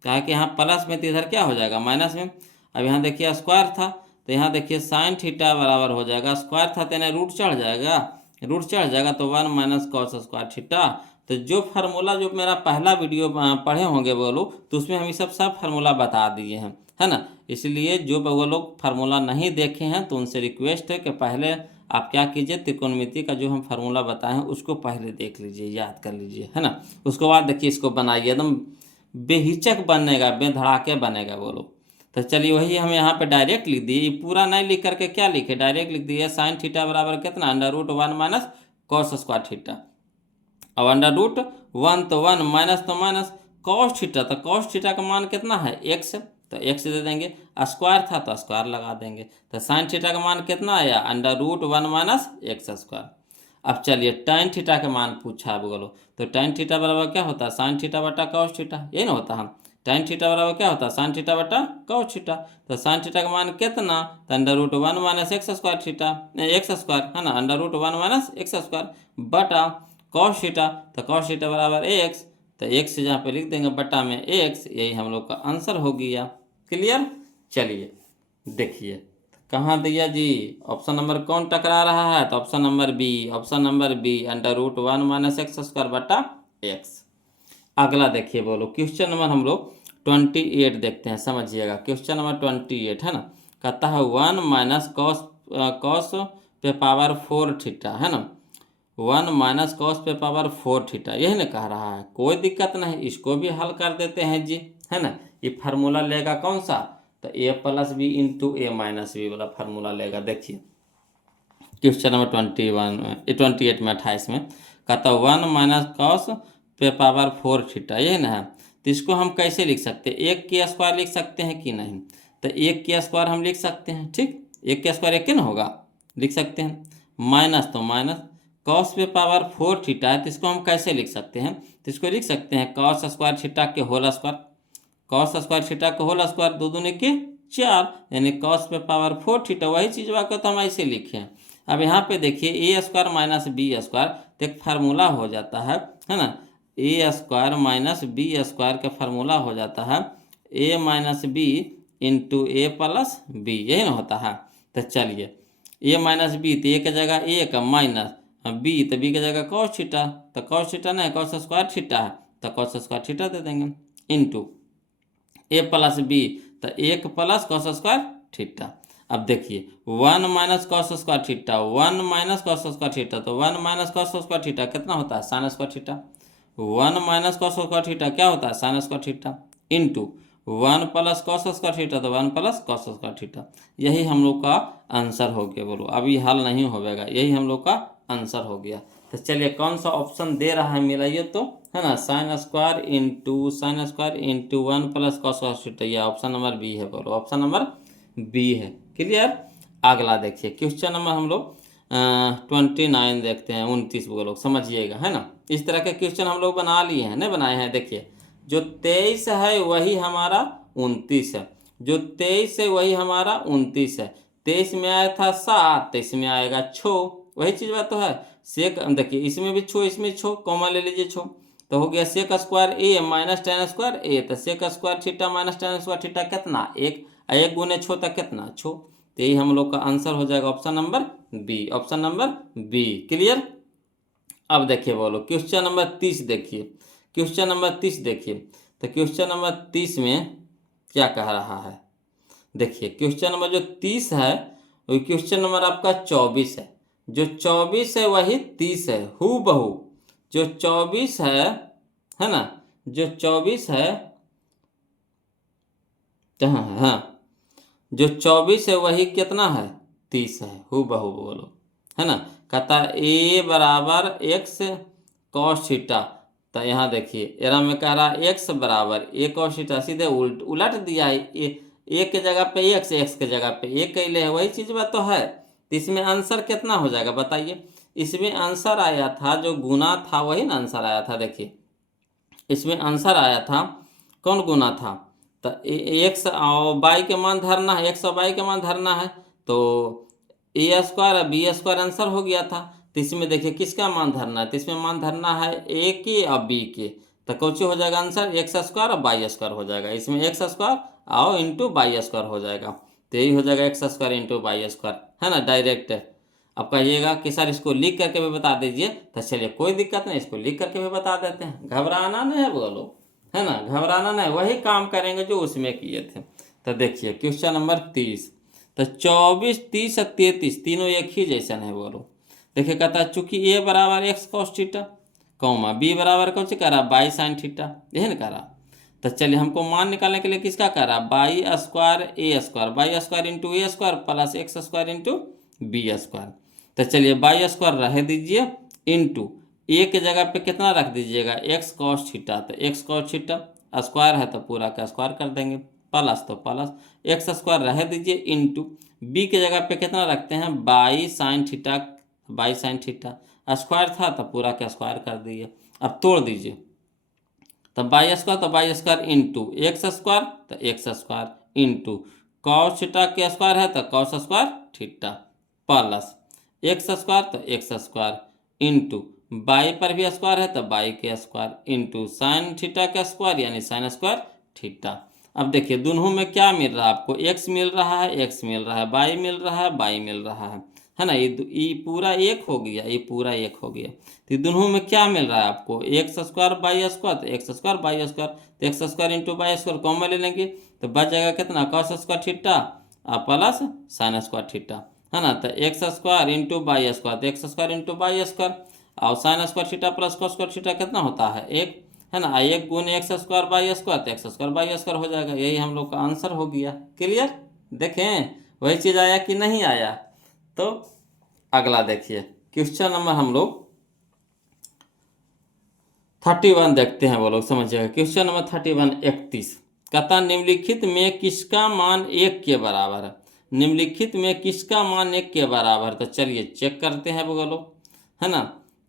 कहा कि यहाँ प्लस में तो इधर क्या हो जाएगा माइनस में। अब यहाँ देखिए स्क्वायर था, तो यहाँ देखिए साइन थीटा बराबर हो जाएगा, स्क्वायर था तो यानी रूट चढ़ जाएगा, रूट चढ़ जाएगा तो 1 माइनस कॉस स्क्वायर थीटा। तो जो फार्मूला जो मेरा पहला वीडियो पढ़े होंगे वो लोग, तो उसमें हम ये सब फार्मूला बता दिए हैं, है ना। इसलिए जो वो लोग फार्मूला नहीं देखे हैं तो उनसे रिक्वेस्ट है कि पहले आप क्या कीजिए, त्रिकोणमिति का जो हम फार्मूला बताए हैं उसको पहले देख लीजिए, याद कर लीजिए, है ना। उसके बाद देखिए इसको बनाइए, एकदम बेहिचक बनेगा, बेधड़ाके बनेगा बोलो। तो चलिए वही हम यहाँ पे डायरेक्ट लिख दिए, पूरा नहीं लिख करके क्या लिखे, डायरेक्ट लिख दिए साइन थीटा बराबर कितना, under root 1 minus cos square theta. अब अंडर रूट 1 तो 1 माइनस तो माइनस कॉस थीटा, तो कॉस थीटा का मान कितना है एक्स, तो एक्स दे देंगे, स्क्वायर था तो स्क्वायर लगा देंगे, तो साइन थीटा का मान कितना आया, under root 1 minus X square. अब चलिए tan थीटा का मान पूछा है बोलो, तो tan थीटा बराबर क्या होता है, साइन थीटा बटा कॉस थीटा, ये ना होता है। tan थीटा बराबर क्या होता है, साइन थीटा बटा कॉस थीटा, तो साइन थीटा का मान कितना, तो under root 1 minus X square theta, X square है ना, under root 1 minus X square बटा कॉस थीटा, तो कॉस थीटा बराबर एक्स, तो एक्स से जहाँ पे लिख देंगे बटा में एक्स, यही हम लोग का आंसर हो गया, क्लियर। चलिए देखिए कहाँ दिया जी, ऑप्शन नंबर कौन टकरा रहा है, तो option number B, option number B, under root 1 minus X square बटा एक्स। अगला देखिए बोलो क्वेश्चन नंबर हम लोग 28 देखते हैं, समझिएगा क्वेश्चन नंबर 28 है ना। कहता है 1 माइनस कॉस कॉस पे पावर 4 थीटा, है ना, 1 माइनस कॉस पे पावर 4 थीटा, यही ना कह रहा है, कोई दिक्कत नहीं, इसको भी हल कर देते हैं जी, है ना। ये फार्मूला लेगा कौन सा, तो ए प्लस बी इंटू ए माइनस बी वाला फार्मूला लेगा। देखिए क्वेश्चन नंबर 28 में 28 में कहता 1 माइनस कॉस पे पावर 4 थीटा, ये ना है, तो इसको हम कैसे लिख सकते हैं, एक के स्क्वायर लिख सकते हैं कि नहीं, तो एक के स्क्वायर हम लिख सकते हैं, ठीक, एक के स्क्वायर एक के ना होगा, लिख सकते हैं, माइनस तो माइनस कॉस पे पावर 4 थीटा है, तो इसको हम कैसे लिख सकते हैं, तो इसको लिख सकते हैं कॉस स्क्वायर थीटा के whole square, cos square theta का होल स्क्वायर, दो दूनी के 4, यानी कॉस पे पावर 4 थीटा, वही चीज़ को तो हम ऐसे लिखे हैं। अब यहाँ पे देखिए ए स्क्वायर माइनस बी स्क्वायर, तो एक फार्मूला हो जाता है ना, ए स्क्वायर माइनस बी स्क्वायर का फार्मूला हो जाता है ए माइनस बी इंटू ए प्लस बी, यही ना होता है। तो चलिए ए माइनस बी, तो ए की जगह ए का माइनस बी, तो बी की जगह कॉस थीटा, तो कॉस थीटा नहीं कॉस स्क्वायर थीटा है, तो कॉस स्क्वायर थीटा दे देंगे, इंटू ए प्लस बी, तो एक प्लस कॉस स्क्वायर थीटा। अब देखिए 1 minus cos square theta, 1 minus cos square theta, तो 1 माइनस कॉस स्क्वायर थीटा कितना होता है, sine square theta. 1 minus cos square theta क्या होता है, sine square theta, into 1 plus cos square theta, तो 1 प्लस कॉस स्क्वायर थीटा। यही हम लोग का आंसर हो गया। बोलो अभी हल नहीं होगा, यही हम लोग का आंसर हो गया। तो चलिए कौन सा ऑप्शन दे रहा है मिलाइए तो, है ना, sine square into 1 plus cos square theta, ये ऑप्शन नंबर बी है। बोलो ऑप्शन नंबर बी है। क्लियर। अगला देखिए क्वेश्चन नंबर हम लोग 29 देखते हैं, 29 बोलो समझिएगा, है ना। इस तरह के क्वेश्चन हम लोग बना लिए हैं, नहीं बनाए हैं। देखिए जो 23 है वही हमारा 29 है, जो 23 है वही हमारा 29 है। 23 में आया था 7, 23 में आएगा 6, वही चीज़ बात तो है। सेक देखिए इसमें भी 6, इसमें 6, कॉमन ले लीजिए 6, तो हो गया sec square A minus tan square A, तो sec square theta minus tan square theta कितना, 1, 1 गुने 6 तक कितना 6। तो यही हम लोग का आंसर हो जाएगा option number B, option number B. Clear. अब देखिए बोलो क्वेश्चन नंबर 30 देखिए, क्वेश्चन नंबर 30 देखिए। तो क्वेश्चन नंबर 30 में क्या कह रहा है, देखिए क्वेश्चन नंबर जो 30 है वही क्वेश्चन नंबर आपका 24 है। जो 24 है वही 30 है, हु बहू। जो 24 है ना, जो 24 है कहाँ है, हाँ, जो 24 है वही कितना है, 30 है, हु बहू बोलो, है ना। कहता ए बराबर एक्स कॉस थीटा, तो यहाँ देखिए एरा में कह रहा एक्स बराबर ए कॉस थीटा, सीधे उलट दिया है, ए के जगह पे एक्स के जगह पे ए कैले है, वही चीज़ बात तो है। तो इसमें आंसर कितना हो जाएगा बताइए। इसमें आंसर आया था जो गुना था वही ना आंसर आया था। देखिए इसमें आंसर आया था, कौन गुना था, तो एक्स और बाई के मान धरना है, एक्स और बाई के मान धरना है, तो ए स्क्वायर और बी स्क्वायर आंसर हो गया था। तो इसमें देखिए किसका मान धरना है, तो इसमें मान धरना है ए के और बी के, तो कौन हो जाएगा आंसर, एक्स स्क्वायर और बाई स्क्वायर हो जाएगा। इसमें एक्स स्क्वायर और इंटू बाई स्क्वायर हो जाएगा, तो यही हो जाएगा x square into by square, है ना, डायरेक्ट। अब कहिएगा कि सर इसको लिख करके भी बता दीजिए, तो चलिए कोई दिक्कत नहीं, इसको लिख करके भी बता देते हैं, घबराना नहीं है बोलो, है ना, घबराना नहीं, वही काम करेंगे जो उसमें किए थे। तो देखिए क्वेश्चन नंबर 30, तो 24, 30 और 33 तीनों एक ही जैसा है बोलो। देखिए कहता है चूंकि ए बराबर X cos theta, comma B बराबर कौन सी कह रहा, बाई साइन थीटा, यही ना कह रहा। तो चलिए हमको मान निकालने के लिए किसका कह रहा, Y square A square, by square into A square plus X square into B square. तो चलिए बाई स्क्वायर रह दीजिए, इंटू ए के जगह पे कितना रख दीजिएगा, एक्स कॉस थीटा, तो एक्स कॉस थीटा स्क्वायर है तो पूरा का स्क्वायर कर देंगे, प्लस तो प्लस एक्स स्क्वायर रह दीजिए, इंटू बी के जगह पे कितना रखते हैं, by sine theta, by sine theta square था तो पूरा का स्क्वायर कर दीजिए। अब तोड़ दीजिए, तो बाई स्क्वायर, तो by square into X square, तो X square into cos theta के स्क्वायर है तो cos square theta plus X square, तो एक्स स्क्वायर इंटू बाई पर भी स्क्वायर है तो बाई के स्क्वायर इंटू साइन थीटा का स्क्वायर यानी साइन स्क्वायर थीटा। अब देखिए दोनों में क्या मिल रहा है आपको, एक्स मिल रहा है, एक्स मिल रहा है, बाई मिल रहा है, बाई मिल रहा है ना, ये पूरा एक हो गया, ये पूरा एक हो गया। तो दोनों में क्या मिल रहा है आपको, एक्स स्क्वायर बाई स्क्वायर, तो एक्स स्क्वायर बाई स्क्वायर, तो X square into by square common ले लेंगे, तो बच जाएगा कितना, cos square theta plus sine square theta, है ना। तो X square into by square, तो X square into by square और sine square theta plus cos square theta कितना होता है, एक, है ना, एक गुने एक्स स्क्वायर बाई स्क्वायर, तो एक्स स्क्वायर बाई स्क्वायर हो जाएगा। यही हम लोग का आंसर हो गया। क्लियर। देखें वही चीज़ आया कि नहीं आया। तो अगला देखिए क्वेश्चन नंबर हम लोग 31 देखते हैं, वो लोग समझिएगा। क्वेश्चन नंबर 31 31 कहता निम्नलिखित में किसका मान 1 के बराबर है, निम्नलिखित में किसका मान 1 के बराबर। तो चलिए चेक करते हैं वो लोग, है ना।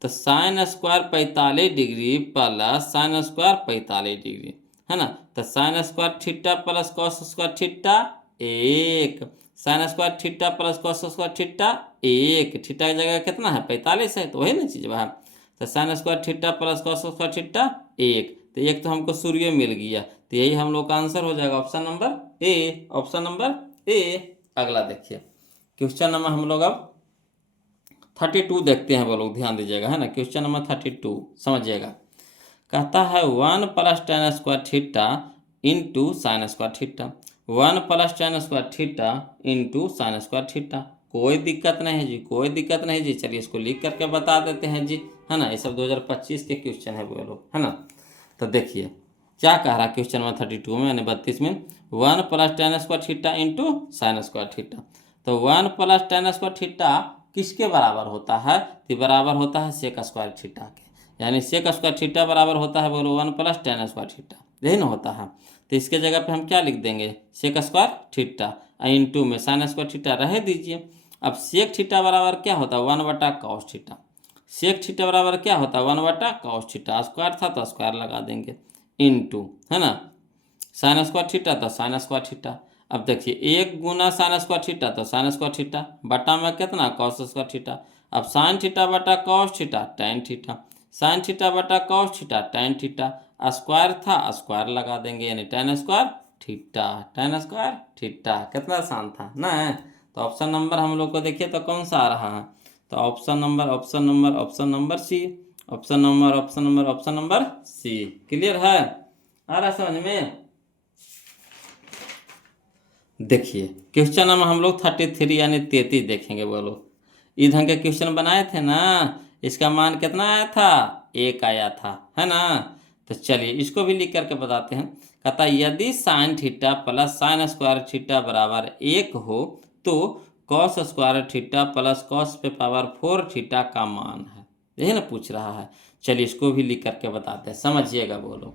तो sine square 45 degree plus sine square 45 degree, है ना। तो sine square theta plus cos square theta 1, sine square theta plus cos square theta 1, theta की जगह कितना है 45 है, तो वही ना चीज़ वहाँ। तो sine square theta plus cos square theta 1, तो एक तो हमको सूर्य मिल गया, तो यही हम लोग का आंसर हो जाएगा option number A, option number ए। अगला देखिए क्वेश्चन नंबर हम लोग अब 32 देखते हैं, वो लोग ध्यान दीजिएगा, है ना। क्वेश्चन नंबर 32 समझिएगा। कहता है 1 plus tan square theta into sine square theta, 1 plus tan square theta into sine square theta. कोई दिक्कत नहीं है जी, कोई दिक्कत नहीं जी। चलिए इसको लिख करके बता देते हैं जी, है ना। ये सब 2025 के क्वेश्चन है वो लोग, है ना। तो देखिए क्या कह रहा है क्वेश्चन नंबर 32 में यानी 32 में, 1 plus tan square theta into sine square theta. तो 1 प्लस टेन स्क्वायर थीटा किसके बराबर होता है? तो बराबर होता है सेक स्क्वायर थीटा के, यानी सेक स्क्वायर थीटा बराबर होता है बोलो 1 प्लस टेन स्क्वायर थीटा, यही ना होता है। तो इसके जगह पे हम क्या लिख देंगे? सेक स्क्वायर थीटा इंटू में साइन स्क्वायर थीटा रह दीजिए। अब सेक थीटा बराबर क्या होता है? 1 बटा कॉस थीटा। सेक थीटा बराबर क्या होता है? 1 बटा कॉस थीटा। स्क्वायर था तो स्क्वायर लगा देंगे इंटू, है ना, साइन स्क्वायर थीटा तो साइन स्क्वायर थीटा। अब देखिए 1 गुना साइन स्क्वायर थीटा तो साइन स्क्वायर थीटा, बटा में कितना? Cos square theta. अब साइन थीटा बटा cos theta tan theta, sine theta बटा cos theta tan theta. Square था स्क्वायर लगा देंगे, यानी tan square theta, tan square theta. कितना आसान था ना। तो ऑप्शन नंबर हम लोग को देखिए तो कौन सा आ रहा है? तो option number option number option number C, option number option number option number C. Clear है? आ रहा समझ में? देखिए क्वेश्चन नंबर हम लोग 33 यानी 33 देखेंगे। बोलो इधर के क्वेश्चन बनाए थे ना, इसका मान कितना आया था? 1 आया था, है ना। तो चलिए इसको भी लिख करके बताते हैं। कहता है यदि sine theta plus sine square theta बराबर 1 हो तो cos square theta plus cos पे पावर 4 थीटा का मान है, यही ना पूछ रहा है। चलिए इसको भी लिख करके बताते हैं, समझिएगा। बोलो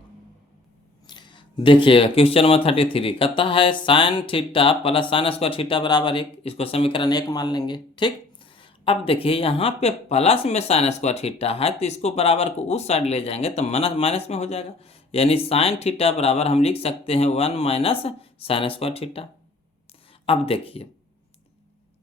देखिए क्वेश्चन नंबर 33 कहता है sine theta plus sine square theta बराबर 1, इसको समीकरण 1 मान लेंगे, ठीक। अब देखिए यहाँ पे प्लस में साइन स्क्वायर थीटा है तो इसको बराबर को उस साइड ले जाएंगे तो माइनस में हो जाएगा, यानी साइन थीटा बराबर हम लिख सकते हैं 1 माइनस साइन स्क्वायर थीटा। अब देखिए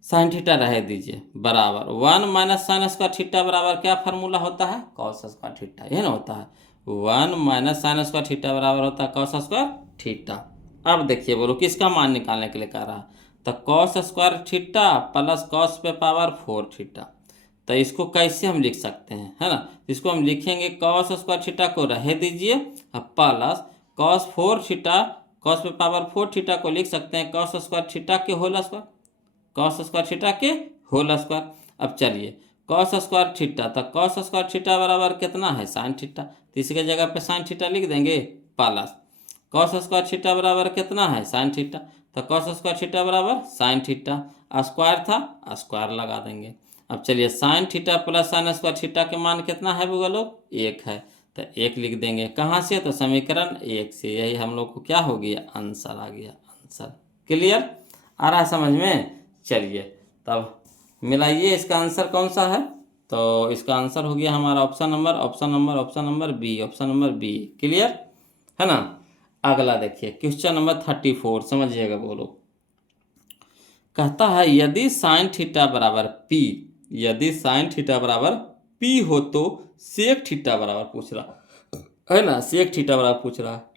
साइन थीटा रह दीजिए बराबर 1 माइनस साइन स्क्वायर थीटा बराबर क्या फार्मूला होता है? कॉस स्क्वायर थीटा, यही ना होता है। 1 माइनस साइन स्क्वायर थीटा बराबर होता है कॉस स्क्वायर थीटा। अब देखिए बोलो किसका मान निकालने के लिए कह रहा है? तो cos square theta plus cos पे पावर 4 थीटा। तो इसको कैसे हम लिख सकते हैं, है ना। इसको हम लिखेंगे कॉस स्क्वायर थीटा को रह दीजिए प्लस कॉस 4 थीटा, कॉस पे पावर 4 थीटा को लिख सकते हैं कॉस स्क्वायर थीटा के whole square, cos square theta के होल स्क्वायर। अब चलिए कॉस स्क्वायर थीटा, तो कॉस स्क्वायर थीटा बराबर कितना है? Sine theta. तो इसके जगह पे साइन थीटा लिख देंगे प्लस कॉस स्क्वायर थीटा बराबर कितना है? Sine theta. तो कॉस स्क्वायर थीटा बराबर साइन थीटा, स्क्वायर था स्क्वायर लगा देंगे। अब चलिए sine theta plus sine square theta के मान कितना है बोलो? 1 है। तो 1 लिख देंगे, कहाँ से? तो समीकरण 1 से। यही हम लोग को क्या हो गया? आंसर आ गया, आंसर। क्लियर? आ रहा है समझ में? चलिए तब मिलाइए इसका आंसर कौन सा है। तो इसका आंसर हो गया हमारा option number option number option number B, option number B. Clear है ना। अगला देखिए क्वेश्चन नंबर 34, समझिएगा। बोलो कहता है यदि साइन थीटा बराबर पी, यदि साइन थीटा बराबर पी हो तो सेक थीटा बराबर पूछ रहा है ना, सेक थीटा बराबर पूछ रहा है।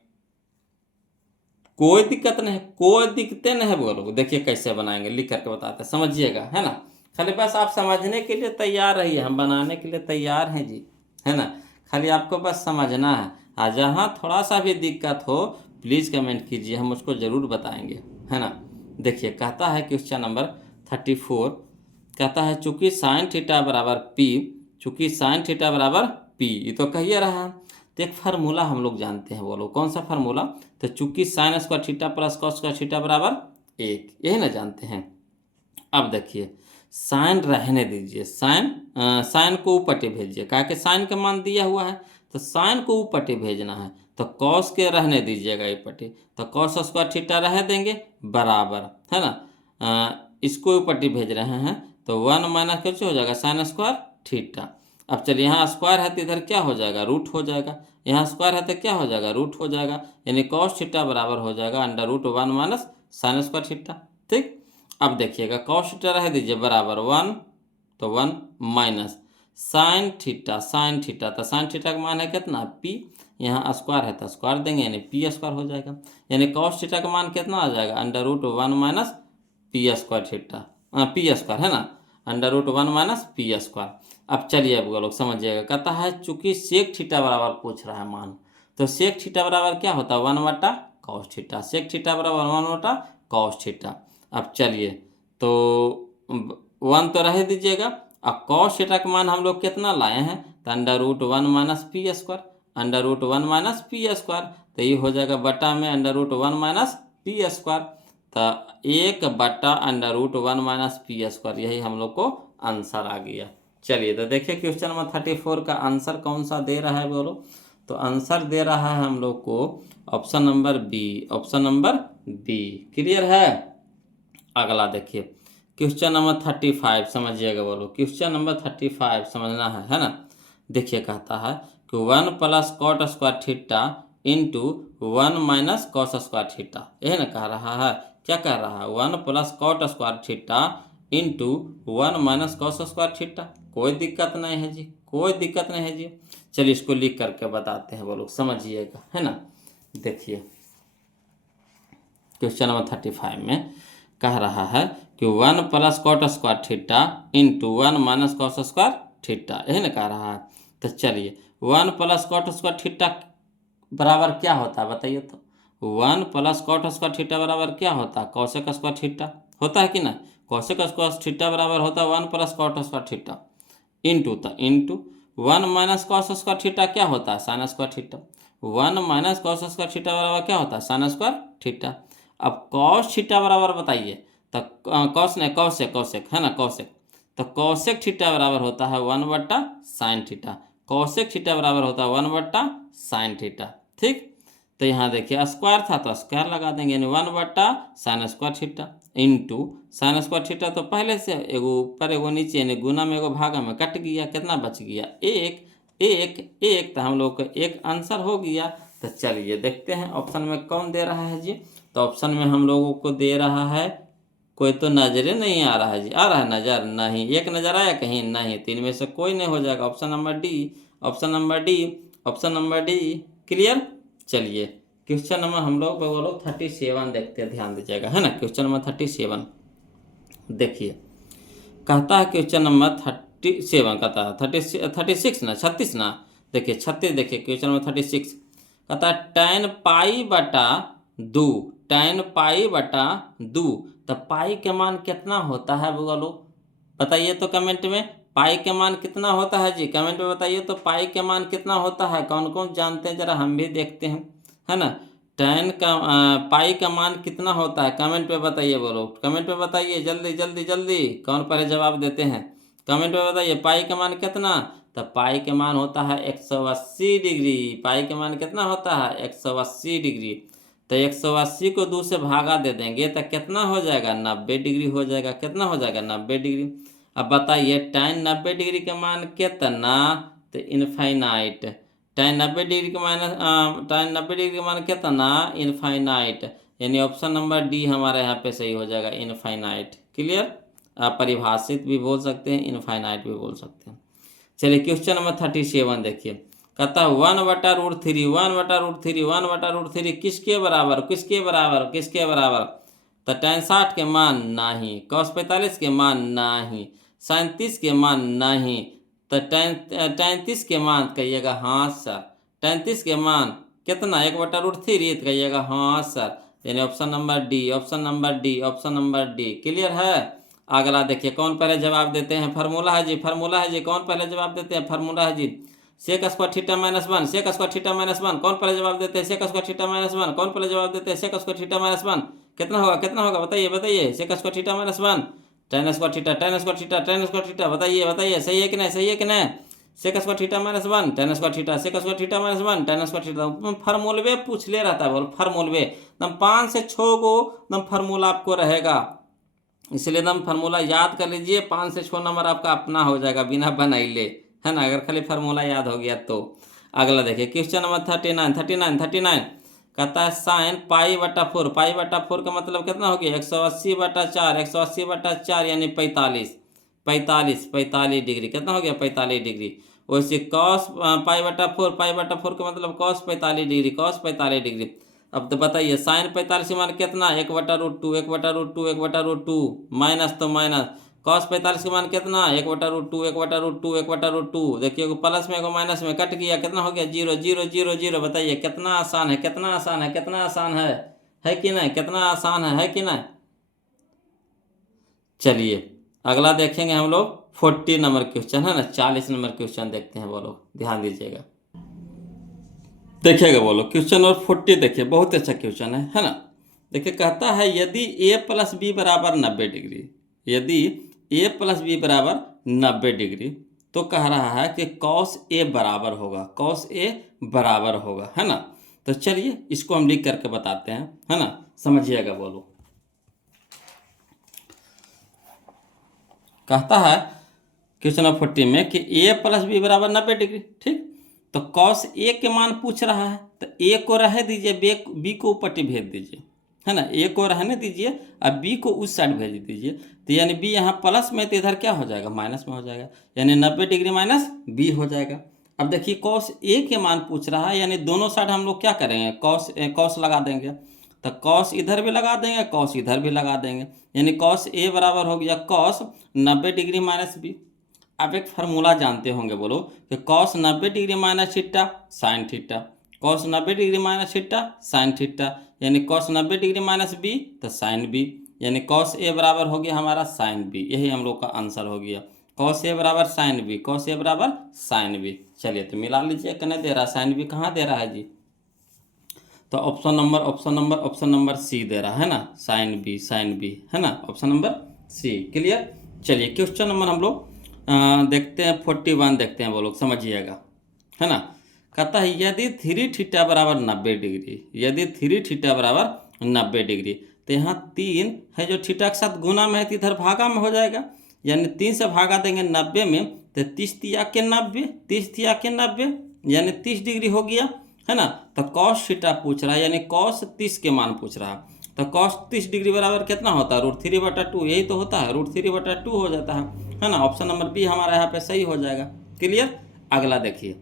कोई दिक्कत नहीं, कोई दिक्कतें नहीं। बोलो देखिए कैसे बनाएंगे, लिख करके बताते हैं, समझिएगा, है ना। खाली बस आप समझने के लिए तैयार रहिए, हम बनाने के लिए तैयार हैं जी, है ना। खाली आपको बस समझना है। जहाँ थोड़ा सा भी दिक्कत हो प्लीज़ कमेंट कीजिए, हम उसको ज़रूर बताएंगे, है ना। देखिए कहता है क्वेश्चन नंबर 34, कहता है चूंकि साइन थीटा बराबर पी, चूंकि साइन थीटा बराबर पी, ये तो कहिए रहा है। तो एक फार्मूला हम लोग जानते हैं, बोलो कौन सा फार्मूला? तो चूंकि sign square theta plus cos square theta बराबर 1, यही ना जानते हैं। अब देखिए साइन रहने दीजिए, साइन को ऊपटे भेजिए, कहा कि साइन का मान दिया हुआ है तो साइन को ऊपटे भेजना है। तो कॉस के रहने दीजिएगा ये पटे, तो कॉस स्क्वायर थीटा रह देंगे बराबर, है ना। इसको ऊपटे भेज रहे हैं तो 1 माइनस कैसे हो जाएगा? Sign square theta. अब चलिए यहाँ स्क्वायर है तो इधर क्या हो जाएगा? रूट हो जाएगा। यहाँ स्क्वायर है तो क्या हो जाएगा? रूट हो जाएगा, यानी कॉस थीटा बराबर हो जाएगा under root 1 minus sine square theta, ठीक। अब देखिएगा कॉस थीटा रह दीजिए बराबर 1, तो 1 minus sine theta, sine theta, तो साइन थीटा का मान है कितना? पी। यहाँ स्क्वायर है तो स्क्वायर देंगे, यानी पी स्क्वायर हो जाएगा, यानी कॉस थीटा का मान कितना आ जाएगा? Under root 1 minus P square theta, P square, है ना, under root 1 minus P square. अब चलिए अब लोग समझिएगा, कहता है चूंकि सेक थीटा बराबर पूछ रहा है मान, तो सेक थीटा बराबर क्या होता है? 1 बटा कॉस थीटा। सेक थीटा बराबर 1 बटा कॉस थीटा। अब चलिए तो 1 तो रह दीजिएगा। अब कॉस थीटा का मान हम लोग कितना लाए हैं, तो √1 minus P square, √1 minus P square, तो ये हो जाएगा बटा में √1 माइनस पी स्क्वायर, तो 1 बटा √1 माइनस पी स्क्वायर, यही हम लोग को आंसर आ गया। चलिए तो देखिए क्वेश्चन नंबर 34 का आंसर कौन सा दे रहा है बोलो, तो आंसर दे रहा है हम लोग को option number B, option number B. Clear है। अगला देखिए क्वेश्चन नंबर 35 समझिएगा बोलो, क्वेश्चन नंबर 35 समझना है ना। देखिए कहता है कि 1 plus cot square theta into 1 minus cos square theta, यही ना कह रहा है। क्या कह रहा है, 1 plus cot square theta into 1 minus cos square theta. कोई दिक्कत नहीं है जी, कोई दिक्कत नहीं है जी। चलिए इसको लिख करके बताते हैं बोलो, समझिएगा है ना। देखिए क्वेश्चन नंबर 35 में कह रहा है कि 1 plus cot square theta into 1 minus cos square theta, यही ना कह रहा है। तो चलिए 1 प्लस कॉट स्क्वायर थीटा बराबर क्या होता है बताइए तो। 1 प्लस कॉट स्क्वायर थीटा बराबर क्या होता है, कॉसेक स्क्वायर थीटा होता है कि ना। कॉसेक स्क्वायर थीटा बराबर होता है 1 plus cot square theta into, तो into 1 minus cos square theta क्या होता है, sine square theta. 1 minus cos square theta बराबर क्या होता है, साइन स्क्वायर थीटा। अब कॉस थीटा बराबर बताइए, तो कॉस ने कॉसेक, कॉसेक है ना कॉसेक, तो कॉसेक थीटा बराबर होता है 1 बट्टा साइन थीटा। कॉसेक थीटा बराबर होता है 1 बट्टा साइन थीटा। ठीक, तो यहाँ देखिए स्क्वायर था तो स्क्वायर लगा देंगे, यानी 1 बट्टा sign square theta into sine square theta, तो पहले से एगो ऊपर एगो नीचे, यानी गुना में एगो भागा में कट गया, कितना बच गया, एक एक एक, तो हम लोग का एक आंसर हो गया। तो चलिए देखते हैं ऑप्शन में कौन दे रहा है जी। तो ऑप्शन में हम लोगों को दे रहा है, कोई तो नजरे नहीं आ रहा है जी, आ रहा है नजर नहीं, एक नजर आया कहीं नहीं, तीन में से कोई नहीं हो जाएगा। Option number D, option number D, option number D. Clear. चलिए क्वेश्चन नंबर हम लोग बोलो 37 देखते हैं, ध्यान दीजिएगा है ना। क्वेश्चन नंबर 37 देखिए कहता है, क्वेश्चन नंबर 37 कहता है 36 ना 36 ना, देखिए 36, देखिए क्वेश्चन नंबर 36 कहता है tan पाई बटा 2, tan पाई बटा 2, तो पाई के मान कितना होता है बोलो, बताइए तो कमेंट में। पाई के मान कितना होता है जी, कमेंट में बताइए तो पाई के मान कितना होता है, कौन कौन जानते हैं जरा हम भी देखते हैं है ना। tan का पाई का मान कितना होता है, कमेंट पे बताइए बोलो, कमेंट पे बताइए जल्दी जल्दी जल्दी, कौन पहले जवाब देते हैं कमेंट पे बताइए। पाई का मान कितना, तो पाई के मान होता है 180 डिग्री। पाई के मान कितना होता है 180 डिग्री। तो 180 को 2 से भागा दे देंगे तो कितना हो जाएगा, 90 डिग्री हो जाएगा। कितना हो जाएगा, 90 डिग्री। अब बताइए tan 90 डिग्री का मान कितना, तो इनफाइनाइट। tan 90 डिग्री का मान tan 90 डिग्री का मान कितना, इनफाइनाइट, यानी ऑप्शन नंबर डी हमारे यहाँ पे सही हो जाएगा, इनफाइनाइट। क्लियर। आप परिभाषित भी बोल सकते हैं, इनफाइनाइट भी बोल सकते हैं। चलिए क्वेश्चन नंबर 37 देखिए कहता है 1/√3, 1/√3, 1/√3 किसके बराबर, किसके बराबर, किसके बराबर, तो tan 60 के मान नहीं, cos 45 के मान नहीं, sin 30 के मान नहीं, तो tan 30 के मान कहिएगा हाँ सर। tan 30 के मान कितना 1/√3, तो कहिएगा हाँ सर, यानी option number D, option number D, option number D. Clear है। अगला देखिए कौन पहले जवाब देते हैं, फार्मूला है जी, फार्मूला है जी, कौन पहले जवाब देते हैं, फार्मूला है जी sec square theta minus 1, sec square theta minus 1, कौन पहले जवाब देते हैं, सेक स्क्वायर थीटा माइनस 1, कौन पहले जवाब देते हैं, सेक स्क्वायर थीटा माइनस 1, कितना होगा, कितना होगा बताइए बताइए, sec square theta minus 1, tan square theta, tan square theta, tan square theta, बताइए बताइए सही है कि नहीं, सही है कि नहीं। Sec square theta minus 1, tan square theta, sec square theta minus 1, tan square theta, फार्मूलवे पूछ ले रहता है बोल, फार्मूलवे एकदम 5 से 6 को एकदम फार्मूला आपको रहेगा, इसलिए एकदम फार्मूला याद कर लीजिए। 5 से 6 नंबर आपका अपना हो जाएगा बिना बनाइले, है ना, अगर खाली फार्मूला याद हो गया तो। अगला देखिए क्वेश्चन नंबर 39 कहता है साइन π/4, π/4 का मतलब कितना हो गया 180/4, 180/4 यानी 45 डिग्री, कितना हो गया 45 डिग्री। वैसे cos π/4, π/4 का मतलब cos 45 डिग्री, cos 45 डिग्री। अब तो बताइए साइन 45 मान कितना 1/√2, 1/√2, 1/√2 माइनस, तो माइनस कॉस 45 का मान कितना, 1/√2, 1/√2, 1/√2। देखिए प्लस में को माइनस में कट गया, कितना हो गया, 0 0 0 0। बताइए कितना आसान है, कितना आसान है, कितना आसान है कि नहीं, कितना आसान है कि नहीं। चलिए अगला देखेंगे हम लोग 40 नंबर क्वेश्चन, है ना, 40 नंबर क्वेश्चन देखते हैं। बोलो ध्यान दीजिएगा, देखिएगा बोलो क्वेश्चन नंबर 40। देखिए बहुत अच्छा क्वेश्चन है ना। देखिए कहता है यदि a प्लस बी बराबर 90 डिग्री, यदि a प्लस बी बराबर 90 डिग्री, तो कह रहा है कि कॉस ए बराबर होगा, कॉस ए बराबर होगा, है ना। तो चलिए इसको हम लिख करके बताते हैं, है ना, समझिएगा। बोलो कहता है क्वेश्चन नंबर 40 में कि a प्लस बी बराबर 90 डिग्री, ठीक। तो कॉस ए के मान पूछ रहा है, तो ए को रह दीजिए, बी को ऊपर भेज दीजिए, है ना, ए को रहने दीजिए और बी को उस साइड भेज दीजिए। तो यानी बी यहाँ प्लस में, तो इधर क्या हो जाएगा, माइनस में हो जाएगा, यानी 90 डिग्री माइनस बी हो जाएगा। अब देखिए कॉस ए के मान पूछ रहा है, यानी दोनों साइड हम लोग क्या करेंगे, कॉस लगा देंगे। तो कॉस इधर भी लगा देंगे, कॉस इधर भी लगा देंगे, यानी कॉस ए बराबर हो गया कॉस 90 डिग्री माइनस बी। आप एक फार्मूला जानते होंगे, बोलो कि cos 90 degree minus theta sine theta, cos 90 degree minus theta sine theta, यानी कॉस 90 डिग्री माइनस बी तो साइन बी, यानी कॉस ए बराबर हो गया हमारा साइन बी। यही हम लोग का आंसर हो गया, कॉस ए बराबर साइन बी, कॉस ए बराबर साइन बी। चलिए तो मिला लीजिए, कहने दे रहा साइन बी, कहाँ दे रहा है जी, तो ऑप्शन नंबर सी दे रहा है ना, साइन बी, है ना, ऑप्शन नंबर सी। क्लियर। चलिए क्वेश्चन नंबर हम लोग देखते हैं 41 देखते हैं, वो लोग समझिएगा, है ना। कहता है यदि 3 थीटा बराबर 90 डिग्री, यदि 3 थीटा बराबर 90 डिग्री, तो यहाँ 3 है जो थीटा के साथ गुना में है, तो इधर भागा में हो जाएगा, यानी 3 से भागा देंगे 90 में, तो 30 तिया के 90, 30 तिया के 90, यानी 30 डिग्री हो गया, है ना। तो कॉस थीटा पूछ रहा है, यानी कॉस 30 के मान पूछ रहा है। तो कॉस 30 डिग्री बराबर कितना होता है, √3/2, यही तो होता है, √3/2 हो जाता है ना। ऑप्शन नंबर बी हमारा यहाँ पे सही हो जाएगा। क्लियर। अगला देखिए,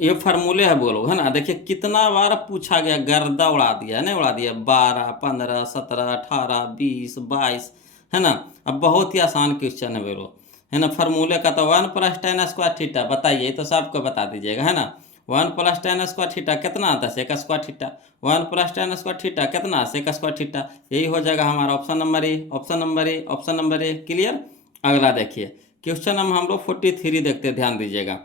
ये फार्मूले है, बोलो, है ना। देखिए कितना बार पूछा गया, गर्दा उड़ा दिया, नहीं उड़ा दिया, 12 15 17 18 20 22, है ना। अब बहुत ही आसान क्वेश्चन है, बोलो, है ना। फार्मूले का तो 1 + tan स्क्वायर थीटा, बताइए तो सबको बता दीजिएगा, है ना। 1 + tan स्क्वायर थीटा कितना आता है, sec square theta. 1 + tan square theta कितना, sec स्क्वायर थीटा। यही हो जाएगा हमारा option number A, option number A, option number A. Clear. अगला देखिए क्वेश्चन हम लोग 43 देखते, ध्यान दीजिएगा,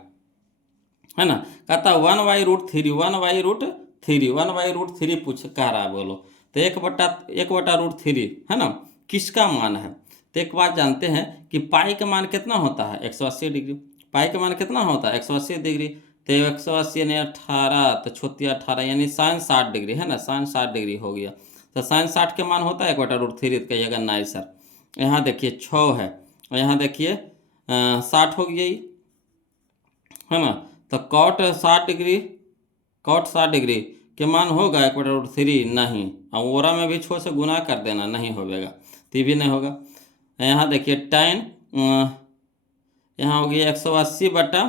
है ना। कहता 1/√3, 1/√3, 1/√3 पूछ कह रहा है, बोलो। तो 1/√3, है ना, किसका मान है। तो एक बात जानते हैं कि पाई का मान कितना होता है, 180 डिग्री। पाई का मान कितना होता है, 180 डिग्री। तो 180 यानी 18, तो छोटिया 18, यानी साइन 60 डिग्री, है ना, साइन 60 डिग्री हो गया। तो साइन 60 के मान होता है 1/√3, तो कहिएगा नहीं सर। यहाँ देखिए 6 है, और यहाँ देखिए 60 हो गया, है ना। तो कॉट 60 डिग्री के मान होगा 1/√3, नहीं। और ओरा में भी 6 से गुना कर देना, नहीं होगा, तो ये भी नहीं होगा। यहाँ देखिए टाइन, यहाँ हो गया 180/6,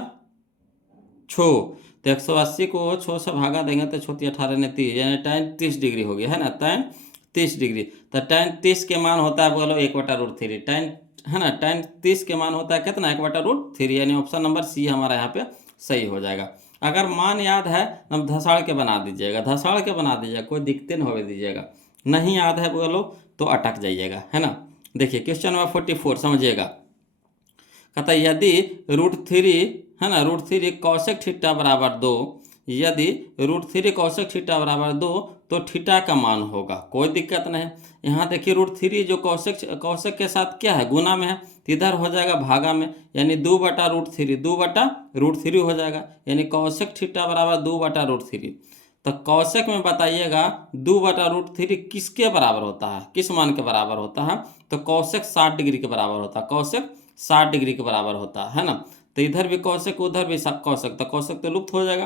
तो 180 को 6 से भागा देंगे तो 18 ने 30, यानी टाइन 30 डिग्री हो गया, है ना, टाइन 30 डिग्री। तो टाइन 30 के मान होता है, बोलो 1/√3, टाइन, है ना, टाइन 30 के मान होता है कितना, 1/√3, यानी ऑप्शन नंबर सी हमारा यहाँ पे सही हो जाएगा। अगर मान याद है हम धसाड़ के बना दीजिएगा, धसाड़ के बना दीजिएगा, कोई दिक्कत नहीं होने दीजिएगा। नहीं याद है बोलो तो अटक जाइएगा, है ना। देखिए क्वेश्चन नंबर 44 समझिएगा। कहता यदि √3, है ना, √3 कौशिक थीटा बराबर 2, यदि √3 कौशिक थीटा बराबर 2, तो थीटा का मान होगा, कोई दिक्कत नहीं। यहाँ देखिए √3 जो कौशिक के साथ क्या है, गुना में है, तो इधर हो जाएगा भागा में, यानी 2/√3, 2/√3 हो जाएगा, यानी कौशिक थीटा बराबर 2/√3। तो कौशिक में बताइएगा 2/√3 किसके बराबर होता है, किस मान के बराबर होता है। तो कौशिक 60 डिग्री के बराबर होता है, कौशिक 60 डिग्री के बराबर होता है ना। तो इधर भी कौशिक, उधर भी कौशिक, तो कौशिक तो लुप्त हो जाएगा,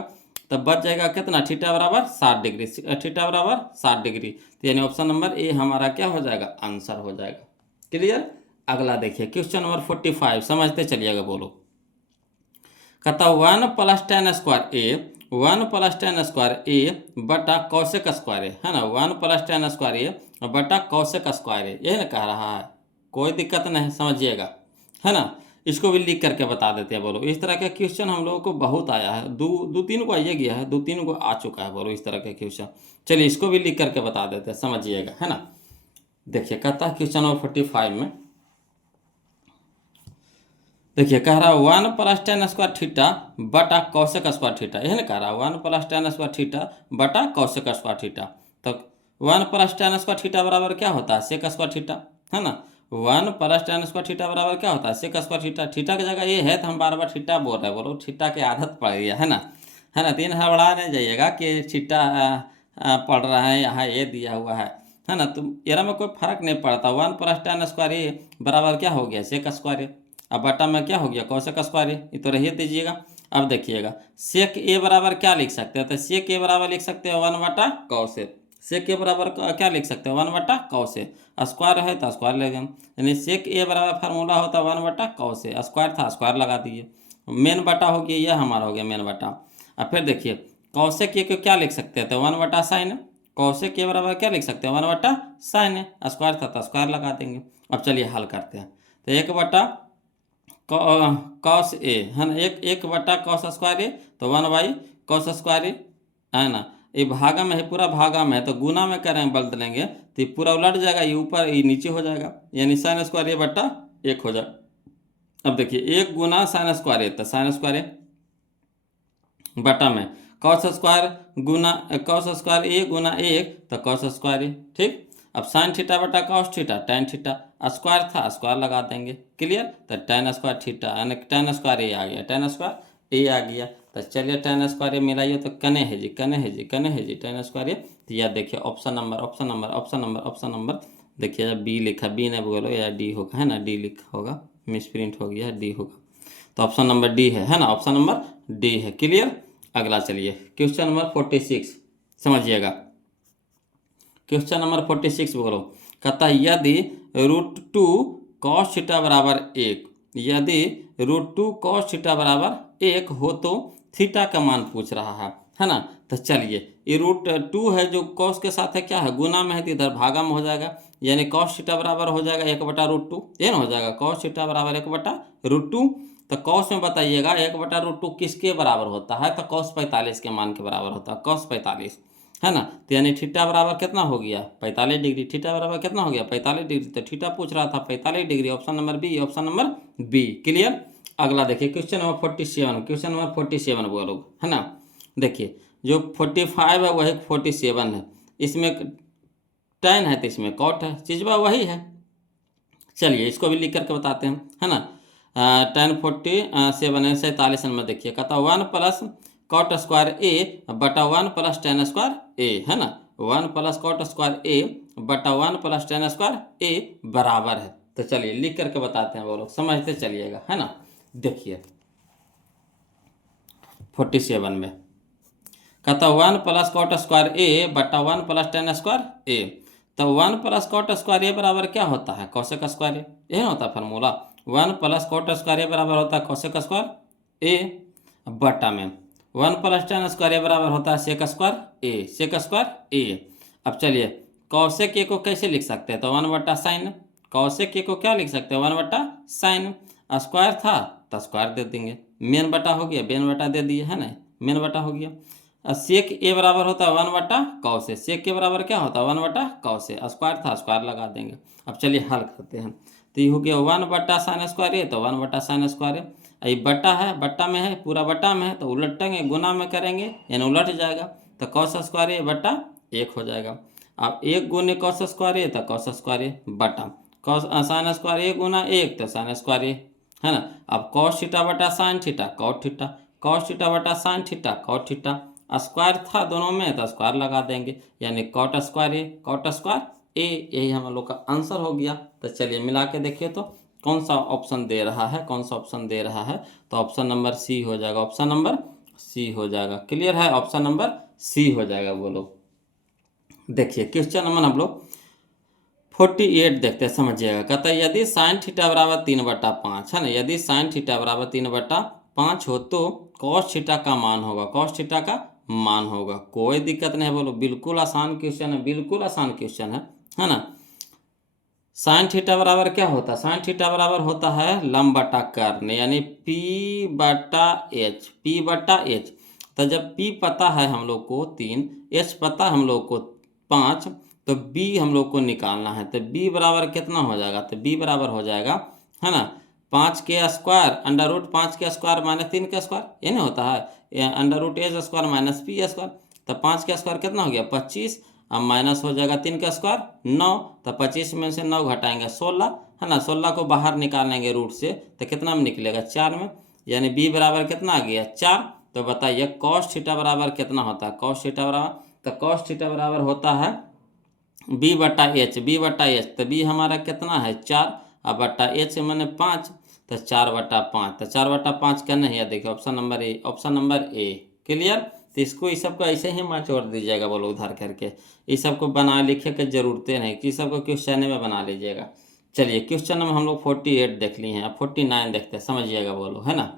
तब बच जाएगा कितना, थीटा बराबर 60 डिग्री, थीटा बराबर 60 डिग्री। तो यानी ऑप्शन नंबर ए हमारा क्या हो जाएगा, आंसर हो जाएगा। क्लियर। अगला देखिए क्वेश्चन नंबर 45 समझते चलिएगा, बोलो। कहता 1 + tan square A, 1 + tan square A बटा कौशिक स्क्वायर है ना, 1 + tan स्क्वायर ए बटा कौशिक स्क्वायर है, यही ना कह रहा है, कोई दिक्कत नहीं, समझिएगा, है ना। इसको भी लिख करके बता देते हैं बोलो। इस तरह के क्वेश्चन हम लोगों को बहुत आया है, दो तीन को आइए गया है, 2-3 को आ चुका है बोलो इस तरह के क्वेश्चन। चलिए इसको भी लिख करके बता देते हैं, समझिएगा, है ना। देखिए कहता है क्वेश्चन नंबर 45 में, देखिए कह रहा है 1 प्लस टेन स्क्वायर थीटा बटा कौशिक स्क्वायर थीटा, यह ना कह रहा है 1 प्लस टेन स्क्वायर थीटा बटा कौशिक स्क्वायर थीटा। तो 1 प्लस टेन स्क्वायर थीटा बराबर क्या होता है, सेक स्क्वायर थीटा, है ना। 1 प्लस टेन स्क्वायर थीटा बराबर क्या होता है, सेक स्क्वायर थीटा। थीटा की जगह ये है तो हम बार बार थीटा बोल रहे हैं बोलो, थीटा की आदत पड़ गई है ना, है ना। 3 हड़बड़ा नहीं जाइएगा कि थीटा पढ़ रहा है, यहाँ ये दिया हुआ है ना। तो एरा में कोई फर्क नहीं पड़ता। 1 प्लस टेन स्क्वायर ए बराबर क्या हो गया, सेक स्क्वायर ए। अब बटा में क्या हो गया, कौशिक स्क्वायर ए, ये तो रहिए दीजिएगा। अब देखिएगा सेक ए बराबर क्या लिख सकते हैं, तो सेक ए बराबर लिख सकते हैं 1 बटा कौश ए। सेक ए बराबर क्या लिख सकते हैं, 1 बटा कौश ए। स्क्वायर है तो स्क्वायर ले लेंगे, यानी सेक ए बराबर फार्मूला होता है 1 बटा कौश ए। स्क्वायर था स्क्वायर लगा दीजिए, मेन बटा हो गया, यह हमारा हो गया मेन बटा। अब फिर देखिए कौशिक ए को क्या लिख सकते हैं, तो 1 बटा साइन। कौशिक के बराबर क्या लिख सकते हैं, 1 बटा साइन है, स्क्वायर था तो स्क्वायर लगा देंगे। अब चलिए हल करते हैं। तो 1 बटा कॉस ए, है ना, एक बटा कॉस स्क्वायर ए, तो 1 बाई कॉस स्क्वायर ए, है ना। ये भागा में है, पूरा भागा में है, तो गुना में करें बदलेंगे तो ये पूरा उलट जाएगा, ये ऊपर ये नीचे हो जाएगा, यानी साइन स्क्वायर ए बटा 1 हो जाए। अब देखिए 1 गुना साइन स्क्वायर ए, तो साइन स्क्वायर ए बटा में cos square Guna cos square A गुना 1, तो कॉस स्क्वायर ए, ठीक। अब साइन थीटा बटा cos theta, tan theta, square था स्क्वायर लगा देंगे, क्लियर। तो टेन स्क्वायर थीटा यानी टेन स्क्वायर ए आ गया, टेन स्क्वायर ए आ गया। तो चलिए टेन स्क्वायर ए मिलाइए तो कने है जी, कने है जी, कने है जी टेन स्क्वायर ए। तो यह देखिए option number option number option number option number, देखिए बी लिखा, बी नहीं बोलो या डी होगा, है ना, डी लिखा होगा, मिस प्रिंट हो गया, डी होगा। तो ऑप्शन नंबर डी है ना, ऑप्शन नंबर डी है, क्लियर। अगला चलिए क्वेश्चन नंबर 46, समझिएगा। क्वेश्चन नंबर 46 बोलो, कहता है यदि √2 cos थीटा बराबर 1, यदि √2 cos थीटा बराबर 1 हो तो थीटा का मान पूछ रहा है ना। तो चलिए ये √2 है जो cos के साथ है क्या है, गुना में है, तो इधर भागा में हो जाएगा, यानी cos थीटा बराबर हो जाएगा 1 बटा √2, ये ना हो जाएगा cos थीटा बराबर 1 बटा √2। तो cos में बताइएगा 1 बटा √2 किसके बराबर होता है, तो cos 45 के मान के बराबर होता है, cos 45, है ना। तो यानी थीटा बराबर कितना हो गया, 45 डिग्री। थीटा बराबर कितना हो गया, 45 डिग्री। तो थीटा पूछ रहा था 45 degree, option number B, option number B, clear. अगला देखिए क्वेश्चन नंबर 47, क्वेश्चन नंबर 47 बोलो, है ना। देखिए जो 45 है वही 47 है, इसमें tan है तो इसमें cot है, चीजवा वही है। चलिए इसको भी लिख करके बताते हैं, है ना। tan 47 है 47 में, देखिए कहता 1 प्लस कॉट स्क्वायर ए बटा 1 प्लस टेन स्क्वायर ए, है ना। 1 प्लस कॉट स्क्वायर ए बटा 1 प्लस टेन स्क्वायर ए बराबर है। तो चलिए लिख करके बताते हैं वो लोग, समझते चलिएगा, है ना। देखिए 47 में कहता 1 प्लस कॉट स्क्वायर ए बटा 1 प्लस टेन स्क्वायर ए। तो 1 प्लस कॉट स्क्वायर ए बराबर क्या होता है, कौशिक स्क्वायर ए, यही होता है फार्मूला। 1 प्लस कॉट स्क्वायर ए बराबर होता है कौशिक स्क्वायर ए, बटा में 1 प्लस टेन स्क्वायर ए बराबर होता है sec square A, sec square A. अब चलिए कौशिक ए को कैसे लिख सकते हैं, तो 1 बटा साइन। कौशिक ए को क्या लिख सकते हैं, 1 बटा साइन, स्क्वायर था तो स्क्वायर दे देंगे, मेन बटा हो गया, बेन बटा दे दिए, है ना, मेन बटा हो गया। सेक ए बराबर होता है 1 बटा कॉस ए, सेक के बराबर क्या होता है 1 बटा कॉस ए, स्क्वायर था स्क्वायर लगा देंगे। अब चलिए हल करते हैं। तो ये हो गया 1 बटा साइन स्क्वायर ए, तो 1 बटा साइन स्क्वायर ए, ये बटा है, बट्टा में है, पूरा बट्टा में है, तो उलटेंगे, गुना में करेंगे यानी उलट जाएगा, तो कॉस स्क्वायर ए बटा 1 हो जाएगा। अब 1 गुने कॉस स्क्वायर ए, तो कॉस स्क्वायर ए बटा कॉस साइन स्क्वायर ए गुना 1, तो साइन स्क्वायर ए, है ना। अब कॉस थीटा बटा sine theta cot theta, cos theta बटा sine theta cot theta, square था दोनों में तो स्क्वायर लगा देंगे, यानी cot square A, cot square A, यही हम लोग का आंसर हो गया। तो चलिए मिला के देखिए तो कौन सा ऑप्शन दे रहा है, कौन सा ऑप्शन दे रहा है, तो ऑप्शन नंबर सी हो जाएगा, ऑप्शन नंबर सी हो जाएगा, क्लियर है, ऑप्शन नंबर सी हो जाएगा। बोलो देखिए क्वेश्चन नंबर हम लोग 48 देखते हैं, समझिएगा। कहता है यदि साइन थीटा बराबर 3/5, है ना, यदि साइन थीटा बराबर 3/5 हो तो कॉस थीटा का मान होगा, कॉस थीटा का मान होगा। कोई दिक्कत नहीं है, बोलो बिल्कुल आसान क्वेश्चन है, बिल्कुल आसान क्वेश्चन है ना। साइन थीटा बराबर क्या होता है? साइन थीटा बराबर होता है लंब बटा कर्ण, यानी पी बटा एच, पी बटा एच। तो जब पी पता है हम लोग को 3, एच पता हम लोग को 5, तो बी हम लोग को निकालना है। तो बी बराबर कितना हो जाएगा? तो बी बराबर हो जाएगा, है ना, 5 के स्क्वायर अंडर रूट 5 के स्क्वायर माइनस 3 के स्क्वायर, ये नहीं होता है, अंडर रूट ए स्क्वायर माइनस पी स्क्वायर। तो 5 के स्क्वायर कितना हो गया? 25। अब माइनस हो जाएगा 3 का स्क्वायर 9, तो 25 में से 9 घटाएंगे 16, है ना, 16 को बाहर निकालेंगे रूट से, तो कितना में निकलेगा? 4 में, यानी बी बराबर कितना आ गया? 4। तो बताइए कॉस थीटा बराबर कितना होता है? कॉस थीटा बराबर, तो कॉस थीटा बराबर होता है बी बटा एच, बी बटा एच। तो बी हमारा कितना है? 4, अब बटा एच मैंने 5, तो 4/5। तो 4/5 क्या नहीं है? देखिए option number A, option number A. Clear? तो इसको इस सबको ऐसे ही मचोड़ दीजिएगा, बोलो उधार करके, इस सबको बना लिखे के जरूरतें नहीं कि सबको क्वेश्चन में बना लीजिएगा। चलिए क्वेश्चन में हम लोग 48 देख लिए हैं, अब 49 देखते हैं, समझिएगा बोलो, है ना।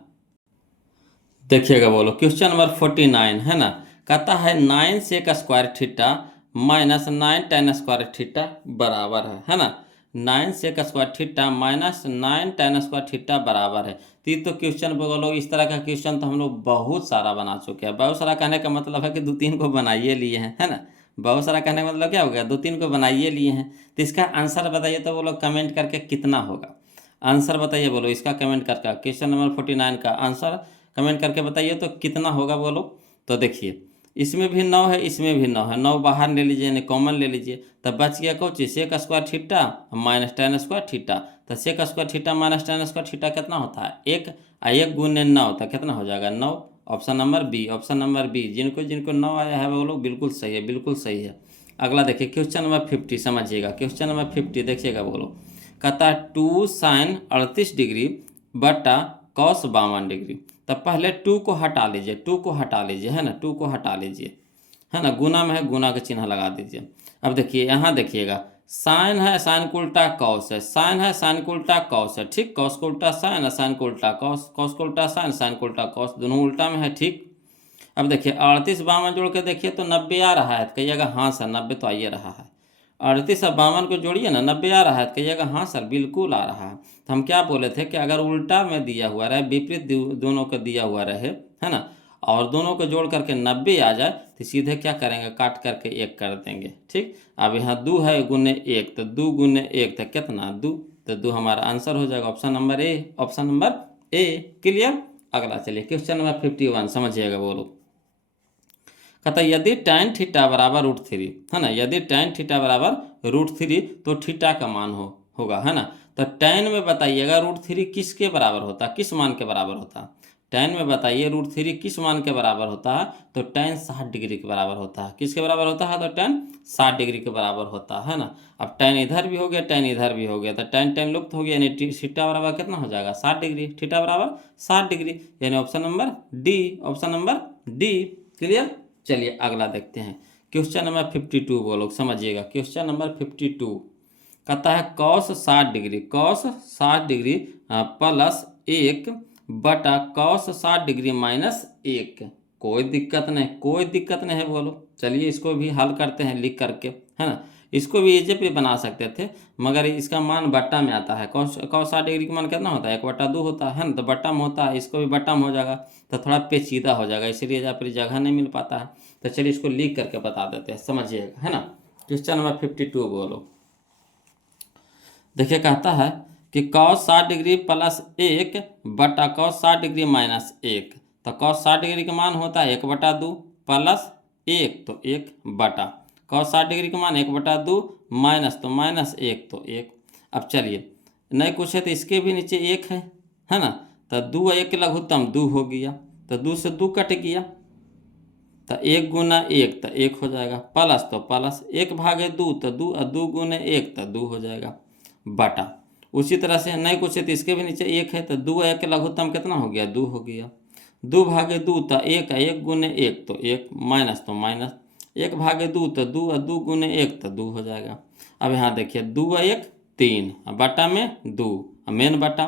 देखिएगा बोलो क्वेश्चन नंबर 49, है ना, कहता है 9 sec square theta minus 9 tan square theta बराबर है ना। 9 sec square theta minus 9 tan square theta बराबर है। तो ये तो क्वेश्चन बोलो, इस तरह का क्वेश्चन तो हम लोग बहुत सारा बना चुके हैं। बहुत सारा कहने का मतलब है कि 2-3 को बनाइए लिए हैं, है ना। बहुत सारा कहने का मतलब क्या हो गया? 2-3 को बनाइए लिए हैं। तो इसका आंसर बताइए तो बोलो कमेंट करके कितना होगा। आंसर बताइए बोलो इसका, कमेंट करके क्वेश्चन नंबर 49 का आंसर कमेंट करके बताइए तो कितना होगा बोलो। तो देखिए इसमें भी 9 है, इसमें भी 9 है, 9 बाहर ले लीजिए, यानी कॉमन ले लीजिए, तब बच गया कौन चीज? Sec square theta minus tan square theta. तो sec square theta minus tan square theta कितना होता है? 1, 1 गुने 9, तो कितना हो जाएगा? 9। Option number B, option number B, जिनको जिनको 9 आया है वो लोग बिल्कुल सही है, बिल्कुल सही है। अगला देखिए क्वेश्चन नंबर 50, समझिएगा क्वेश्चन नंबर 50 देखिएगा बोलो, कहता 2 साइन 38 डिग्री बटा कॉस 52 डिग्री। तब पहले 2 को हटा लीजिए, 2 को हटा लीजिए, है ना, 2 को हटा लीजिए, है ना, गुना में है, गुना का चिन्ह लगा दीजिए। अब देखिए यहाँ देखिएगा, साइन है, साइन को उल्टा कॉस है, साइन है, साइन को उल्टा कॉस है, ठीक, कॉस को उल्टा साइन है, साइन को उल्टा कॉस, कॉस को उल्टा साइन, साइन को उल्टा कॉस, दोनों उल्टा में है, ठीक। अब देखिए 38 52 जोड़ के देखिए तो 90 आ रहा है, तो कहिएगा हाँ सर 90 तो आइए रहा है। 38 और 52 को जोड़िए ना, 90 आ रहा है, तो कहिएगा हाँ सर बिल्कुल आ रहा है। तो हम क्या बोले थे कि अगर उल्टा में दिया हुआ रहे, विपरीत दोनों को दिया हुआ रहे, है ना, और दोनों को जोड़ करके 90 आ जाए, तो सीधे क्या करेंगे? काट करके 1 कर देंगे, ठीक। अब यहाँ 2 है गुने 1, तो 2 गुने 1 तो कितना? 2। तो 2 हमारा आंसर हो जाएगा, option number A, option number A. Clear? अगला चलिए क्वेश्चन नंबर 51, समझिएगा बोलो, कहता यदि tan थीटा बराबर √3, है ना, यदि tan थीटा बराबर √3 तो थीटा का मान होगा, है ना। तो tan में बताइएगा √3 किसके बराबर होता है, किस मान के बराबर होता है? tan में बताइए √3 किस मान के बराबर होता है? तो tan 60 डिग्री के बराबर होता है। किसके बराबर होता है? तो tan 60 डिग्री के बराबर होता है ना। अब tan इधर भी हो गया, tan इधर भी हो गया, तो tan लुप्त हो गया, यानी थीटा बराबर कितना हो जाएगा? 60 डिग्री, थीटा बराबर 60 डिग्री, यानी option number D, option number D. Clear? चलिए अगला देखते हैं क्वेश्चन नंबर 52 बोलो, समझिएगा क्वेश्चन नंबर 52 कहता है cos 60 degree, cos 60 degree plus 1 बटा कॉस 60 डिग्री माइनस 1। कोई दिक्कत नहीं, कोई दिक्कत नहीं है बोलो। चलिए इसको भी हल करते हैं लिख करके, है ना। इसको भी इजी पे बना सकते थे, मगर इसका मान बट्टा में आता है। कॉस 60 डिग्री का मान कितना होता है? 1/2 होता है ना, तो बट्टा में होता है, इसको भी बट्टा में हो जाएगा, तो थोड़ा पेचीदा हो जाएगा, इसलिए जहाँ पर जगह नहीं मिल पाता है। तो चलिए इसको लिख करके बता देते हैं, समझिएगा, है ना। क्वेश्चन नंबर 52 बोलो, देखिए कहता है कि कॉस 60 डिग्री प्लस 1 बटा कॉस 60 डिग्री माइनस 1। तो कॉस 60 डिग्री का मान होता है 1/2 प्लस 1, तो 1 बटा कॉस 60 डिग्री का मान 1/2 माइनस, तो माइनस 1, तो 1। अब चलिए नहीं कुछ है तो इसके भी नीचे 1 है ना। तो 2 1 लघुत्तम 2 हो गया, तो 2 से 2 कट गया, तो 1 गुना 1 तो 1 हो जाएगा, प्लस तो प्लस 1/2 तो 2, और 2 गुने 1 तो 2 हो जाएगा, बटा। उसी तरह से नहीं कुछ है तो इसके भी नीचे 1 है, तो 2 1 लघुत्तम कितना हो गया? 2 हो गया, 2/2 तो 1, 1 गुने 1 तो 1, माइनस तो माइनस, 1/2 तो 2, और 2 गुने 1 तो 2 हो जाएगा। अब यहाँ देखिए 2 1 3, बटा में 2, मेन बटा।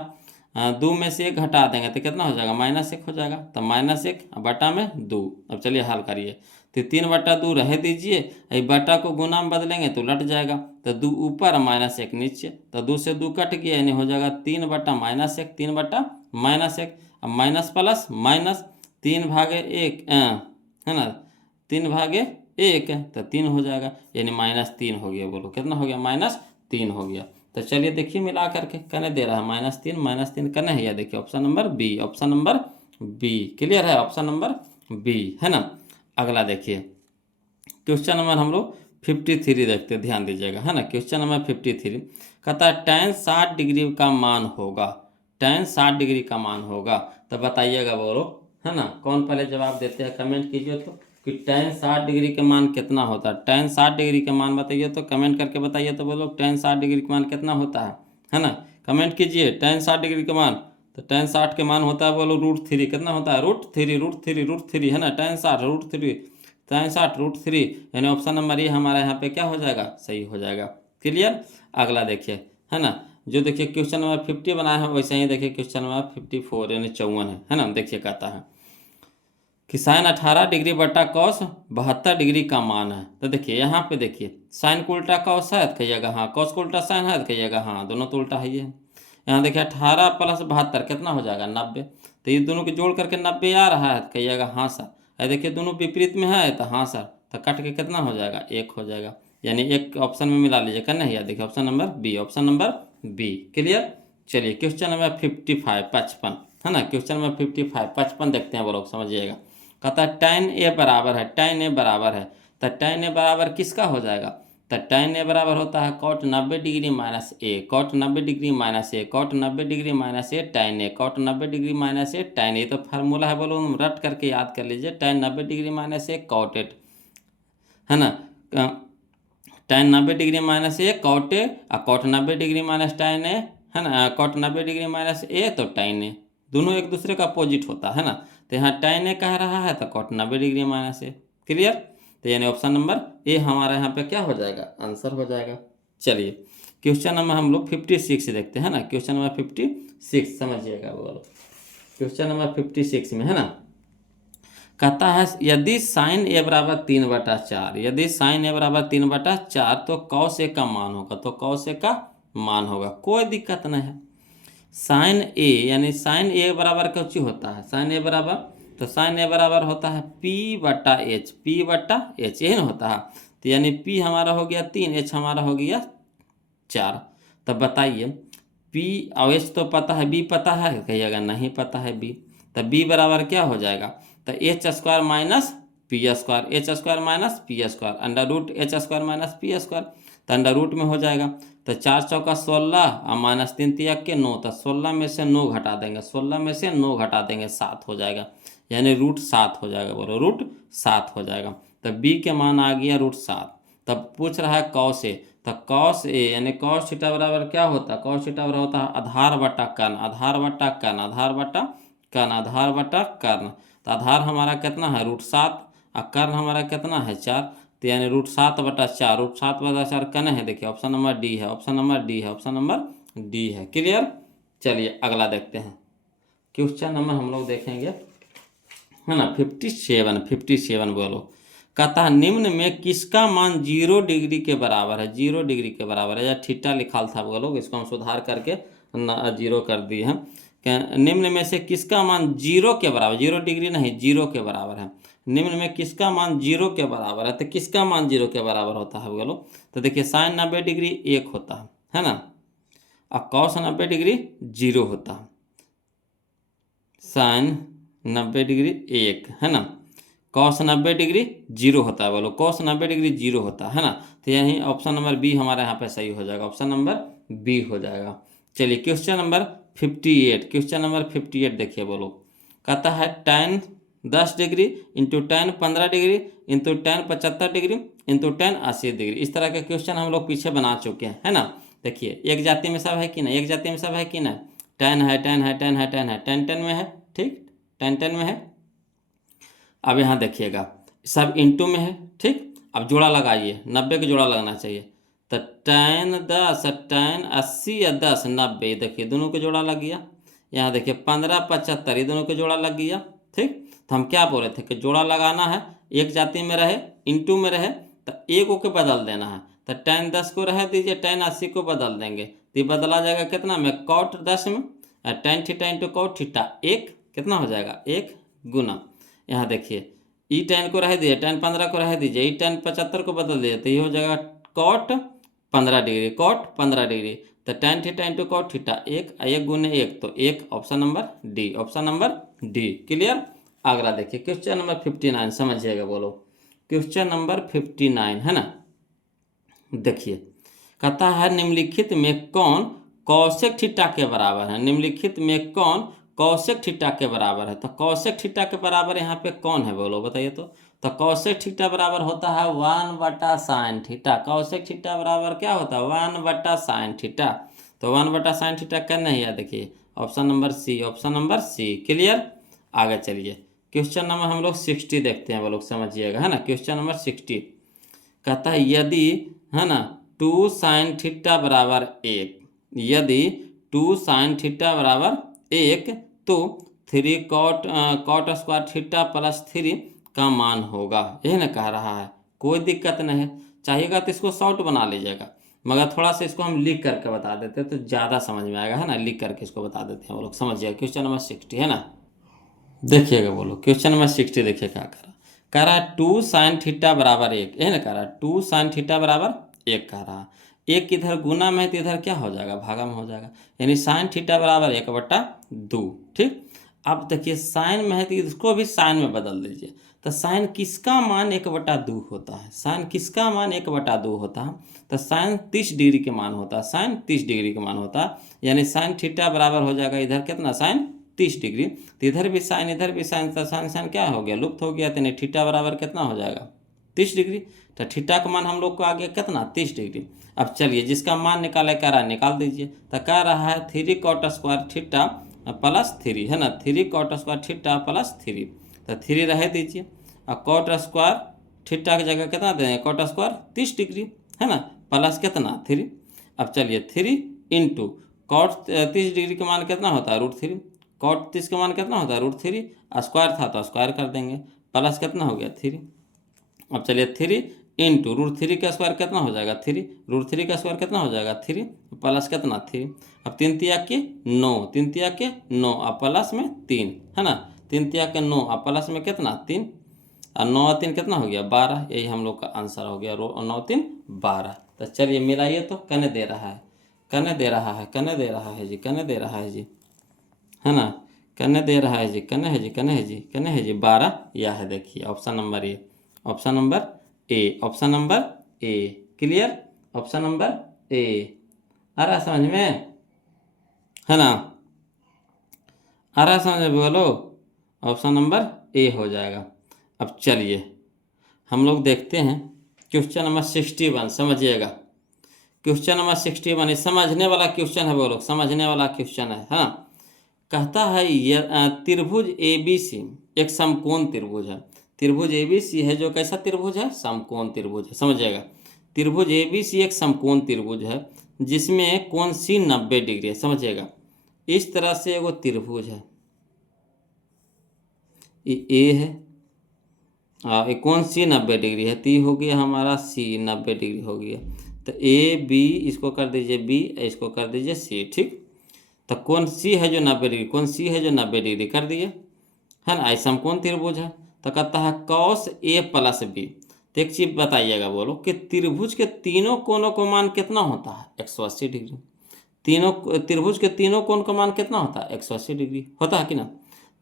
दो में से एक घटा देंगे तो कितना हो जाएगा, -1 हो जाएगा। तो -1 बटा में 2। अब चलिए हल करिए। तो 3/2 रह दीजिए, ये बटा को गुना में बदलेंगे तो उलट जाएगा। तो 2 ऊपर -1 नीचे, तो 2 से 2 कट गया, यानी हो जाएगा 3/-1, 3/-1। अब माइनस प्लस माइनस, 3/1 है ना, 3/1 तो 3 हो जाएगा, यानी -3 हो गया। बोलो कितना हो गया, -3 हो गया। तो चलिए देखिए मिला करके कहने दे रहा है -3 करना है, या देखिए option number B, option number B. Clear है, ऑप्शन नंबर बी है ना। अगला देखिए क्वेश्चन नंबर हम लोग 53 देखते हैं, ध्यान दीजिएगा है ना। क्वेश्चन नंबर 53 कहता है tan 60 डिग्री का मान होगा, tan 60 डिग्री का मान होगा। तो बताइएगा बोलो है ना, कौन पहले जवाब देते हैं कमेंट कीजिए तो, कि tan 60 डिग्री का मान कितना होता है। tan 60 डिग्री का मान बताइए तो, कमेंट करके बताइए तो बोलो tan 60 डिग्री का मान कितना होता है ना। कमेंट कीजिए tan 60 डिग्री का मान। तो tan 60 के मान होता है बोलो √3, कितना होता है, √3 है ना। tan 60 √3, tan 60 √3, यानी ऑप्शन नंबर ए हमारा यहाँ पे क्या हो जाएगा, सही हो जाएगा। क्लियर। अगला देखिए है ना, जो देखिए क्वेश्चन नंबर 50 बनाया है वैसे ही देखिए क्वेश्चन नंबर 54 यानी 54 है ना। देखिए कहता है कि साइन 18 डिग्री बटा कॉस 72 डिग्री का मान है। तो देखिए यहाँ पे देखिए साइन को उल्टा कॉस है तो कहिएगा हाँ, कॉस को उल्टा साइन है तो कहिएगा हाँ, दोनों तो उल्टा है ये है। यहाँ देखिए 18 + 72 कितना हो जाएगा, 90। तो ये दोनों को जोड़ करके 90 आ रहा है तो कहिएगा हाँ सर। है देखिए दोनों विपरीत में है तो हाँ सर, तो कट के कितना हो जाएगा, 1 हो जाएगा। यानी एक ऑप्शन में मिला लीजिए, करना है, देखिए option number B, option number B. Clear. चलिए क्वेश्चन नंबर 55 है ना, क्वेश्चन नंबर 55 देखते हैं वो लोग, समझिएगा। कहता है tan a बराबर है, tan a बराबर है, तो tan a बराबर किसका हो जाएगा। तो tan a बराबर होता है cot 90 degree minus a, cot 90 degree minus a, cot 90 degree minus a tan a, cot 90 degree minus a tan a। तो फार्मूला है बोलो, रट करके याद कर लीजिए, tan 90 degree minus a cot a है ना, tan 90 degree minus a cot a, और cot 90 degree minus tan a है ना, cot 90 डिग्री माइनस a तो tan a, दोनों एक दूसरे का अपोजिट होता है ना। तो यहाँ tan a कह रहा है तो cot 90 degree minus a। Clear. तो यानी ऑप्शन नंबर ए हमारा यहाँ पे क्या हो जाएगा, आंसर हो जाएगा। चलिए क्वेश्चन नंबर हम लोग 56 देखते हैं ना, क्वेश्चन नंबर 56 समझिएगा बोलो। क्वेश्चन नंबर 56 में है ना, कहता है यदि साइन a बराबर 3/4, यदि साइन a बराबर 3/4 तो cos a का मान होगा, तो cos a का मान होगा, कोई दिक्कत नहीं है। साइन a यानी साइन a बराबर कुछ होता है, साइन a बराबर, तो साइन a बराबर होता है P/H, P/H यही ना होता है। तो यानी P हमारा हो गया 3, H हमारा हो गया 4। तब बताइए P और H तो पता है, B पता है, कहिएगा नहीं पता है B। तो B बराबर क्या हो जाएगा, तो H² minus P², H² minus P², √H² minus P², तो अंडर रूट में हो जाएगा। तो 4 चौका 16 और -3 तिया के 9, तो 16 में से 9 घटा देंगे, 16 में से 9 घटा देंगे 7 हो जाएगा, यानी √7 हो जाएगा। बोलो √7 हो जाएगा। तो B के मान आ गया √7। तब पूछ रहा है cos a, तो cos a यानी cos थीटा बराबर क्या होता है, cos थीटा बराबर होता है आधार बटा कर्ण, आधार बटा कर्ण, आधार बटा कर्ण, आधार बटा कर्ण। तो आधार हमारा कितना है √7 और कर्ण हमारा कितना है 4, तो यानी √7/4, √7/4 कर्ण है, देखिए ऑप्शन नंबर डी है, ऑप्शन नंबर डी है, ऑप्शन नंबर डी है। क्लियर। चलिए अगला देखते हैं, क्वेश्चन नंबर हम लोग देखेंगे है ना 57 बोलो। कहता है निम्न में किसका मान 0 डिग्री के बराबर है, 0 डिग्री के बराबर है, या थीटा लिखा था वो लोग, इसको हम सुधार करके 0 कर दिए हैं। निम्न में से किसका मान 0 के बराबर, 0 डिग्री नहीं 0 के बराबर है। निम्न में किसका मान 0 के बराबर है, तो किसका मान 0 के बराबर होता है बोलो। तो देखिए साइन 90 डिग्री 1 होता है ना, और कॉस 90 डिग्री 0 होता है। साइन 90 डिग्री 1 है ना, कॉस 90 डिग्री 0 होता है, बोलो कॉस 90 डिग्री 0 होता है ना। तो यही ऑप्शन नंबर बी हमारा यहाँ पे सही हो जाएगा, ऑप्शन नंबर बी हो जाएगा। चलिए क्वेश्चन नंबर 58, क्वेश्चन नंबर 58 देखिए बोलो। कहता है tan 10 degree into tan 15 degree into tan 75 degree into tan 80 degree. इस तरह के क्वेश्चन हम लोग पीछे बना चुके हैं है ना। देखिए एक जाति में सब है कि नहीं, एक जाति में सब है कि नहीं, tan है, tan है, tan है, tan है, tan में है, ठीक, tan में है। अब यहाँ देखिएगा सब इंटू में है, ठीक। अब जोड़ा लगाइए, 90 का जोड़ा लगना चाहिए। तो tan 10 tan 80 या 10 90, देखिए दोनों को जोड़ा लग गया, यहाँ देखिए 15 75, ये दोनों का जोड़ा लग गया। ठीक, तो हम क्या बोल रहे थे कि जोड़ा लगाना है, एक जाति में रहे, इंटू में रहे, तो एक को बदल देना है। तो tan 10 को रह दीजिए, tan 80 को बदल देंगे, तो ये बदला जाएगा कितना में, cot 10 में, tan theta into cot theta, एक कितना हो जाएगा, एक गुना। यहाँ देखिए ई tan को रह दीजिए, tan 15 को रह दीजिए, ई tan 75 को बदल दीजिए, तो ये हो जाएगा cot 15 डिग्री, cot 15 डिग्री। तो tan theta into cot theta, एक गुने एक, तो एक, option number D, option number D. Clear. अगला देखिए क्वेश्चन नंबर 59, समझिएगा बोलो, क्वेश्चन नंबर 59 है ना। देखिए कहता है निम्नलिखित में कौन कौशिक थीटा के बराबर है, निम्नलिखित में कौन कौशिक थीटा के बराबर है। तो कौशिक थीटा के बराबर यहाँ पे कौन है बोलो, बताइए तो कौशिक थीटा बराबर होता है 1/sin थीटा। कौशिक थीटा बराबर क्या होता है, 1/sin थीटा। तो 1/sin थीटा करना ही है, देखिए option number C, option number C. Clear. आगे चलिए क्वेश्चन नंबर हम लोग 60 देखते हैं, वो लोग समझिएगा, है ना। क्वेश्चन नंबर 60 कहता है यदि, है ना, 2sin थीटा बराबर 1, यदि 2sin थीटा बराबर 1, तो 3 cot स्क्वायर थीटा प्लस 3 का मान होगा, यही ना कह रहा है। कोई दिक्कत नहीं है, चाहिएगा तो इसको शॉर्ट बना लीजिएगा, मगर थोड़ा सा इसको हम लिख करके बता देते हैं तो ज़्यादा समझ में आएगा, है ना। लिख करके इसको बता देते हैं, वो लोग समझिएगा। क्वेश्चन नंबर 60 है ना, देखिएगा बोलो क्वेश्चन नंबर 60 देखिए क्या कह रहा है 2sin थीटा बराबर 1, यही ना कह रहा है 2sin थीटा बराबर 1 कह रहा है। एक इधर गुना में है तो इधर क्या हो जाएगा, भागा में हो जाएगा, यानी sin थीटा बराबर 1/2। ठीक, अब देखिए साइन में है तो इसको भी साइन में बदल दीजिए। तो साइन किसका मान 1/2 होता है, साइन किसका मान 1/2 होता है, तो साइन 30 डिग्री के मान होता है, साइन 30 डिग्री के मान होता है, यानी साइन थीटा बराबर हो जाएगा इधर कितना, साइन 30 डिग्री। तो इधर भी साइन, इधर भी साइन, तो साइन साइन क्या हो गया, लुप्त हो गया, तो थीटा बराबर कितना हो जाएगा, 30 डिग्री। तो थीटा का मान हम लोग को आ गया कितना, 30 डिग्री। अब चलिए जिसका मान निकाले कह रहा है निकाल दीजिए। तो कह रहा है 3 cot स्क्वायर थीटा प्लस 3, है ना, 3 cot स्क्वायर थीटा प्लस 3, तो 3 रह दीजिए, और cot स्क्वायर थीटा की जगह कितना देंगे, cot स्क्वायर 30 डिग्री, है ना, प्लस कितना 3। अब चलिए 3 इंटू cot 30 डिग्री का मान कितना होता है, √3, cot 30 का मान कितना होता है, √3, स्क्वायर था तो स्क्वायर कर देंगे, प्लस कितना हो गया 3। अब चलिए 3 इंटू √3 का स्क्वायर कितना हो जाएगा 3, √3 का स्क्वायर कितना हो जाएगा 3, प्लस कितना 3। अब 3 तिया के 9, 3 तिया के 9, अब प्लस में 3, है ना, 3 तिया के 9, अब प्लस में कितना 3, और 9 और 3 कितना हो गया 12, यही हम लोग का आंसर हो गया, 9 3 12। तो चलिए मिलाइए तो कने दे रहा है, कने दे रहा है, कने दे रहा है जी, कने दे रहा है जी, है ना, कने दे रहा है जी, कने है जी, कने है जी, कने है जी 12, यह है देखिए option number A, option number A, option number A. Clear, option number A आ रहा समझ में, है ना, आ रहा समझ में बोलो, ऑप्शन नंबर ए हो जाएगा। अब चलिए हम लोग देखते हैं क्वेश्चन नंबर 61, समझिएगा। क्वेश्चन नंबर 61 समझने वाला क्वेश्चन है, बोलो समझने वाला क्वेश्चन है, हाँ। कहता है ये त्रिभुज ABC एक समकोण त्रिभुज है, त्रिभुज ABC है जो कैसा त्रिभुज है, समकोण त्रिभुज है, समझिएगा। त्रिभुज ABC एक समकोण त्रिभुज है जिसमें कोण C 90 डिग्री है, समझिएगा। इस तरह से एगो त्रिभुज है, ये A है, ये कोण C 90 डिग्री है, तो ये हो गया हमारा C 90 डिग्री हो गया। तो AB इसको कर दीजिए B, इसको कर दीजिए C, ठीक। तो कोण C है जो 90 डिग्री, कोण C है जो 90 डिग्री कर दिए, है ना, ऐसा समकोण त्रिभुज है। तो कहता है cos A प्लस B। तो एक चीज बताइएगा बोलो कि त्रिभुज के तीनों कोणों का मान कितना होता है, 180 डिग्री। तीनों त्रिभुज के तीनों कोण का मान कितना होता है, 180 डिग्री होता है कि ना।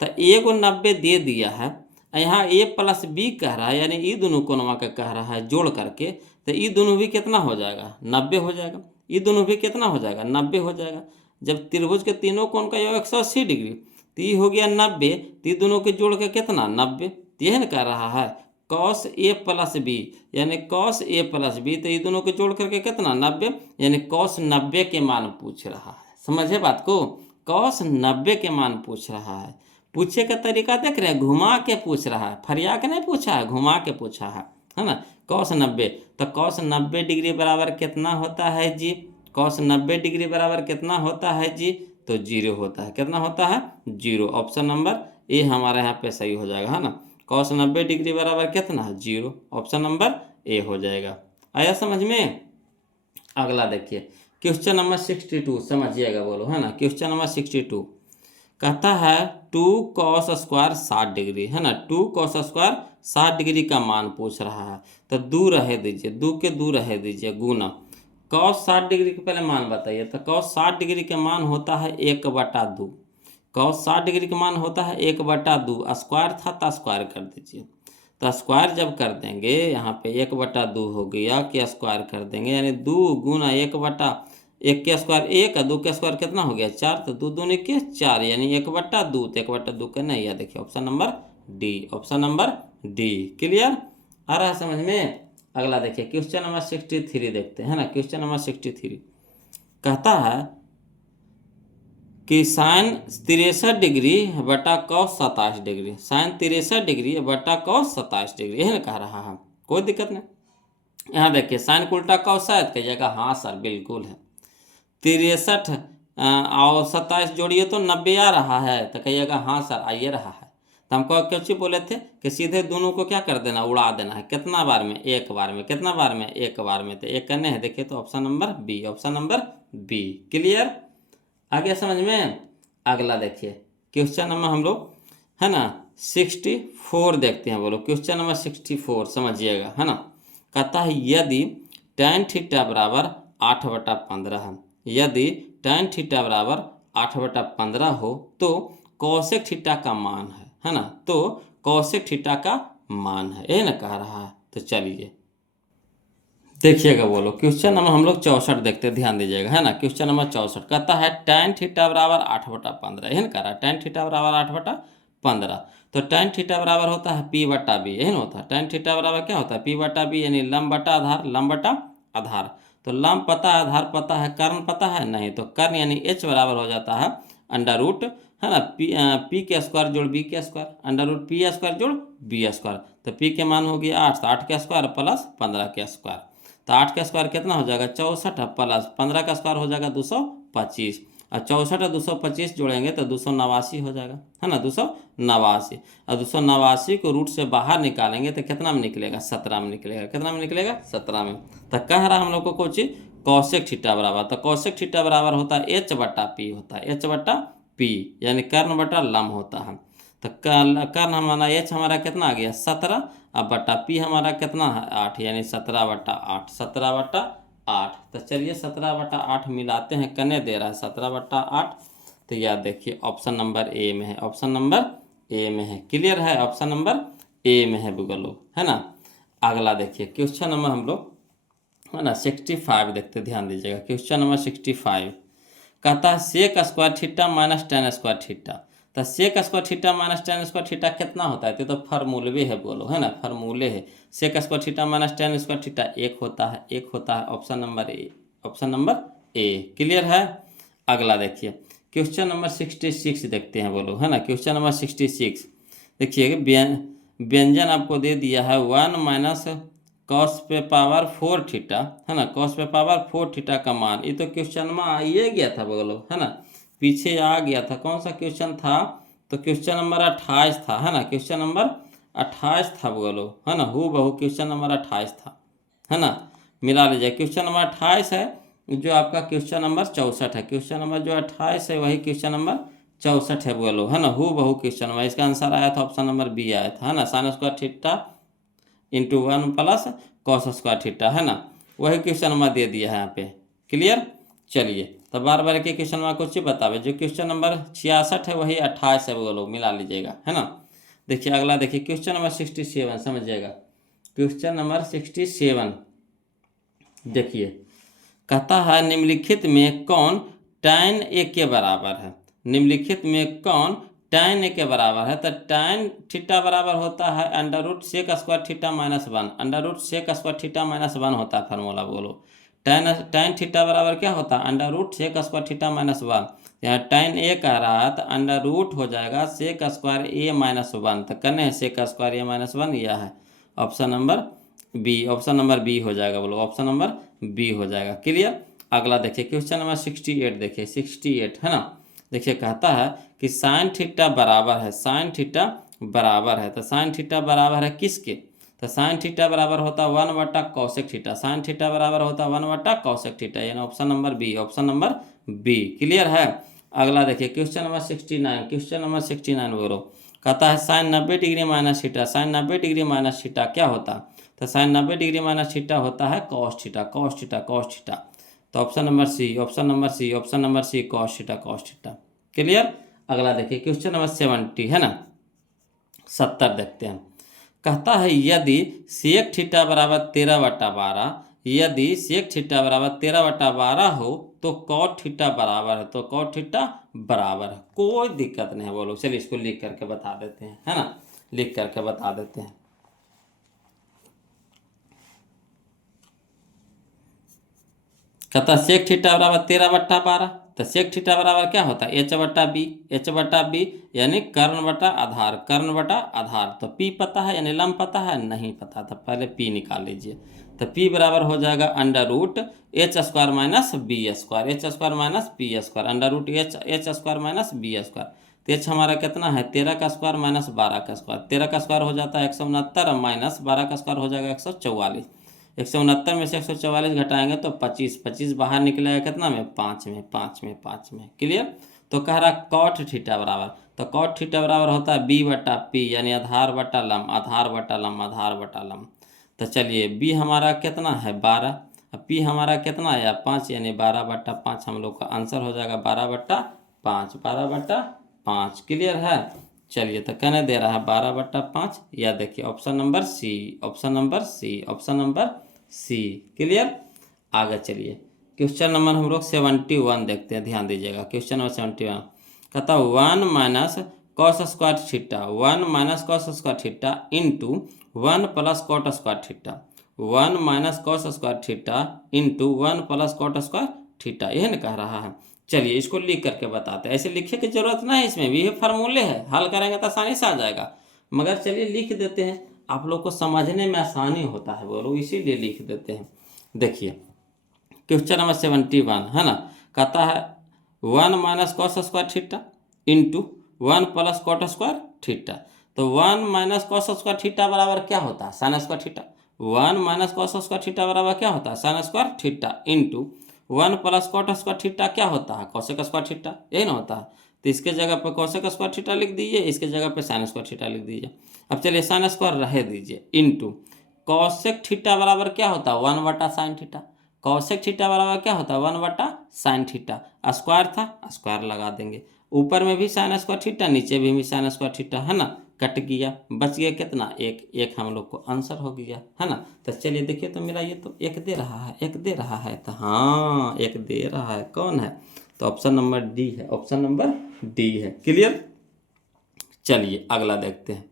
तो A को 90 दे दिया है, यहाँ A प्लस B कह रहा है, यानी ये दोनों कोणों का कह रहा है जोड़ करके, तो ये दोनों भी कितना हो जाएगा, 90 हो जाएगा, ये दोनों भी कितना हो जाएगा, 90 हो जाएगा। जब त्रिभुज के तीनों कोण का योग 180 डिग्री, तो ये हो गया 90, तो ये दोनों के जोड़ के कितना 90, तो यह ना कह रहा है cos A प्लस B, यानी cos A प्लस B, तो ये दोनों के जोड़ करके कितना 90, यानी cos 90 के मान पूछ रहा है, समझे बात को, cos 90 के मान पूछ रहा है। पूछे का तरीका देख रहे हैं, घुमा के पूछ रहा है, फरिया के नहीं पूछा है, घुमा के पूछा है ना। cos 90, तो cos 90 डिग्री बराबर कितना होता है जी, cos 90 डिग्री बराबर कितना होता है जी, तो 0 होता है। कितना होता है? 0। ऑप्शन नंबर ए हमारे यहाँ पे सही हो जाएगा, है ना। cos 90 डिग्री बराबर कितना है? 0। ऑप्शन नंबर ए हो जाएगा। आया समझ में? अगला देखिए क्वेश्चन नंबर 62, समझिएगा बोलो, है ना। क्वेश्चन नंबर 62 कहता है 2 cos स्क्वायर 60 डिग्री, है ना। 2 cos स्क्वायर 60 डिग्री का मान पूछ रहा है, तो दूर रहे दीजिए, दो के दूर रहे दीजिए, गुना cos 60 डिग्री के पहले मान बताइए। तो cos 60 डिग्री का मान होता है 1/2। cos 60 डिग्री का मान होता है 1/2। स्क्वायर था तो स्क्वायर कर दीजिए। तो स्क्वायर जब कर देंगे यहाँ पे 1/2 हो गया कि स्क्वायर कर देंगे, यानी 2 गुना 1/1 के स्क्वायर 1, 2 के स्क्वायर कितना हो गया? 4। तो 2 दूनी के 4, यानी 1/2। तो 1/2 का नहीं है, देखिए option number D. Option number D. Clear? आ रहा है समझ में? अगला देखिए क्वेश्चन नंबर 63 देखते हैं, है ना। क्वेश्चन नंबर 63 कहता है कि साइन 63 डिग्री बटा cos 27 डिग्री, साइन 63 डिग्री बटा cos 27 डिग्री, है ना कह रहा है। कोई दिक्कत नहीं। यहाँ देखिए साइन को उल्टा cos शायद कहिएगा, हाँ सर बिल्कुल है। 63 और 27 जोड़िए तो 90 आ रहा है, तो कहिएगा हाँ सर आइए रहा है। तो हमको क्यों चीज बोले थे कि सीधे दोनों को क्या कर देना? उड़ा देना है। कितना बार में? एक बार में। कितना बार में? एक बार में। तो एक करने हैं, देखिए तो option number B. Option number B. Clear? आ गया समझ में? अगला देखिए क्वेश्चन नंबर हम लोग, है ना, 64 देखते हैं, बोलो क्वेश्चन नंबर 64 समझिएगा, है ना। कहता है यदि tan थीटा बराबर 8/15 है, यदि tan थीटा बराबर 8/15 हो तो कौशिक थीटा का मान है ना। तो कौशिक थीटा का मान है, ये ना कह रहा है। तो चलिए देखिएगा, बोलो क्वेश्चन नंबर हम लोग 64 देखते हैं, ध्यान दीजिएगा, है ना। क्वेश्चन नंबर 64 कहता है tan थीटा बराबर 8/15, यही ना कह रहा है। tan थीटा बराबर 8/15, तो tan थीटा बराबर होता है p/b, यही ना होता है। tan थीटा बराबर क्या होता है? p/b, यानी लंब बटा आधार, लंब बटा आधार। तो लंब पता है, आधार पता है, कर्ण पता है नहीं, तो कर्ण यानी h बराबर हो जाता है अंडर रूट, है ना, पी के स्क्वायर जोड़ बी के square, under root P square जोड़ बी स्क्वायर। तो पी के मान हो गया 8, तो 8 के स्क्वायर प्लस 15 के स्क्वायर। तो 8 का स्क्वायर कितना हो जाएगा? 64, प्लस 15 का स्क्वायर हो जाएगा 225, और 64 और 225 जोड़ेंगे तो 289 हो जाएगा, है ना। 289, और 289 को रूट से बाहर निकालेंगे तो कितना में निकलेगा? 17 में निकलेगा। कितना में निकलेगा? 17 में। तो कह रहा हम लोग को कुछ कौशिक थीटा बराबर, तो कौशिक थीटा बराबर होता है h/p, होता है h/p, यानी कर्ण बटा लंब होता है। तो कर्ण हमारा h हमारा कितना आ गया? 17, अब बटा पी हमारा कितना है? 8, यानी 17/8, 17/8। तो चलिए 17/8 मिलाते हैं, कने दे रहा है 17/8। तो यह देखिए ऑप्शन नंबर ए में है, ऑप्शन नंबर ए में है। क्लियर है? ऑप्शन नंबर ए में है बुगलो, है ना। अगला देखिए क्वेश्चन नंबर हम लोग, है ना, 65 देखते, ध्यान दीजिएगा। क्वेश्चन नंबर 65 कहता है sec square theta minus tan square theta. तो sec square theta minus tan square theta कितना होता है? तो फार्मूले है, बोलो, है ना, फार्मूले है। Sec square theta minus tan square theta 1 होता है, 1 होता है। Option number A, option number A. Clear है? अगला देखिए क्वेश्चन नंबर 66 देखते हैं, बोलो, है ना। क्वेश्चन नंबर 66 देखिए, व्यंजन आपको दे दिया है 1 माइनस cos पे पावर 4 थीटा, है ना। cos पे पावर 4 थीटा का मान, ये तो क्वेश्चन में आइए गया था बोलो, है ना, पीछे आ गया था। कौन सा क्वेश्चन था? तो क्वेश्चन नंबर 28 था, है ना। क्वेश्चन नंबर 28 था बोलो, है ना, हूबहू क्वेश्चन नंबर 28 था, है ना। मिला लीजिए, क्वेश्चन नंबर 28 है जो आपका क्वेश्चन नंबर 64 है। क्वेश्चन नंबर जो 28 है वही क्वेश्चन नंबर 64 है बोलो, है ना, हूबहू क्वेश्चन में। इसका आंसर आया था ऑप्शन नंबर बी आया था, है ना। Sine square theta into 1 plus cos square theta, है ना, वही क्वेश्चन नंबर दे दिया है यहाँ पे। क्लियर? चलिए तो बार बार के क्वेश्चन नंबर कुछ बतावे, जो क्वेश्चन नंबर 66 है वही 28 है, वो लोग मिला लीजिएगा, है ना। देखिए अगला देखिए क्वेश्चन नंबर 67, समझिएगा। क्वेश्चन नंबर 67 देखिए, कहता है निम्नलिखित में कौन tan a के बराबर है? निम्नलिखित में कौन tan a के बराबर है? तो tan थीटा बराबर होता है under root sec square theta minus 1, under root sec square theta minus 1 होता है फार्मूला, बोलो। tan थीटा बराबर क्या होता है? Under root sec square theta minus 1। यहाँ tan a कह रहा है तो अंडर रूट हो जाएगा सेक स्क्वायर a माइनस 1, तो करने हैं सेक स्क्वायर a माइनस 1, यह है option number B. Option number B हो जाएगा, बोलो, ऑप्शन नंबर बी हो जाएगा। क्लियर? अगला देखिए क्वेश्चन नंबर 68 देखिए, 68, है ना। देखिए कहता है कि साइन थीटा बराबर है, साइन थीटा बराबर है, तो साइन थीटा बराबर है किसके, तो साइन थीटा बराबर होता है 1/cosec थीटा, साइन थीटा बराबर होता है 1/cosec थीटा, यानी option number B, option number B. Clear है। अगला देखिए क्वेश्चन नंबर 69, क्वेश्चन नंबर 69 बोलो। कहता है sine 90 degree minus theta, sine 90 degree minus theta क्या होता है, तो साइन 90 डिग्री माइनस थीटा होता है cos theta, cos theta, cos theta. तो option number C, option number C, option number C, cos theta, cos theta. Clear. अगला देखिए question number 70 है ना, 70 देखते हैं। कहता है यदि सेक थीटा बराबर 13/12, यदि सेक थीटा बराबर 13/12 हो तो कॉट थीटा बराबर है, तो कॉट थीटा बराबर है, कोई दिक्कत नहीं है। बोलो चलिए इसको लिख करके बता देते हैं, है ना, लिख करके बता देते हैं। कहता सेक थीटा बराबर 13/12, तो सेक थीटा बराबर क्या होता है h/b, h/b यानी कर्ण बटा आधार, कर्ण बटा आधार। तो p पता है यानी लंब पता है, नहीं पता था, पहले p निकाल लीजिए। तो p बराबर हो जाएगा √h² minus B square, h² minus B square, √h² minus B square. तो h हमारा कितना है 13 का स्क्वायर माइनस 12 का स्क्वायर, 13 का स्क्वायर हो जाता है 169 माइनस 12 का स्क्वायर हो जाएगा 144, 169 में से 144 घटाएंगे तो 25, 25 बाहर निकलेगा कितना में 5 में, 5 में, 5 में। क्लियर। तो कह रहा कॉट थीटा बराबर, तो कॉट थीटा बराबर होता है b/p यानी आधार बटा लंब, आधार बटा लंब, आधार बटा लंब। तो चलिए b हमारा कितना है 12, p हमारा कितना है 5 यानी 12/5 हम लोग का आंसर हो जाएगा 12/5, 12/5। क्लियर है। चलिए तो कहने दे रहा है 12/5, या देखिए option number C, option number C, option number C. Clear. आगे चलिए क्वेश्चन नंबर हम लोग 71 देखते हैं, ध्यान दीजिएगा। क्वेश्चन नंबर 71 कहता 1 minus cos square theta, 1 minus cos square theta into 1 plus cot square theta, 1 minus cos square theta into 1 plus cot square theta, यह ना कह रहा है। चलिए इसको लिख करके बताते हैं, ऐसे लिखने की जरूरत नहीं है, इसमें भी ये फार्मूले है, हल करेंगे तो आसानी से आ जाएगा। मगर चलिए लिख देते हैं, आप लोग को समझने में आसानी होता है, बोलो इसीलिए लिख देते हैं। देखिए क्वेश्चन नंबर 71 है ना, कहता है 1 minus cos square theta into 1 plus cot square theta. तो 1 माइनस कॉस स्क्वायर थीटा बराबर क्या होता है sine square theta, 1 minus cos square theta बराबर क्या होता है sine square theta into 1 plus cot square theta क्या होता है कॉसेक स्क्वायर थीटा, यही ना होता है। तो इसके जगह पर कॉसेक स्क्वायर थीटा लिख दीजिए, इसके जगह पर साइन स्क्वायर थीटा लिख दीजिए। अब चलिए साइन स्क्वायर रह दीजिए इंटू कॉसेक थीटा बराबर क्या होता है 1/sin थीटा, कॉसेक थीटा बराबर क्या होता है 1/sin थीटा, स्क्वायर था स्क्वायर लगा देंगे, ऊपर में भी साइन स्क्वायर थीटा नीचे भी साइन स्क्वायर थीटा, है ना, कट गया, बच गया कितना एक, एक हम लोग को आंसर हो गया, है ना। तो चलिए देखिए तो मेरा ये तो एक दे रहा है, एक दे रहा है, तो हाँ एक दे रहा है, कौन है, तो ऑप्शन नंबर डी है, ऑप्शन नंबर डी है। क्लियर। चलिए अगला देखते हैं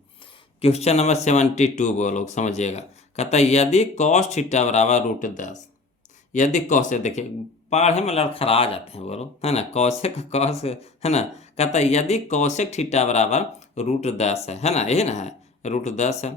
क्वेश्चन नंबर 72 बोलो समझिएगा। कहता है यदि कॉस थीटा बराबर √10, यदि कौशिक, देखिए पढ़े में लड़खड़ा जाते हैं बोलो, है ना, कौशिक कौश, है ना। कहता है यदि कौशिक थीटा बराबर √10 है ना, यही ना है √10 है,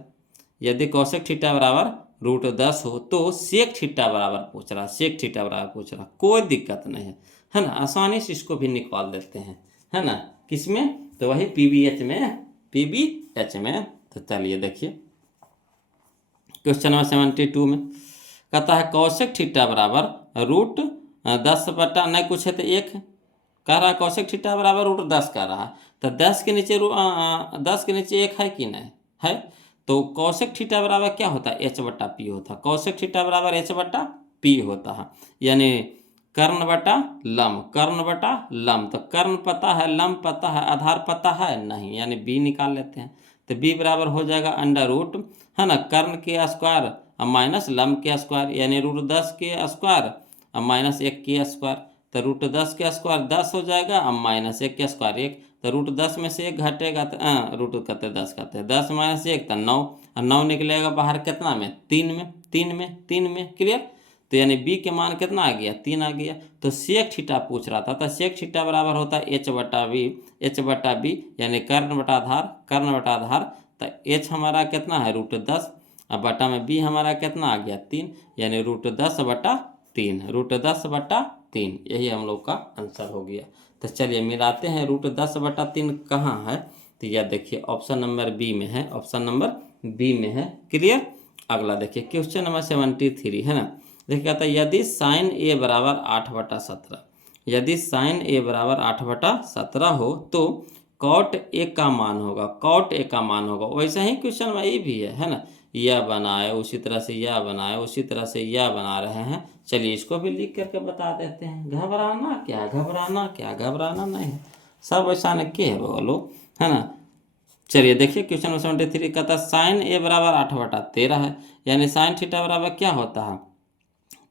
यदि कौशिक थीटा बराबर √10 हो तो सेक थीटा बराबर पूछ रहा, सेक थीटा बराबर पूछ रहा, कोई दिक्कत नहीं है ना, आसानी से इसको भी निकाल देते हैं, है ना, किसमें, तो वही PBH में, PBH में। तो चलिए देखिए क्वेश्चन नंबर 72 में कहता है कौशिक थीटा बराबर √10 बटा नहीं कुछ है तो एक कह रहा है, कौशिक थीटा बराबर √10 कह रहा है, तो 10 के नीचे 10 के नीचे एक है कि नहीं है, तो कौशिक थीटा बराबर क्या होता है h/p होता है, कौशिक थीटा बराबर h/p होता है, यानी कर्ण बटा लंब, कर्ण बटा लंब। तो कर्ण पता है, लंब पता है, आधार पता है नहीं, यानी b निकाल लेते हैं। तो b बराबर हो जाएगा √ है ना, कर्ण के स्क्वायर माइनस लंब के स्क्वायर, यानी √10 के स्क्वायर अब -1 के स्क्वायर, तो √10 के स्क्वायर 10 हो जाएगा, अब -1 के स्क्वायर 1, तो √10 में से 1 घटेगा तो रूट करते 10 करते 10 - 1 तो 9, और 9 निकलेगा बाहर कितना में 3 में, 3 में, 3 में। क्लियर। तो यानी b के मान कितना आ गया 3 आ गया। तो सेक थीटा पूछ रहा था, तो सेक थीटा बराबर होता है h/b, h/b यानी कर्ण बटा आधार, कर्ण बटा आधार। तो h हमारा कितना है √10, अब बटा में b हमारा कितना आ गया 3, यानी √10/3, √10/3, यही हम लोग का आंसर हो गया। तो चलिए मिलाते हैं। √10/3 कहाँ है, तो यह देखिए ऑप्शन नंबर बी में है, ऑप्शन नंबर बी में है। क्लियर। अगला देखिए क्वेश्चन नंबर 73 है ना। देखिए कहता है यदि साइन ए बराबर 8/17, यदि साइन ए बराबर 8/17 हो तो कॉट ए का मान होगा, कॉट ए का मान होगा। वैसा ही क्वेश्चन में ये भी है ना। यह बनाए उसी तरह से, यह बनाए उसी तरह से, यह बना रहे हैं। चलिए इसको भी लिख करके बता देते हैं। घबराना क्या, घबराना क्या, घबराना नहीं है, सब वैसा न के है बोलो, है ना। चलिए देखिए क्वेश्चन नंबर 73 कहता है साइन ए बराबर 8/13 है, यानी साइन थीटा बराबर क्या होता है,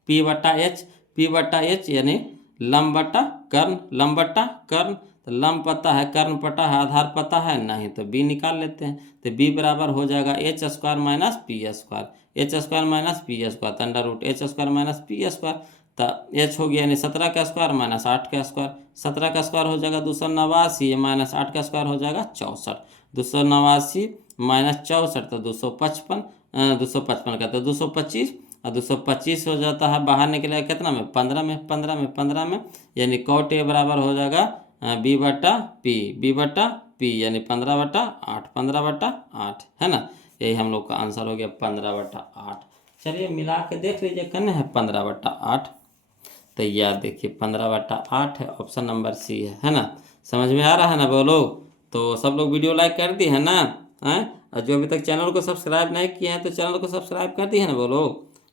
P/H, P/H यानी लंब बटा कर्ण, लंब बटा कर्ण। तो लंब पता है, कर्ण पता है, आधार पता है नहीं, तो b निकाल लेते हैं। तो b बराबर हो जाएगा h² minus P square, h² minus P square, तो √h² माइनस पी स्क्वायर। तो h हो गया यानी 17 का स्क्वायर माइनस 8 का स्क्वायर, 17 का स्क्वायर हो जाएगा 289 माइनस 8 का स्क्वायर हो जाएगा 64, 289 माइनस 64 तो 255, 255 का तो 225, और 225 हो जाता है, बाहर निकलेगा कितना में, 15 में, 15 में, 15 में, यानी कॉट ए बराबर हो जाएगा b/p, b/p यानी 15/8, 15/8 है ना। यही हम लोग का आंसर हो गया 15/8। चलिए मिला के देख लीजिए करने है 15/8। तो यह देखिए 15/8 है, ऑप्शन नंबर सी है ना। समझ में आ रहा है ना बोलो। तो सब लोग वीडियो लाइक कर दी है ना, हैं। और जो अभी तक चैनल को सब्सक्राइब नहीं किए हैं तो चैनल को सब्सक्राइब कर दी है ना बोलो।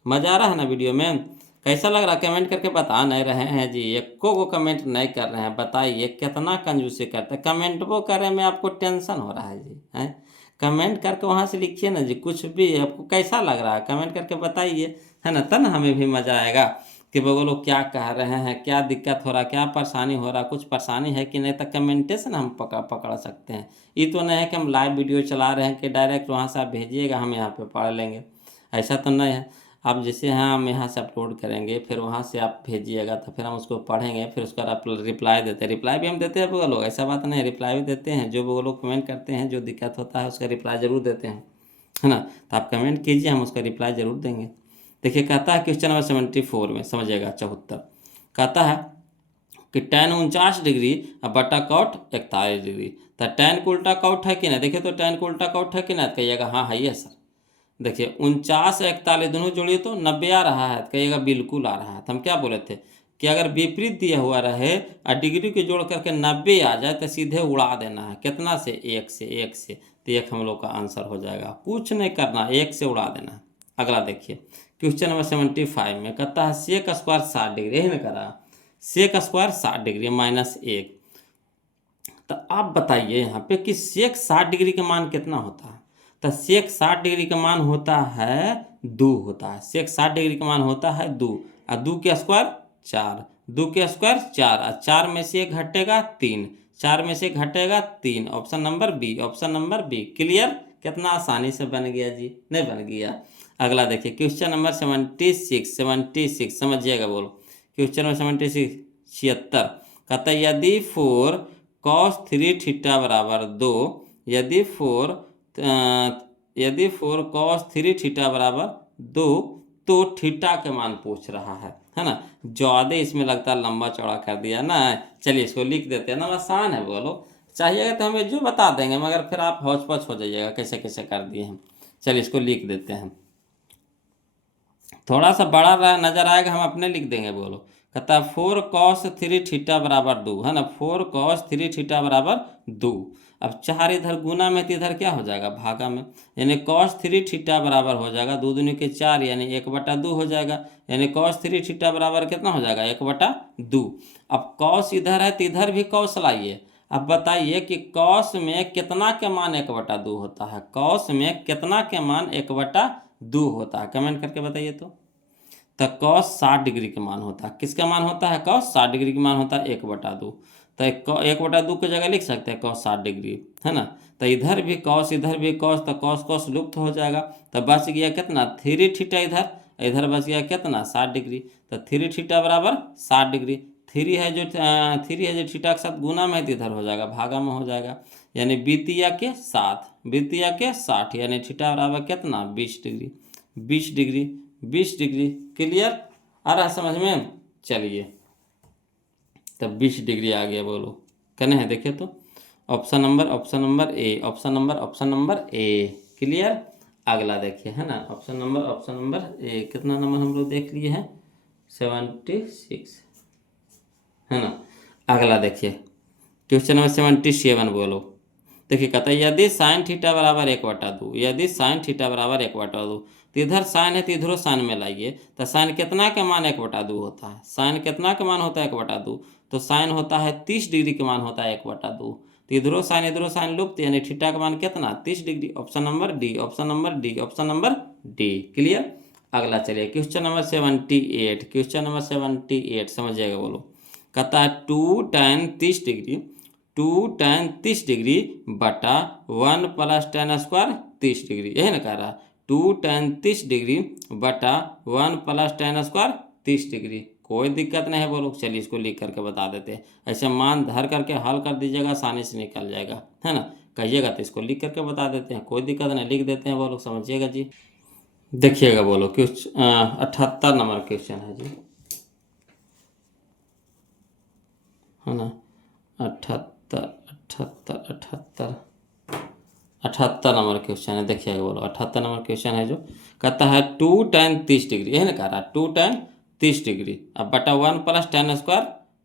मज़ा आ रहा है ना वीडियो में, कैसा लग रहा कमेंट करके बता नहीं रहे हैं जी, एको को कमेंट नहीं कर रहे हैं। बताइए कितना कंजूसी करते हैं, कमेंट वो करे में आपको टेंशन हो रहा है जी, हैं। कमेंट करके वहाँ से लिखिए ना जी, कुछ भी आपको कैसा लग रहा है कमेंट करके बताइए, है ना, तब ना हमें भी मज़ा आएगा कि वो लोग क्या कह रहे हैं, क्या दिक्कत हो रहा, क्या परेशानी हो रहा, कुछ परेशानी है कि नहीं, तो कमेंटे से ना हम पकड़ सकते हैं। ये तो नहीं है कि हम लाइव वीडियो चला रहे हैं कि डायरेक्ट वहाँ से आप भेजिएगा हम यहाँ पे पढ़ लेंगे, ऐसा तो नहीं है। आप जैसे हैं हम यहाँ से अपलोड करेंगे, फिर वहाँ से आप भेजिएगा तो फिर हम उसको पढ़ेंगे, फिर उसका रिप्लाई देते हैं। रिप्लाई भी हम देते हैं वो लोग, ऐसा बात नहीं है, रिप्लाई भी देते हैं। जो वो लोग कमेंट करते हैं, जो दिक्कत होता है उसका रिप्लाई ज़रूर देते हैं, है ना। तो आप कमेंट कीजिए, हम उसका रिप्लाई ज़रूर देंगे। देखिए कहता है क्वेश्चन नंबर 74 में, समझिएगा 74, कहता है कि tan 49 डिग्री और बटा कॉट 41 डिग्री। तो tan को उल्टा कॉट है कि नहीं, देखिए तो tan को उल्टा कॉट है कि नहीं, कहिएगा हाँ है ये सर। देखिए 49 41 दोनों जोड़िए तो 90 आ रहा है, कहिएगा बिल्कुल आ रहा है। तो हम क्या बोले थे कि अगर विपरीत दिया हुआ रहे और डिग्री के जोड़ करके 90 आ जाए तो सीधे उड़ा देना है, कितना से, 1 से, 1 से। तो एक हम लोग का आंसर हो जाएगा, कुछ नहीं करना, 1 से उड़ा देना है। अगला देखिए क्वेश्चन नंबर 75 में कहता है सेक स्क्वायर 60 डिग्री, यही ना करा, सेक स्क्वायर 60 डिग्री माइनस 1। तो आप बताइए यहाँ पे कि सेक 60 डिग्री का मान कितना होता है। तो सेक 60 डिग्री का मान होता है 2 होता है, सेक 60 डिग्री का मान होता है 2, और 2 के स्क्वायर 4, 2 के स्क्वायर 4, और 4 में से घटेगा 3, 4 में से घटेगा 3, option number B, option number B. Clear, कितना आसानी से बन गया जी, नहीं बन गया। अगला देखिए क्वेश्चन नंबर 76, 76 समझिएगा बोलो। क्वेश्चन नंबर 76, 76 कहता है यदि 4 cos 3 थीटा बराबर 2, यदि 4 cos 3 थीटा बराबर 2, तो थीटा के मान पूछ रहा है ना। ज़्यादा इसमें लगता है लंबा चौड़ा कर दिया ना। चलिए इसको लिख देते हैं ना, आसान है बोलो। चाहिएगा तो हमें जो बता देंगे, मगर फिर आप हौच पौच हो जाइएगा कैसे कैसे कर दिए हम। चलिए इसको लिख देते हैं, थोड़ा सा बड़ा नजर आएगा हम अपने लिख देंगे बोलो। कहता है 4 cos 3 थीटा बराबर 2, है ना, 4 cos 3 थीटा बराबर 2। अब 4 इधर गुना में तो इधर क्या हो जाएगा भागा में, यानी cos 3 थीटा बराबर हो जाएगा 2 दूनी के 4 यानी 1/2 हो जाएगा, यानी cos 3 थीटा बराबर कितना हो जाएगा 1/2। अब cos इधर है तो इधर भी cos लाइए। अब बताइए कि cos में कितना के मान 1/2 होता है, cos में कितना के मान 1/2 होता है, कमेंट करके बताइए तो cos 60 डिग्री का मान होता है, किसका मान होता है, cos 60 डिग्री का मान होता है 1/2। तो 1/2 की जगह लिख सकते हैं cos 60 डिग्री, है ना। तो इधर भी cos इधर भी cos, तो cos लुप्त हो जाएगा, तो बच गया कितना 3 थीटा, इधर इधर बच गया कितना 60 डिग्री। तो 3 थीटा बराबर 60 डिग्री, 3 है जो थीटा के साथ गुना में है तो इधर हो जाएगा भागा में हो जाएगा, यानी बीतिया के 7, बीतिया के 60, यानी थीटा बराबर कितना 20 डिग्री, 20 डिग्री, 20 डिग्री। क्लियर, आ रहा है समझ में। चलिए तब 20 डिग्री आ गया। बोलो कहने हैं, देखिए तो option number A, option number A. Clear. अगला देखिए, है ना, ऑप्शन नंबर ए। कितना नंबर हम लोग देख लिए हैं? 76, है ना। अगला देखिए क्वेश्चन नंबर 77। बोलो देखिए, कहता है यदि साइन थीटा बराबर 1/2, यदि साइन थीटा बराबर 1/2, तो इधर साइन है तो इधरो साइन में लाइए, तो साइन कितना के मान 1/2 होता है? साइन कितना के मान होता है 1/2? तो साइन होता है 30 डिग्री के मान होता है 1/2। तो इधरो साइन लुप्त, यानी थीटा का मान कितना? 30 degree. Option number D, option number D, option number D. Clear. अगला चलिए क्वेश्चन नंबर 78। क्वेश्चन नंबर 78 समझिएगा। बोलो कहता है 2 tan 30 डिग्री, 2 tan 30 डिग्री बटा 1 + tan² 30 डिग्री, यही ना कह रहा है। 2 tan 30 डिग्री बटा 1 + tan² 30 डिग्री। कोई दिक्कत नहीं है। बोलो चलिए इसको लिख करके बता देते हैं। ऐसे मान धर करके हल कर दीजिएगा, आसानी से निकल जाएगा, है ना। कहिएगा तो इसको लिख करके बता देते हैं, कोई दिक्कत नहीं, लिख देते हैं। बोलो समझिएगा जी। देखिएगा, बोलो क्वेश्चन 78 नंबर क्वेश्चन है जी, है ना। 78 नंबर क्वेश्चन है। देखिएगा, बोलो 78 नंबर क्वेश्चन है जो कहता है 2 tan 30 डिग्री, यही ना कह रहा है, 2 tan 30 डिग्री अब बटा 1 + tan²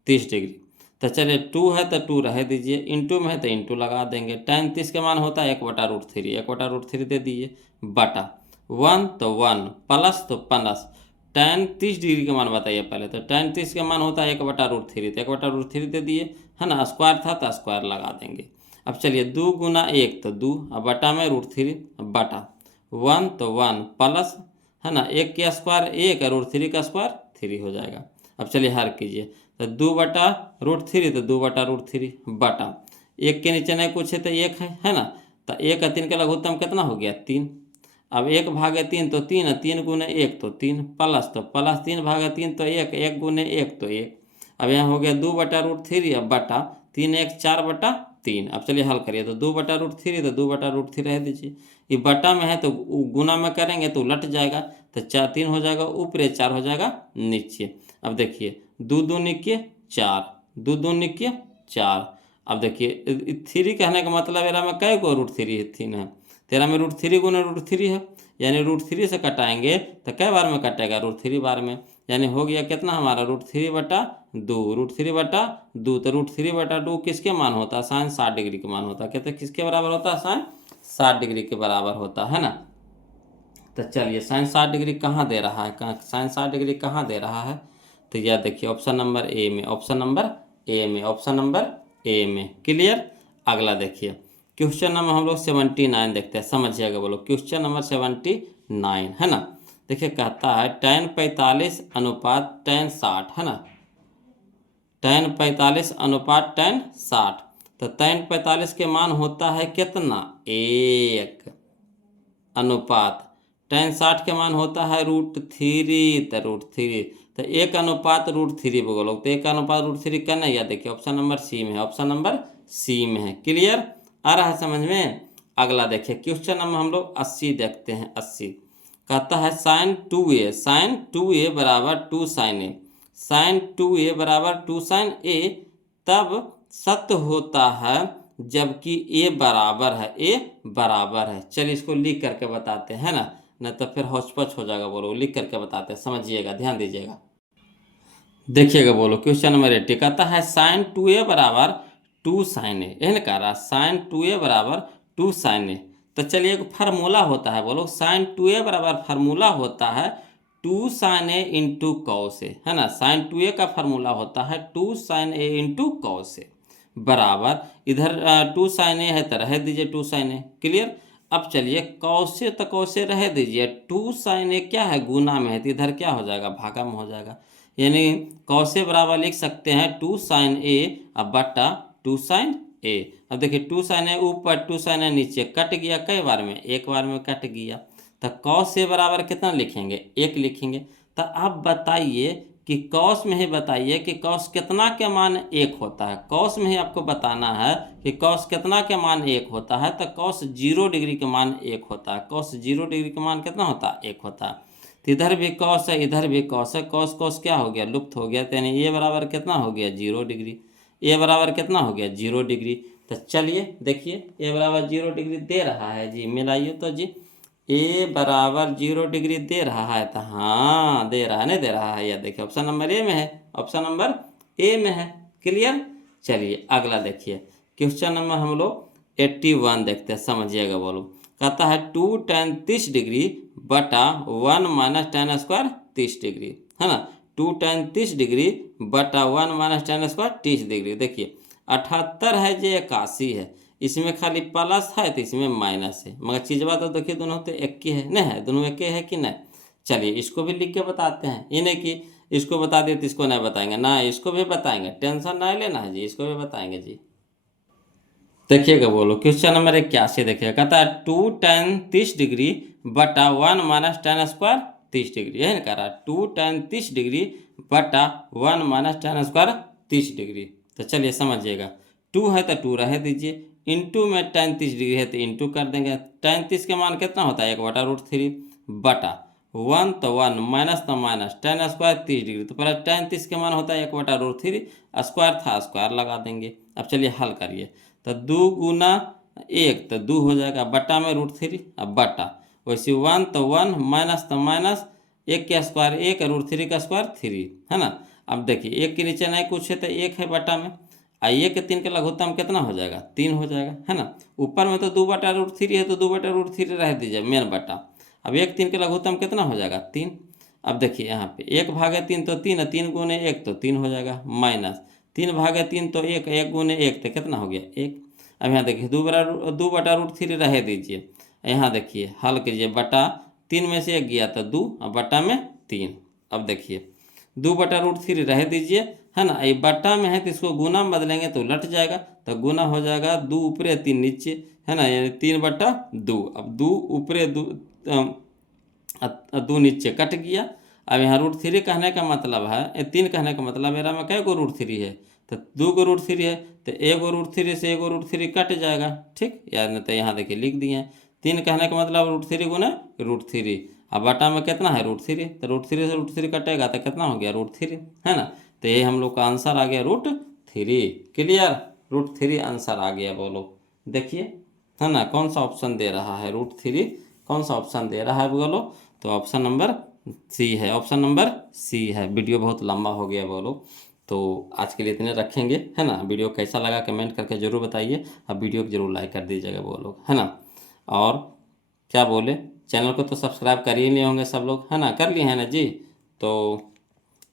30 डिग्री। तो चलिए 2 है तो 2 रह दीजिए, इंटू में है तो इंटू लगा देंगे। tan 30 के मान होता है 1/√3, 1/√3 दे दीजिए, बटा 1 तो 1, प्लस तो प्लस। tan 30 डिग्री का मान बताइए पहले। तो tan 30 का मान होता है 1/√3, तो 1/√3 दे दिए, है ना। स्क्वायर था तो स्क्वायर लगा देंगे। अब चलिए 2 × 1 तो 2, अब बटा में √3, बटा 1 तो 1, प्लस, है ना, 1 का स्क्वायर 1 और √3 का स्क्वायर 3 हो जाएगा। अब चलिए हर कीजिए, तो 2/√3 तो 2/√3 बटा 1 के नीचे नहीं कुछ है तो 1 है ना। तो 1 और 3 का लघुत्तम कितना हो गया? 3। अब 1/3 तो 3, 3 × 1 तो 3, प्लस तो प्लस 3/3 तो 1, 1 × 1 तो 1। अब यहाँ हो गया 2/√3, अब बटा 3 1 4/3। अब चलिए हल करिए, तो 2/√3 तो 2/√3 रह दीजिए। ये बटा में है तो गुना में करेंगे तो उलट जाएगा, तो 4 3 हो जाएगा ऊपर, 4 हो जाएगा नीचे। अब देखिए 2 2 निके 4, 2 2 निके 4। अब देखिए 3 कहने का मतलब एरा में कै गो √3 है? तेरा में √3 × √3 है, यानी √3 से कटाएंगे तो कै बार में कटेगा? √3 बार में। यानी हो गया कितना हमारा? √3/2, √3/2। तो √3/2 किसके मान होता है? साइन 60 डिग्री के मान होता है। कहते किसके बराबर होता है? साइन 60 डिग्री के बराबर होता है ना। तो चलिए साइन 60 डिग्री कहाँ दे रहा है? साइन 60 डिग्री कहाँ दे रहा है? तो यह देखिए ऑप्शन नंबर ए में, ऑप्शन नंबर ए में, ऑप्शन नंबर ए में। क्लियर। अगला देखिए क्वेश्चन नंबर हम लोग 79 देखते हैं, समझिएगा। बोलो क्वेश्चन नंबर 79, है ना। देखिए कहता है tan 45 अनुपात tan 60, है ना। tan 45 अनुपात tan 60। तो tan 45 के मान होता है कितना? 1 अनुपात tan 60 के मान होता है √3, तो √3 तो 1 अनुपात √3 बोलो, तो 1 अनुपात √3 करना। या देखिए ऑप्शन नंबर सी में है, ऑप्शन नंबर सी में है। क्लियर। आ रहा है समझ में। अगला देखिए क्वेश्चन नंबर हम लोग 80 देखते हैं। 80 कहता है sin 2a, sin 2a बराबर 2 sin a, sin 2a बराबर 2 sin a तब सत्य होता है जबकि a बराबर है, a बराबर है। चलिए इसको लिख करके बताते हैं ना, नहीं तो फिर हौच-पच हो जाएगा। बोलो लिख करके बताते हैं, समझिएगा, ध्यान दीजिएगा। देखिएगा, बोलो क्वेश्चन नंबर 80 कहता है sin 2a बराबर 2 sin a, यही ना कह रहा, sin 2a बराबर 2 sin a। तो चलिए एक फार्मूला होता है, बोलो sin 2a बराबर फार्मूला होता है 2 sin a into cos a, है ना। sin 2a का फार्मूला होता है 2 sin a into cos a बराबर, इधर 2 sin a है तो रह दीजिए 2 sin a। क्लियर। अब चलिए cos a तो cos a रह दीजिए, 2 sin a क्या है? गुना में है, तो इधर क्या हो जाएगा? भागा में हो जाएगा। यानी cos a बराबर लिख सकते हैं 2 sin a अब बटा 2 sin a। अब देखिए 2 sin a ऊपर, 2 sin a नीचे, कट गया कई बार में? एक बार में कट गया। तो cos a बराबर कितना लिखेंगे? 1 लिखेंगे। तो अब बताइए कि cos में ही बताइए कि cos कितना के मान 1 होता है। cos में ही आपको बताना है कि cos कितना के मान 1 होता है। तो cos 0 डिग्री के मान 1 होता है। cos 0 डिग्री के मान कितना होता है? 1 होता है। तो इधर भी कॉस है, इधर भी कॉस है, कॉस कॉस क्या हो गया, लुप्त हो गया। तो यानी ए बराबर कितना हो गया, 0 डिग्री। ए बराबर कितना हो गया, 0 डिग्री। तो चलिए देखिए ए बराबर 0 डिग्री दे रहा है जी, मिलाइए तो जी। ए बराबर 0 डिग्री दे रहा है, तो हाँ दे रहा है, नहीं दे रहा है, यह देखिए ऑप्शन नंबर ए में है, ऑप्शन नंबर ए में है। क्लियर। चलिए अगला देखिए क्वेश्चन नंबर हम लोग 81 देखते हैं, समझिएगा बोलो। कहता है 2 tan 30 डिग्री बटा 1 माइनस tan स्क्वायर 30 डिग्री, है ना। 2 tan 30 डिग्री बटा 1 माइनस tan स्क्वायर 30 डिग्री। देखिए 78 है जो 81 है, इसमें खाली प्लस है तो इसमें माइनस है, मगर चीज़वा तो देखिए दोनों तो एक ही है, नहीं है, दोनों एक ही है कि नहीं। चलिए इसको भी लिख के बताते हैं, ये नहीं कि इसको बता दिए तो इसको नहीं बताएंगे, ना इसको भी बताएंगे, टेंशन ना लेना है जी, इसको भी बताएंगे जी। देखिएगा बोलो क्वेश्चन नंबर 81 देखिएगा, कहता है 2 tan 30 डिग्री बटा 1 माइनस tan स्क्वायर 30 डिग्री, यही ना कह रहा है 2 tan 30 डिग्री बटा 1 माइनस tan स्क्वायर 30 डिग्री। तो चलिए समझिएगा, 2 है तो 2 रह दीजिए, इंटू में tan 30 डिग्री है तो इंटू कर देंगे। tan 30 के मान कितना होता है, 1/√3 बटा 1 तो 1 माइनस तो माइनस tan स्क्वायर 30 डिग्री, तो पहले tan 30 के मान होता है 1/√3, स्क्वायर था स्क्वायर लगा देंगे। अब चलिए हल करिए, तो 2 गुना 1 तो 2 हो जाएगा, बटा में √3, अब बटा वैसे 1 तो 1 माइनस तो माइनस, 1 का स्क्वायर 1, √3 का स्क्वायर 3, है ना। अब देखिए 1 के नीचे नहीं कुछ है तो 1 है बटा में, आइए के 3 का लघुत्तम कितना हो जाएगा, 3 हो जाएगा, है ना। ऊपर में तो 2/√3 है तो 2/√3 रह दीजिए मेन बटा। अब 1 3 का लघुत्तम कितना हो जाएगा, 3। अब देखिए यहाँ पे 1/3 तो 3 है, 3 गुने 1 तो 3 हो जाएगा, माइनस 3/3 तो 1, 1 गुने 1 तो कितना हो गया, 1। अब यहाँ देखिए 2/√3 रह दीजिए, यहाँ देखिए हल कीजिए, बटा 3 में से 1 गया तो 2, और बटा में 3। अब देखिए 2/√3 रह दीजिए, है ना। ये बटा में है तो इसको गुना में बदलेंगे तो उलट जाएगा, तो गुना हो जाएगा 2 ऊपरे 3 नीचे, है ना, यानी 3/2। अब 2 ऊपरे 2 नीचे कट गया। अब यहाँ √3 कहने का मतलब है, 3 कहने का मतलब मेरा में कै गो √3 है, तो 2 गो √3 है, तो 1 गो √3 से 1 गो √3 कट जाएगा, ठीक। या नहीं तो यहाँ देखिए लिख दिए 3 कहने का मतलब √3 गुना √3, अब बटा में कितना है √3, तो √3 से √3 कटेगा तो कितना हो गया, √3, है ना। तो ये हम लोग का आंसर आ गया √3। क्लियर, √3 आंसर आ गया। बोलो देखिए, है ना, कौन सा ऑप्शन दे रहा है, √3 कौन सा ऑप्शन दे रहा है बोलो, तो ऑप्शन नंबर सी है, ऑप्शन नंबर सी है। वीडियो बहुत लंबा हो गया बोलो, तो आज के लिए इतने रखेंगे, है ना। वीडियो कैसा लगा कमेंट करके ज़रूर बताइए, अब वीडियो को जरूर लाइक कर दीजिएगा वो लोग, है ना। और क्या बोले, चैनल को तो सब्सक्राइब कर ही लिए होंगे सब लोग, है ना, कर लिए हैं ना जी। तो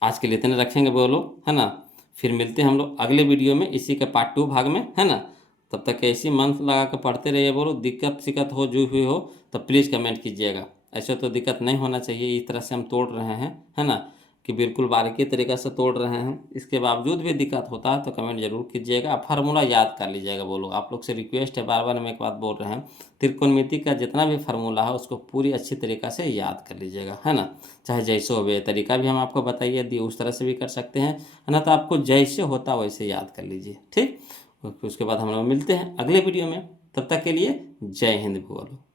आज के लिए इतने रखेंगे वो लोग, है ना। फिर मिलते हैं हम लोग अगले वीडियो में, इसी के पार्ट 2 भाग में, है ना। तब तक ऐसी मन लगा कर पढ़ते रहिए बोलो, दिक्कत सिक्कत हो जो हुई हो तो प्लीज़ कमेंट कीजिएगा। ऐसे तो दिक्कत नहीं होना चाहिए, इस तरह से हम तोड़ रहे हैं, है ना, कि बिल्कुल बारीकी तरीक़े से तोड़ रहे हैं, इसके बावजूद भी दिक्कत होता है तो कमेंट जरूर कीजिएगा। फार्मूला याद कर लीजिएगा बोलो, आप लोग से रिक्वेस्ट है, बार बार हम एक बात बोल रहे हैं, त्रिकोणमिति का जितना भी फार्मूला है उसको पूरी अच्छी तरीक़ा से याद कर लीजिएगा, है ना। चाहे जैसे हो वे तरीका भी हम आपको बताइए दी, उस तरह से भी कर सकते हैं, है ना। तो आपको जैसे होता वैसे याद कर लीजिए, ठीक। उसके बाद हम लोग मिलते हैं अगले वीडियो में, तब तक के लिए जय हिंद बोलो।